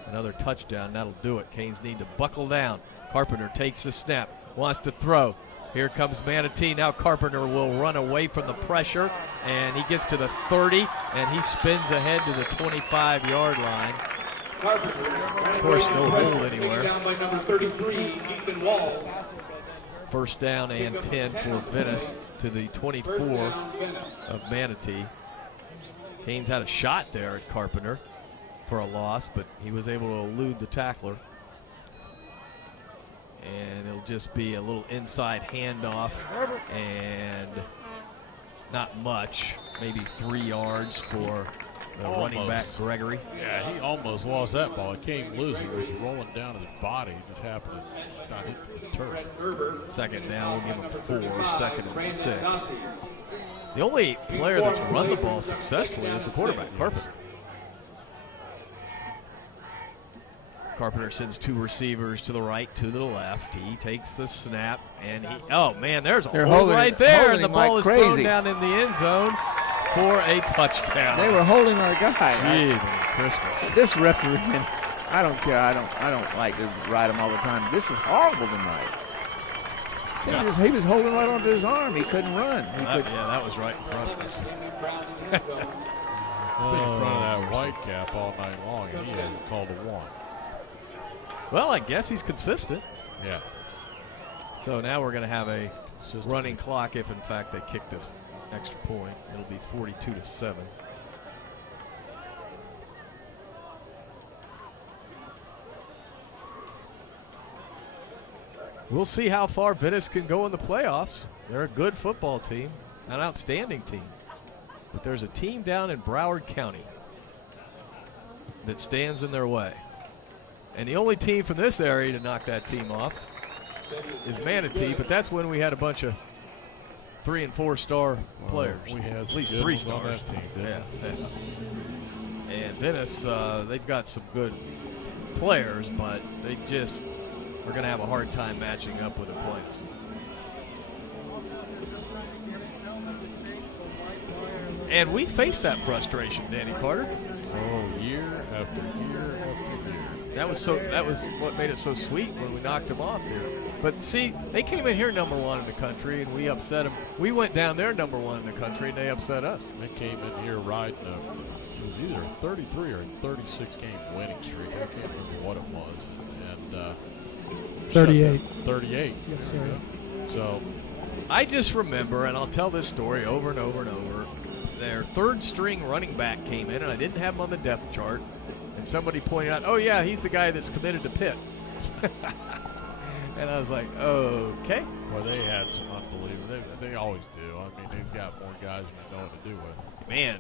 Another touchdown, that'll do it. Canes need to buckle down. Carpenter takes the snap, wants to throw. Here comes Manatee. Now Carpenter will run away from the pressure, and he gets to the 30, and he spins ahead to the 25-yard line. Of course, no hold anywhere. First down and 10 for Venice to the 24 of Manatee. Canes had a shot there at Carpenter for a loss, but he was able to elude the tackler. And it'll just be a little inside handoff and not much, maybe 3 yards for the running back Gregory. Yeah, he almost lost that ball. It came loose. He was rolling down his body. It just happened to not hit the turf. Second down, we'll give him 4, 2nd and 6. The only player that's run the ball successfully is the quarterback, Carpenter. Carpenter sends 2 receivers to the right, 2 to the left. He takes the snap, and oh man, there's a hole right there, and the ball is thrown down in the end zone for a touchdown. They were holding our guy. Gee, Christmas. This referee, I don't care. I don't like to ride him all the time. This is horrible tonight. He was holding right onto his arm. He couldn't run. Yeah, that was right in front of us. Been in front of that Whitecap all night long, and he hasn't called a one. Well, I guess he's consistent. Yeah. So now we're going to have a running clock if, in fact, they kick this extra point. It'll be 42-7. We'll see how far Venice can go in the playoffs. They're a good football team, an outstanding team. But there's a team down in Broward County that stands in their way. And the only team from this area to knock that team off is Manatee, but that's when we had a bunch of 3- and 4-star players. We had at least 3 stars on that team, didn't we? And Venice, they've got some good players, but they just are going to have a hard time matching up with the players. And we face that frustration, Danny Carter. Oh, year after year after year. That was what made it so sweet when we knocked them off here. But see, they came in here #1 in the country, and we upset them. We went down there #1 in the country, and they upset us. They came in here riding it was either a 33 or a 36 game winning streak. I can't remember what it was. And 38. 38. Yes, sir. Yeah. So I just remember, and I'll tell this story over and over and over. Their 3rd string running back came in, and I didn't have him on the depth chart. And somebody pointed out, oh, yeah, he's the guy that's committed to Pitt. And I was like, okay. Well, they had some unbelievable. They always do. I mean, they've got more guys than they know what to do with. Man,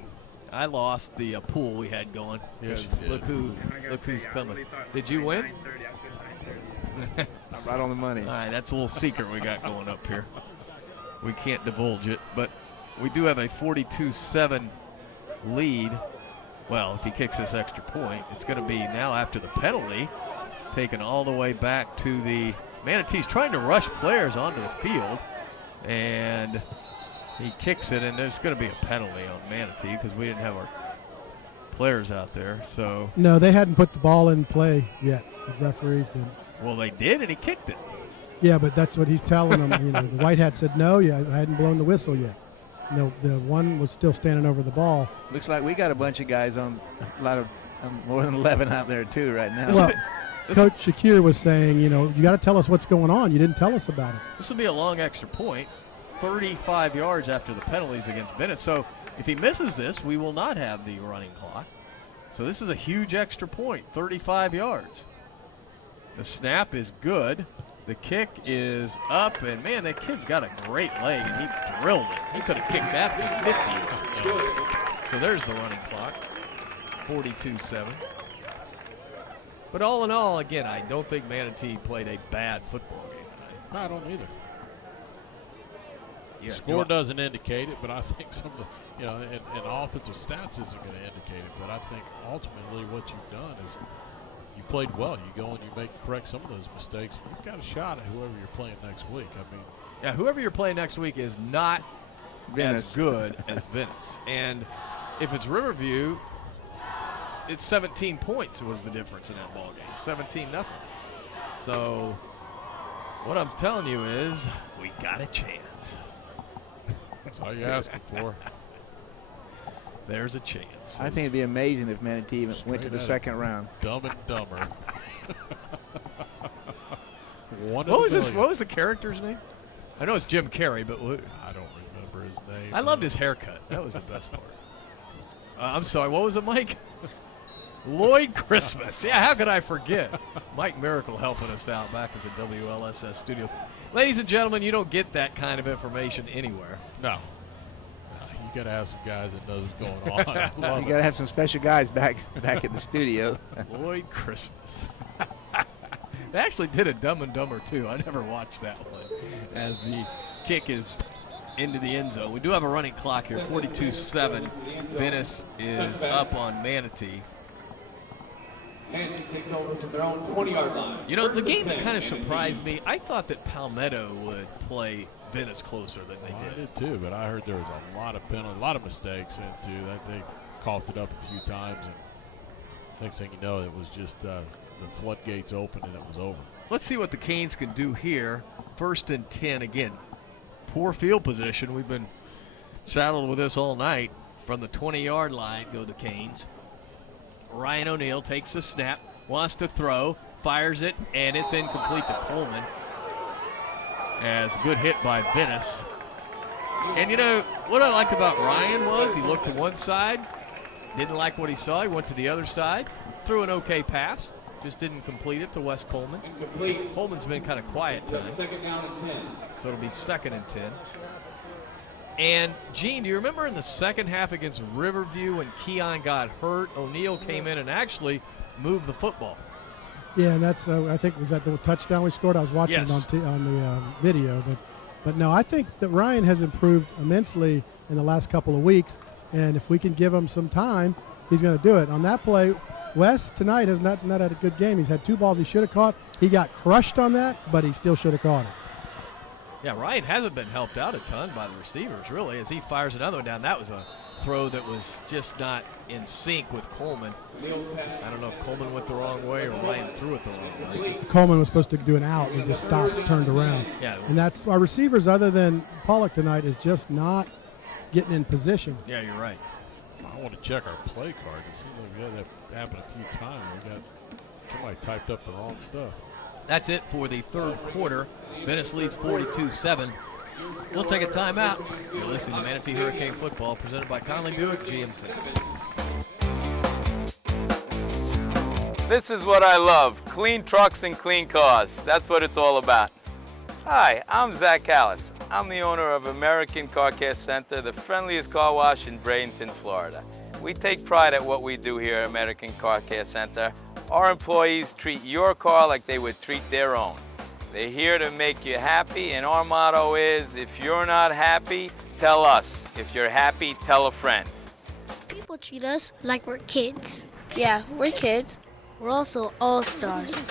I lost the pool we had going. Yes, look who's coming. Did you win? I'm right on the money. All right, that's a little secret we got going up here. We can't divulge it, but we do have a 42-7 lead. Well, if he kicks this extra point, it's going to be now after the penalty, taken all the way back to the Manatee's trying to rush players onto the field, and he kicks it, and there's going to be a penalty on Manatee because we didn't have our players out there. So No, they hadn't put the ball in play yet. The referees did. well, they did, and he kicked it. Yeah, but that's what he's telling them. The white hat said no. Yeah, I hadn't blown the whistle yet. The one was still standing over the ball. Looks like we got a bunch of guys on a lot of more than 11 out there too right now. Well, Coach Shakir was saying, you got to tell us what's going on. You didn't tell us about it. This will be a long extra point, 35 yards after the penalties against Venice. So if he misses this, we will not have the running clock. So this is a huge extra point, 35 yards. The snap is good. The kick is up, and man, that kid's got a great leg, and he drilled it. He could have kicked that for 50. So there's the running clock, 42-7. But all in all, again, I don't think Manatee played a bad football game tonight. No, I don't either. Yeah, Score doesn't indicate it, but I think some of the, and offensive stats isn't going to indicate it. But I think ultimately what you've done is you played well. You go and you correct some of those mistakes. You've got a shot at whoever you're playing next week. I mean, yeah, whoever you're playing next week is not Venice. as good as Venice. And if it's Riverview, it's 17 points was the difference in that ball game. 17-0. So what I'm telling you is we got a chance. That's all you're asking for. There's a chance. I think it'd be amazing if Manatee even went to the second round. Dumb and Dumber. What was the character's name? I know it's Jim Carrey, but I don't remember his name. I loved his haircut. That was the best part. I'm sorry, what was it, Mike? Lloyd Christmas. Yeah, how could I forget? Mike Miracle helping us out back at the WLSS studios. Ladies and gentlemen, you don't get that kind of information anywhere. No. You got to have some guys that know what's going on. You got to have some special guys back at the studio. Lloyd Christmas. They actually did a Dumb and Dumber too. I never watched that one. As the kick is into the end zone. We do have a running clock here, 42-7. Venice is up on Manatee. Manatee takes over from their own 20-yard line. The game that kind of surprised me, I thought that Palmetto would play Venice closer than they did. I did too, but I heard there was a lot of penalties, a lot of mistakes into that. They coughed it up a few times, and next thing you know, it was just the floodgates opened and it was over. Let's see what the Canes can do here. 1st and 10 again. Poor field position. We've been saddled with this all night. From the 20-yard line go the Canes. Ryan O'Neal takes the snap, wants to throw, fires it, and it's incomplete to Coleman. As good hit by Venice. And what I liked about Ryan was he looked to one side, didn't like what he saw, he went to the other side, threw an okay pass, just didn't complete it to Wes Coleman. Incomplete. Coleman's been kind of quiet tonight. Second down and 10. So it'll be 2nd and 10. And, Gene, do you remember in the second half against Riverview when Keon got hurt, O'Neal came in and actually moved the football? Yeah, and that's I think was that the touchdown we scored. I was watching Yes. it on the video, but no, I think that Ryan has improved immensely in the last couple of weeks, and if we can give him some time, he's going to do it. On that play, Wes tonight has not had a good game. He's had 2 balls he should have caught. He got crushed on that, but he still should have caught it. Yeah, Ryan hasn't been helped out a ton by the receivers, really, as he fires another one down. That was a throw that was just not in sync with Coleman. I don't know if Coleman went the wrong way or Ryan threw it the wrong way. Coleman was supposed to do an out and just stopped, turned around. Yeah. And that's our receivers, other than Pollock tonight, is just not getting in position. Yeah, you're right. I want to check our play card. It seems like we had that happen a few times. We got somebody typed up the wrong stuff. That's it for the third quarter. Venice leads 42-7. We'll take a timeout. You're listening to Manatee Hurricane Football, presented by Conley Buick GMC. This is what I love, clean trucks and clean cars. That's what it's all about. Hi, I'm Zach Callis. I'm the owner of American Car Care Center, the friendliest car wash in Bradenton, Florida. We take pride at what we do here at American Car Care Center. Our employees treat your car like they would treat their own. They're here to make you happy, and our motto is, if you're not happy, tell us. If you're happy, tell a friend. People treat us like we're kids. Yeah, we're kids. We're also all-stars.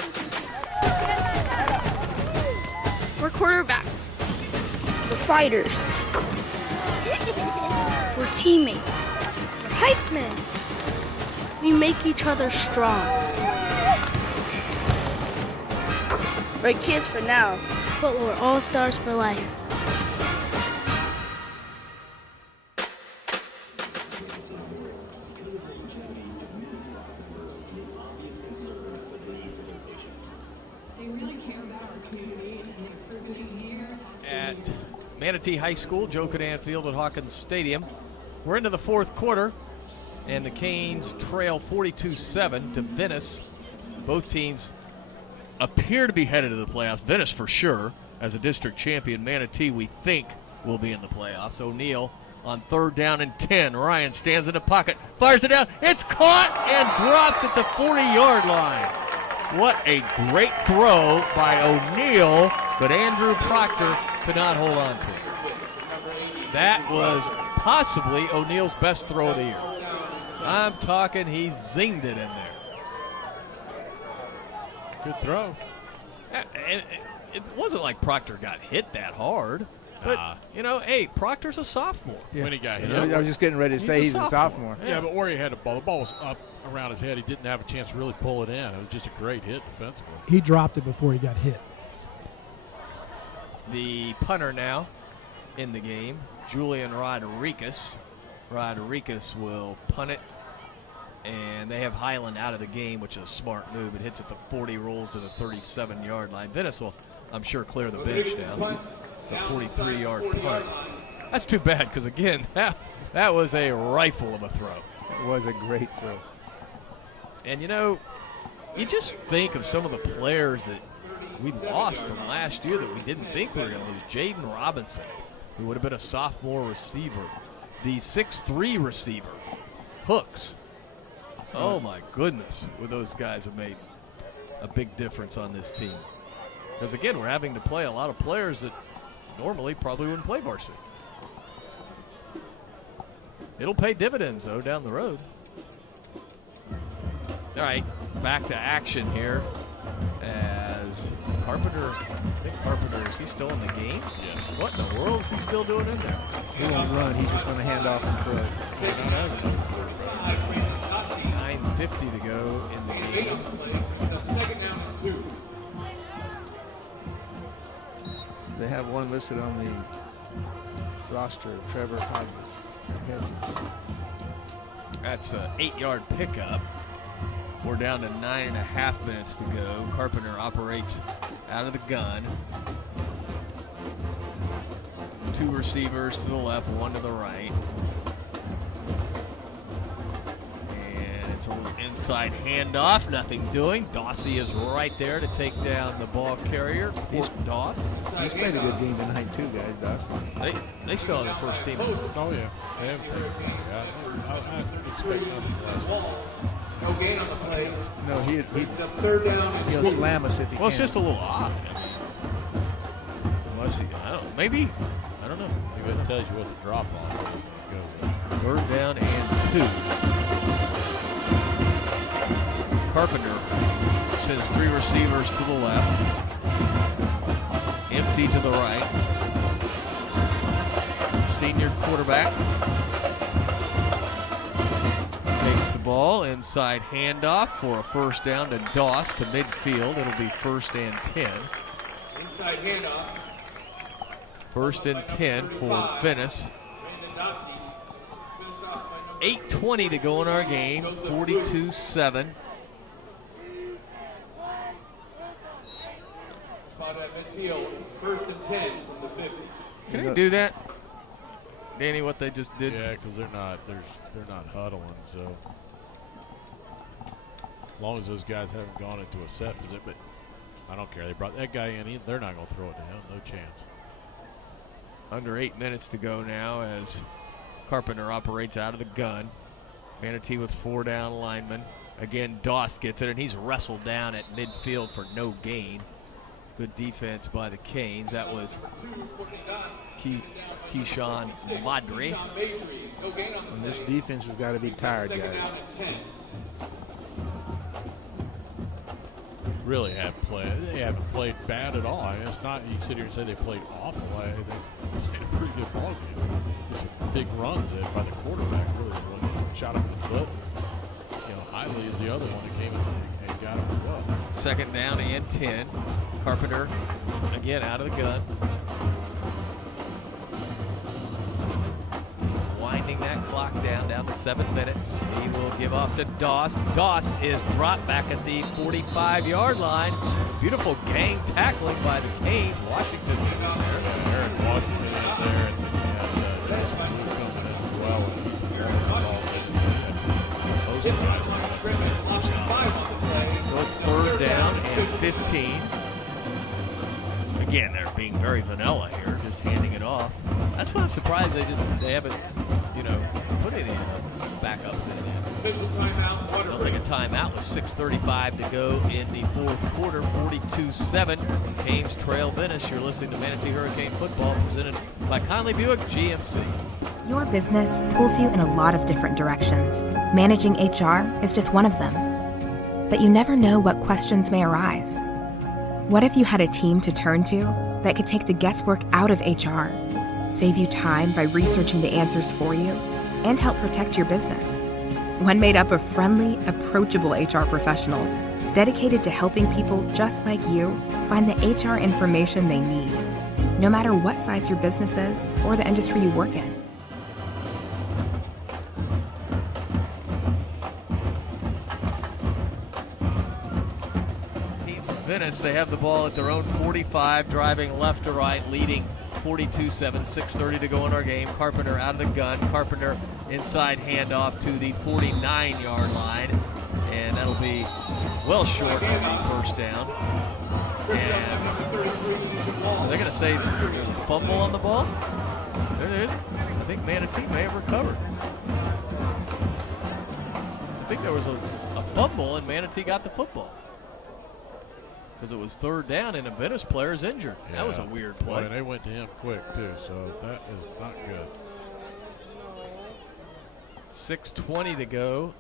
We're quarterbacks. We're fighters. We're teammates. We're hype men. We make each other strong. We're kids for now, but we're all stars for life. At Manatee High School, Joe Cadan Field at Hawkins Stadium. We're into the fourth quarter, and the Canes trail 42-7 to Venice. Both teams appear to be headed to the playoffs. Venice for sure, as a district champion. Manatee, we think, will be in the playoffs. O'Neal on 3rd down and 10. Ryan stands in the pocket, fires it down. It's caught and dropped at the 40-yard line. What a great throw by O'Neal, but Andrew Proctor could not hold on to it. That was possibly O'Neal's best throw of the year. I'm talking he zinged it in there. Good throw. And it wasn't like Proctor got hit that hard. But, you know, hey, Proctor's a sophomore. Yeah. When he got hit. I was just getting ready to say he's a sophomore. Yeah, but where he had the ball was up around his head. He didn't have a chance to really pull it in. It was just a great hit defensively. He dropped it before he got hit. The punter now in the game, Julian Rodriguez. Rodriguez will punt it, and they have Highland out of the game, which is a smart move. It hits at the 40, rolls to the 37-yard line. Venice will, I'm sure, clear the bench now. It's a 43-yard punt. That's too bad because, again, that was a rifle of a throw. It was a great throw. And, you know, you just think of some of the players that we lost from last year that we didn't think we were going to lose. Jaden Robinson, who would have been a sophomore receiver. The 6'3 receiver, Hooks. Oh, my goodness, would those guys have made a big difference on this team. Because, again, we're having to play a lot of players that normally probably wouldn't play varsity. It'll pay dividends, though, down the road. All right, back to action here as Carpenter, I think Carpenter, is he still in the game? Yes. What in the world is he still doing in there? He won't run. He's just going to hand off and throw. 9:50 to go in the game. They have one listed on the roster, Trevor Hedges. That's an 8-yard pickup. We're down to 9.5 minutes to go. Carpenter operates out of the gun. 2 receivers to the left, 1 to the right. And it's a little inside handoff, nothing doing. Dawsey is right there to take down the ball carrier, Court Doss. He's played a good game tonight too, guys, Dawsey. They still have their first team. Oh, yeah. They haven't taken it. I expect nothing less. No gain on the play. No, Third down. he'll slam us if he can. Well, it's just a little odd. Unless he, I don't know, maybe, I don't know. Maybe it tells you what the drop off is. 3rd down and 2. Carpenter sends 3 receivers to the left. Empty to the right. Senior quarterback takes the ball, inside handoff for a first down to Doss to midfield. It'll be 1st and 10. Inside handoff. 1st and 10 for Venice. 8:20 to go in our game, 42-7. Caught at midfield, 1st and 10 from the 50. Can I do that, Danny? What they just did? Yeah, because they're not huddling. So as long as those guys haven't gone into a set position, but I don't care. They brought that guy in. They're not going to throw it to him. No chance. Under 8 minutes to go now as Carpenter operates out of the gun. Manatee with 4 down linemen. Again, Doss gets it, and he's wrestled down at midfield for no gain. Good defense by the Canes. That was Keyshawn Madry. And this defense has got to be tired, guys. really haven't played. They haven't played bad at all. I mean, it's not, you sit here and say they played awful. They've played a pretty good ball game. Just some big runs by the quarterback, really shot him in the foot. You know, Hiley is the other one that came in and got him as well. Second down and 10. Carpenter again out of the gun. Winding that clock down to 7 minutes. He will give off to Doss. Doss is dropped back at the 45-yard line. Beautiful gang tackling by the Canes. Washington was in there. Eric Washington in there, and had Jason Blue coming in as well. And he's those guys So it's third down and 15. Again, they're being very vanilla here, just handing it off. That's why I'm surprised they haven't, put any backups in. They'll take a timeout with 6:35 to go in the fourth quarter. 42-7. Canes trail Venice. You're listening to Manatee Hurricane Football, presented by Conley Buick GMC. Your business pulls you in a lot of different directions. Managing HR is just one of them. But you never know what questions may arise. What if you had a team to turn to that could take the guesswork out of HR, save you time by researching the answers for you, and help protect your business? One made up of friendly, approachable HR professionals dedicated to helping people just like you find the HR information they need, no matter what size your business is or the industry you work in. Venice, they have the ball at their own 45, driving left to right, leading 42-7, 6:30 to go in our game. Carpenter out of the gun. Carpenter inside handoff to the 49-yard line, and that'll be well short of the first down. And are they going to say that there's a fumble on the ball? There it is. I think Manatee may have recovered. I think there was a fumble, and Manatee got the football. Because it was third down and a Venice player is injured. Yeah. That was a weird play. Boy, they went to him quick, too, so that is not good. 6:20 to go.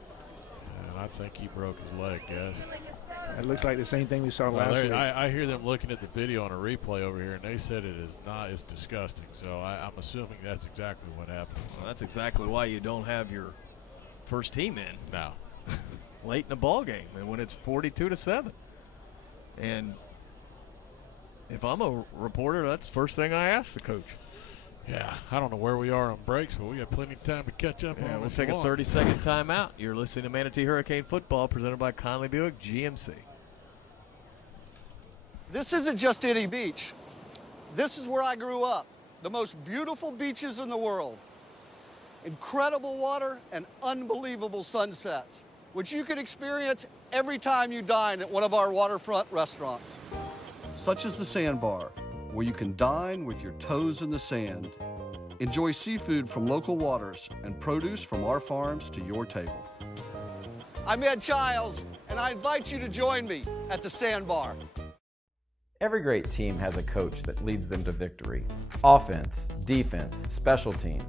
And I think he broke his leg, guys. It looks like the same thing we saw last week. I hear them looking at the video on a replay over here, and they said it is not. It's disgusting. So I'm assuming that's exactly what happened. So Well, that's exactly why you don't have your first team in. No. Late in the ball game, and when it's 42-7. And if I'm a reporter, that's the first thing I ask the coach. Yeah, I don't know where we are on breaks, but we got plenty of time to catch up. Yeah, on we'll if take you a want. 30-second timeout. You're listening to Manatee Hurricane Football, presented by Conley Buick GMC. This isn't just any beach. This is where I grew up. The most beautiful beaches in the world. Incredible water and unbelievable sunsets, which you can experience every time you dine at one of our waterfront restaurants. Such as the Sandbar, where you can dine with your toes in the sand. Enjoy seafood from local waters and produce from our farms to your table. I'm Ed Childs, and I invite you to join me at the Sandbar. Every great team has a coach that leads them to victory. Offense, defense, special teams.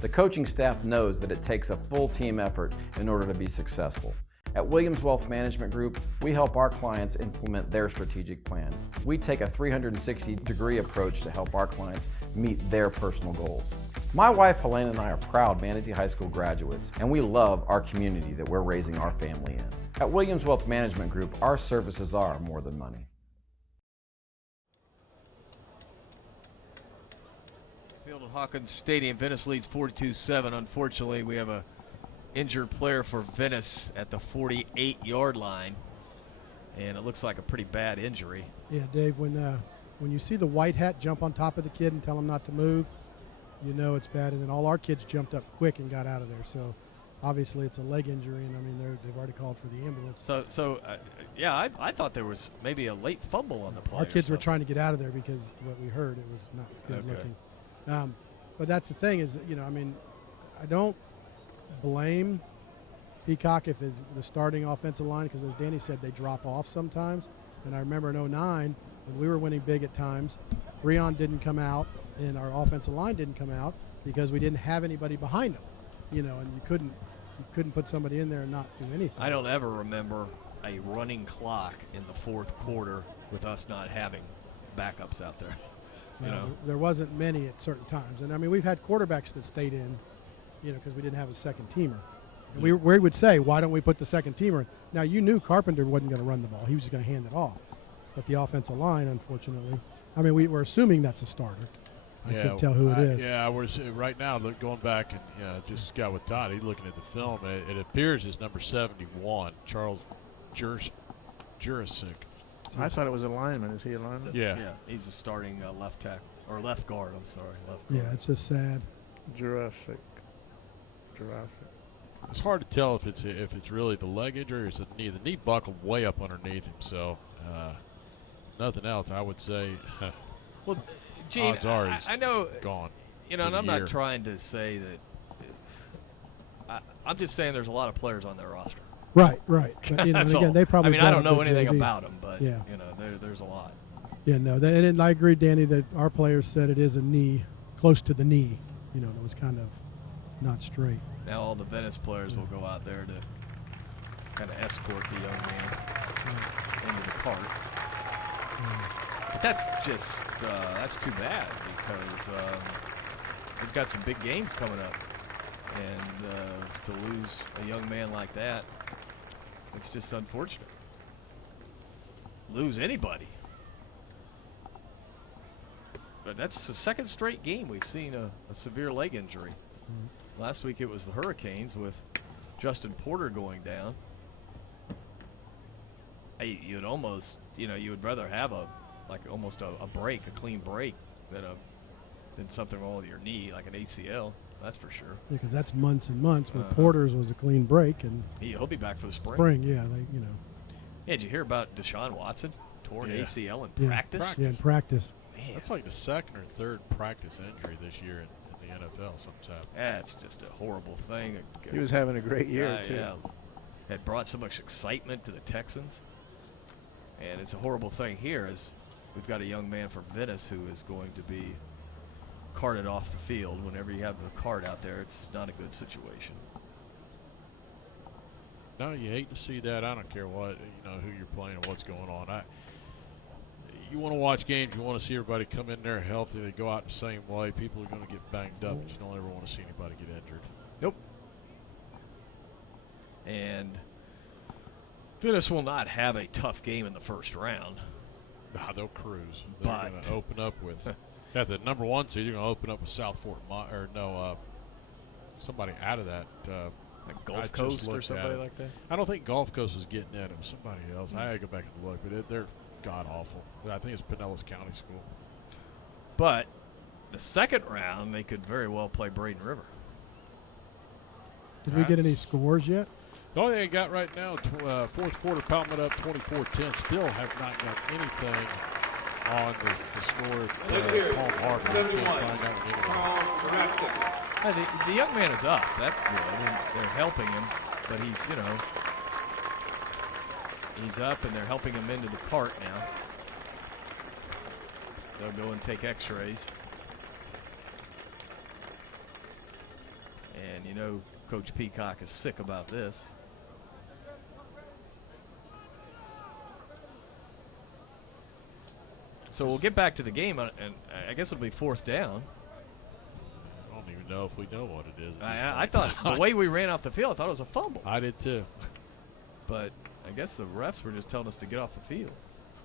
The coaching staff knows that it takes a full team effort in order to be successful. At Williams Wealth Management Group, we help our clients implement their strategic plan. We take a 360-degree approach to help our clients meet their personal goals. My wife Helene and I are proud Manatee High School graduates, and we love our community that we're raising our family in. At Williams Wealth Management Group, our services are more than money. Field at Hawkins Stadium, Venice leads 42-7. Unfortunately, we have a injured player for Venice at the 48-yard line, and it looks like a pretty bad injury. Yeah, Dave, when you see the white hat jump on top of the kid and tell him not to move, you know it's bad. And then all our kids jumped up quick and got out of there. So obviously it's a leg injury, and I mean they've already called for the ambulance. Yeah, I thought there was maybe a late fumble on the play. Our kids were trying to get out of there because what we heard, it was not good looking. But that's the thing is, I mean, I don't blame Peacock if it's the starting offensive line, because as Danny said, they drop off sometimes. And I remember in 09 when we were winning big at times, Breon didn't come out and our offensive line didn't come out because we didn't have anybody behind them, and you couldn't put somebody in there and not do anything. I don't ever remember a running clock in the fourth quarter with us not having backups out there. You know? There wasn't many at certain times. And, I mean, we've had quarterbacks that stayed in, because we didn't have a second teamer. And we would say, why don't we put the second teamer in? Now, you knew Carpenter wasn't going to run the ball. He was just going to hand it off. But the offensive line, unfortunately, I mean, we were assuming that's a starter. I couldn't tell who it is. Yeah, we're right now going back and just got with Todd. He's looking at the film. It appears as number 71, Charles Jurasic. I thought it was a lineman. Is he a lineman? Yeah. Yeah, he's a starting left tackle or left guard. I'm sorry, left Yeah, guard. it's just sad. Jurassic. It's hard to tell if it's really the leg injury or it's the knee. The knee buckled way up underneath him, so nothing else. I would say. Well, Gene, odds are he's I know gone. And I'm not trying to say that. I'm just saying there's a lot of players on their roster. Right. But, and again, they probably. I mean, I don't brought know up anything JV. about them, but yeah. There's a lot. Yeah, no, and I agree, Danny, that our players said it is a knee, close to the knee. It was kind of not straight. Now all the Venice players will go out there to kind of escort the young man into the cart. But that's just that's too bad because we've got some big games coming up, and to lose a young man like that, it's just unfortunate. Lose anybody. But that's the second straight game we've seen a severe leg injury. Last week it was the Hurricanes with Justin Porter going down. You'd almost, you would rather have almost a break, a clean break, than something wrong with your knee, like an ACL. That's for sure. Yeah, because that's months and months. Where Porter's was a clean break, and he'll be back for the spring. Yeah, Yeah, did you hear about Deshaun Watson tore an ACL in practice? Yeah, in practice. Man. That's like the second or third practice injury this year in the NFL. Sometimes. That's just a horrible thing. He was having a great year too. Yeah, had brought so much excitement to the Texans, and it's a horrible thing here. As we've got a young man from Venice who is going to be carted off the field. Whenever you have the cart out there, it's not a good situation. No, you hate to see that. I don't care what who you're playing or what's going on. You want to watch games. You want to see everybody come in there healthy. They go out the same way. People are going to get banged up, but you don't ever want to see anybody get injured. Nope. And Venice will not have a tough game in the first round. Nah, they'll cruise. They're going to open up with at the number 1 seed. You're going to open up with South Fort somebody out of that. Like Gulf Coast or somebody like that. I don't think Gulf Coast is getting at it. Somebody else. I had to go back and look, but they're god awful. I think it's Pinellas County School. But the second round, they could very well play Braden River. Did we get any scores yet? The only thing I got right now, fourth quarter, Palmet up 24-10. Still have not got anything on the score at Palm Harbor. Can't find out The young man is up. That's good. And they're helping him, but he's up, and they're helping him into the cart now. They'll go and take X-rays. And Coach Peacock is sick about this. So we'll get back to the game, and I guess it'll be fourth down. I don't even know if we know what it is. I thought the way we ran off the field, I thought it was a fumble. I did too. But I guess the refs were just telling us to get off the field.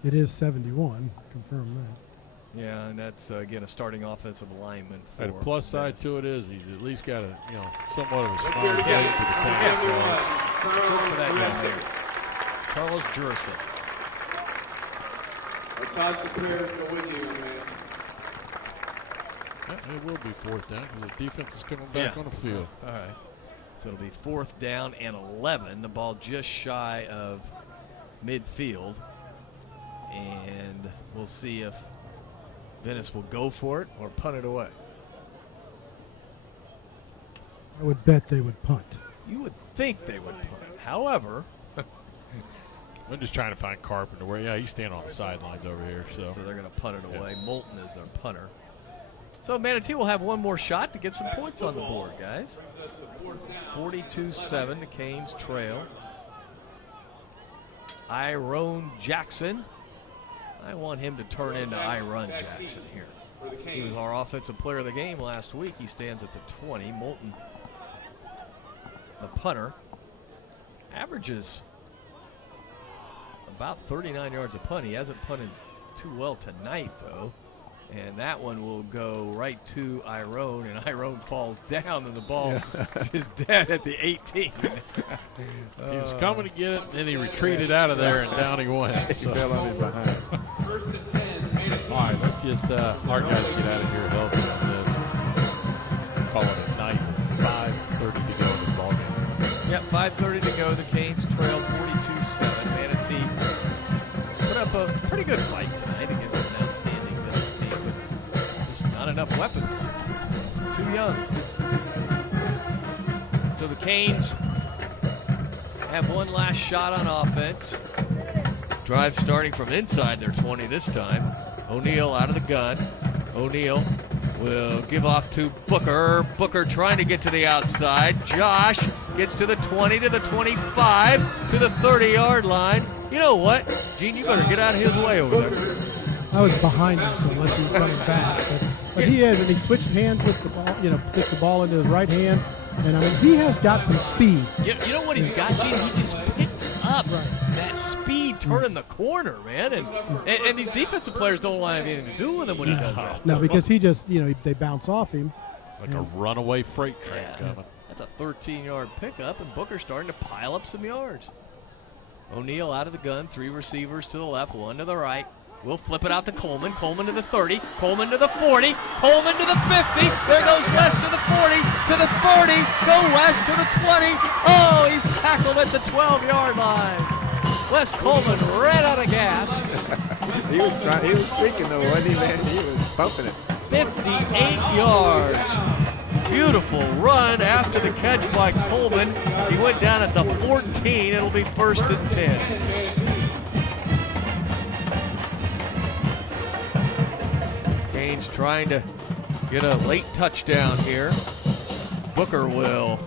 It is 71. Confirm that. Yeah, and that's again a starting offensive lineman. And the plus side to it is he's at least got somewhat of a small Yeah. leg to defend. Good for that guy. Charles Jurasic. Our Todd prepares to win you, man. Yeah, it will be fourth down because the defense is coming back on the field. All right. So it'll be fourth down and 11. The ball just shy of midfield. And we'll see if Venice will go for it or punt it away. I would bet they would punt. You would think they would punt. However, I'm just trying to find Carpenter where, he's standing on the sidelines over here. So they're going to punt it away. Moulton is their punter. So Manatee will have one more shot to get some points on the board, guys. 42-7, the Canes trail. Iron Jackson. I want him to turn into Iron Jackson here. He was our offensive player of the game last week. He stands at the 20. Moulton, the punter, averages about 39 yards a punt. He hasn't punted too well tonight, though. And that one will go right to Iron, and Iron falls down, and the ball is dead at the 18. He was coming to get it, and then he retreated out of there, and down he went. So. He fell on his behind. All right, let's just our guys get out of here healthy on this. Call it a night. 5:30 to go in this ball game. Yep, 5:30 to go. The Canes trail 42-7. Manatee put up a pretty good fight tonight against an outstanding Venice team, but just not enough weapons. Too young. So the Canes have one last shot on offense. Drive starting from inside their 20 this time. O'Neal out of the gun. O'Neal will give off to Booker. Booker trying to get to the outside. Josh gets to the 20, to the 25, to the 30-yard line. You know what, Gene, you better get out of his way over there. I was behind him, so unless he was coming back. But he is, and he switched hands with the ball, put the ball into his right hand. And, I mean, he has got some speed. You know what he's got, Gene? He just picks up that speed turning the corner, man. And these defensive players don't want anything to do with him when he does that. No, because he just, they bounce off him. Like a runaway freight train coming. That's a 13-yard pickup, and Booker's starting to pile up some yards. O'Neal out of the gun, 3 receivers to the left, 1 to the right. We'll flip it out to Coleman. Coleman to the 30. Coleman to the 40. Coleman to the 50. There goes West to the 40. To the 30. Go West to the 20. Oh, he's tackled at the 12-yard line. Wes Coleman ran out of gas. He was streaking though, wasn't he, man? He was bumping it. 58 yards. Beautiful run after the catch by Coleman. He went down at the 14. It'll be 1st and 10. Canes trying to get a late touchdown here. Booker will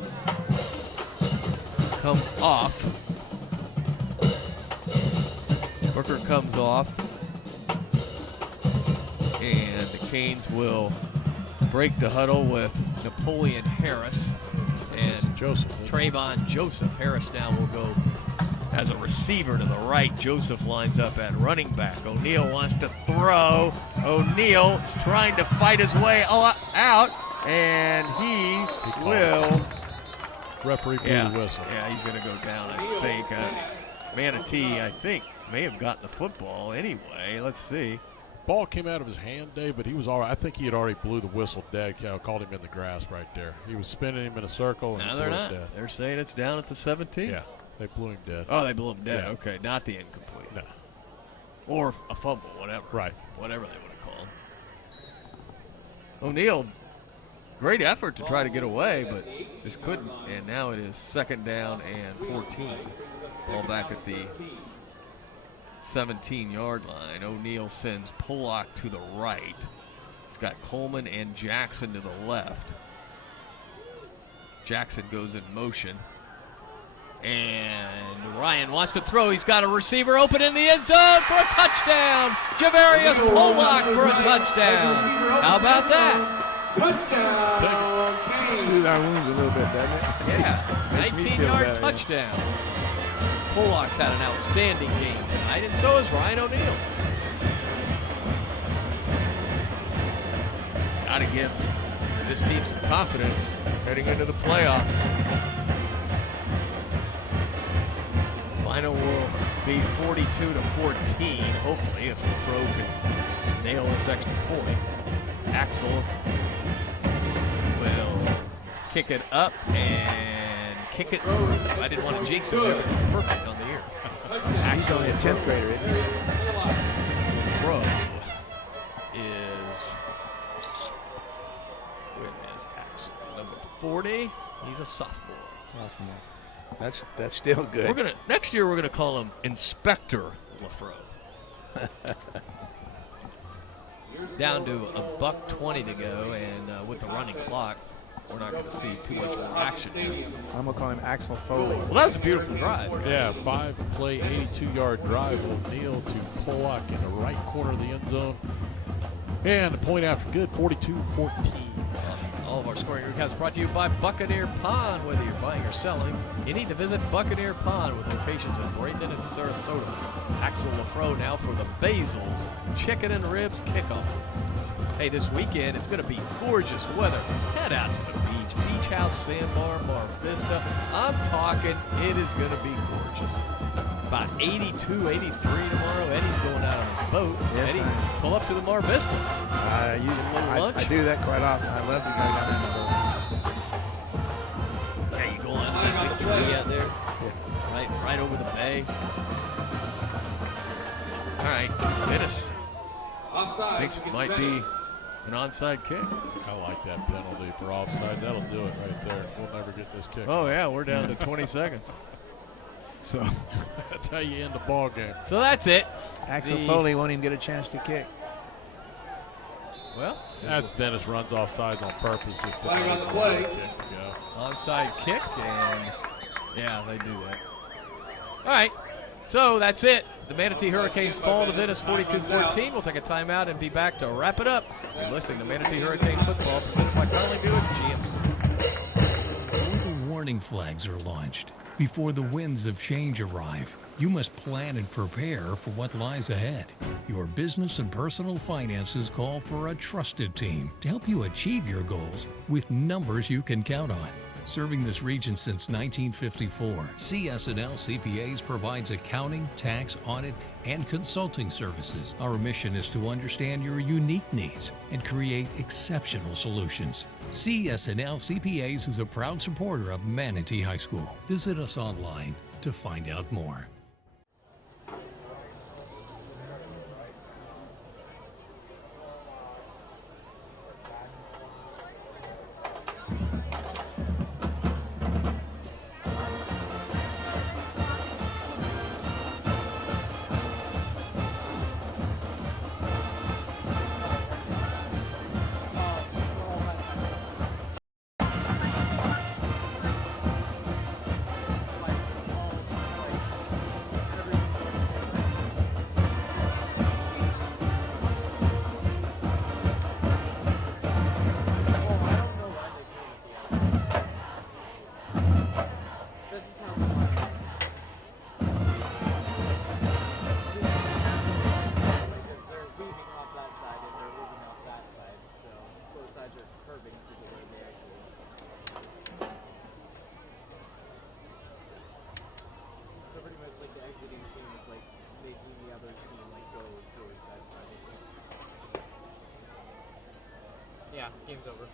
come off. Booker comes off. And the Canes will break the huddle with Napoleon Harris and Trayvon Joseph. Harris now will go as a receiver to the right. Joseph lines up at running back. O'Neal wants to throw. O'Neal is trying to fight his way out, and he will. Referee blew the whistle. Yeah, he's going to go down, I think. Manatee, I think, may have gotten the football anyway. Let's see. Ball came out of his hand, Dave, but he was all right. I think he had already blew the whistle dead. Called him in the grass right there. He was spinning him in a circle. And no, they're not. They're saying it's down at the 17. Yeah. They blew him dead. Oh, they blew him dead. Yeah. Okay, not the incomplete. No. Or a fumble, whatever. Right. Whatever they want to call him. O'Neal, great effort to try to get away, but just couldn't. And now it is 2nd down and 14. Ball back at the 17-yard line. O'Neal sends Pollock to the right. He's got Coleman and Jackson to the left. Jackson goes in motion. And Ryan wants to throw. He's got a receiver open in the end zone for a touchdown. Javarius Pollock for a touchdown. How about that? Touchdown. Soothe our wounds a little bit, doesn't it? Yeah, 19-yard touchdown. Pollock's had an outstanding game tonight, and so has Ryan O'Neal. Got to give this team some confidence heading into the playoffs. Final will be 42-14, hopefully, if Lafro can nail this extra point. Axel will kick it up and kick it through. I didn't want to jinx him there, but he's perfect on the year. He's only a 10th grader, isn't he? Throw is, where is Axel? Number 40. He's a sophomore. That's still good. Next year we're gonna call him Inspector Lafro. Down to $1:20 to go, and with the running clock, we're not going to see too much more action. I'm going to call him Axel Foley. Well, that was a beautiful drive. Yeah, 5-play, 82-yard drive. O'Neal to Pollock in the right corner of the end zone. And a point after good, 42-14. All of our scoring recaps brought to you by Buccaneer Pond. Whether you're buying or selling, you need to visit Buccaneer Pond with locations in Bradenton and Sarasota. Axel Lafro now for the Basils Chicken and Ribs Kickoff. Hey, this weekend it's going to be gorgeous weather. Head out to the beach, Beach House, Sandbar, Mar Vista. I'm talking, it is going to be gorgeous. About 82, 83 tomorrow. Eddie's going out on his boat. Yes, Eddie, pull up to the Mar Vista. I do that quite often. I love to go down in the boat. Yeah, you go on that big tree out there, right over the bay. All right, Dennis thinks it might be an onside kick. I like that penalty for offside. That'll do it right there. We'll never get this kick. Oh yeah, we're down to 20 seconds. So that's how you end the ball game. So that's it. Axel Foley won't even get a chance to kick. Well, that's Venice runs off sides on purpose just to Flag on the play. Onside kick, and yeah, they do that. All right, so that's it. The Manatee Hurricanes fall to Venice 42-14. We'll take a timeout and be back to wrap it up. You're listening to Manatee Hurricane Football presented by Conley Buick GMC. Before the warning flags are launched, before the winds of change arrive, you must plan and prepare for what lies ahead. Your business and personal finances call for a trusted team to help you achieve your goals with numbers you can count on. Serving this region since 1954, CS&L CPAs provides accounting, tax, audit, and consulting services. Our mission is to understand your unique needs and create exceptional solutions. CS&L CPAs is a proud supporter of Manatee High School. Visit us online to find out more. Yeah, game's over.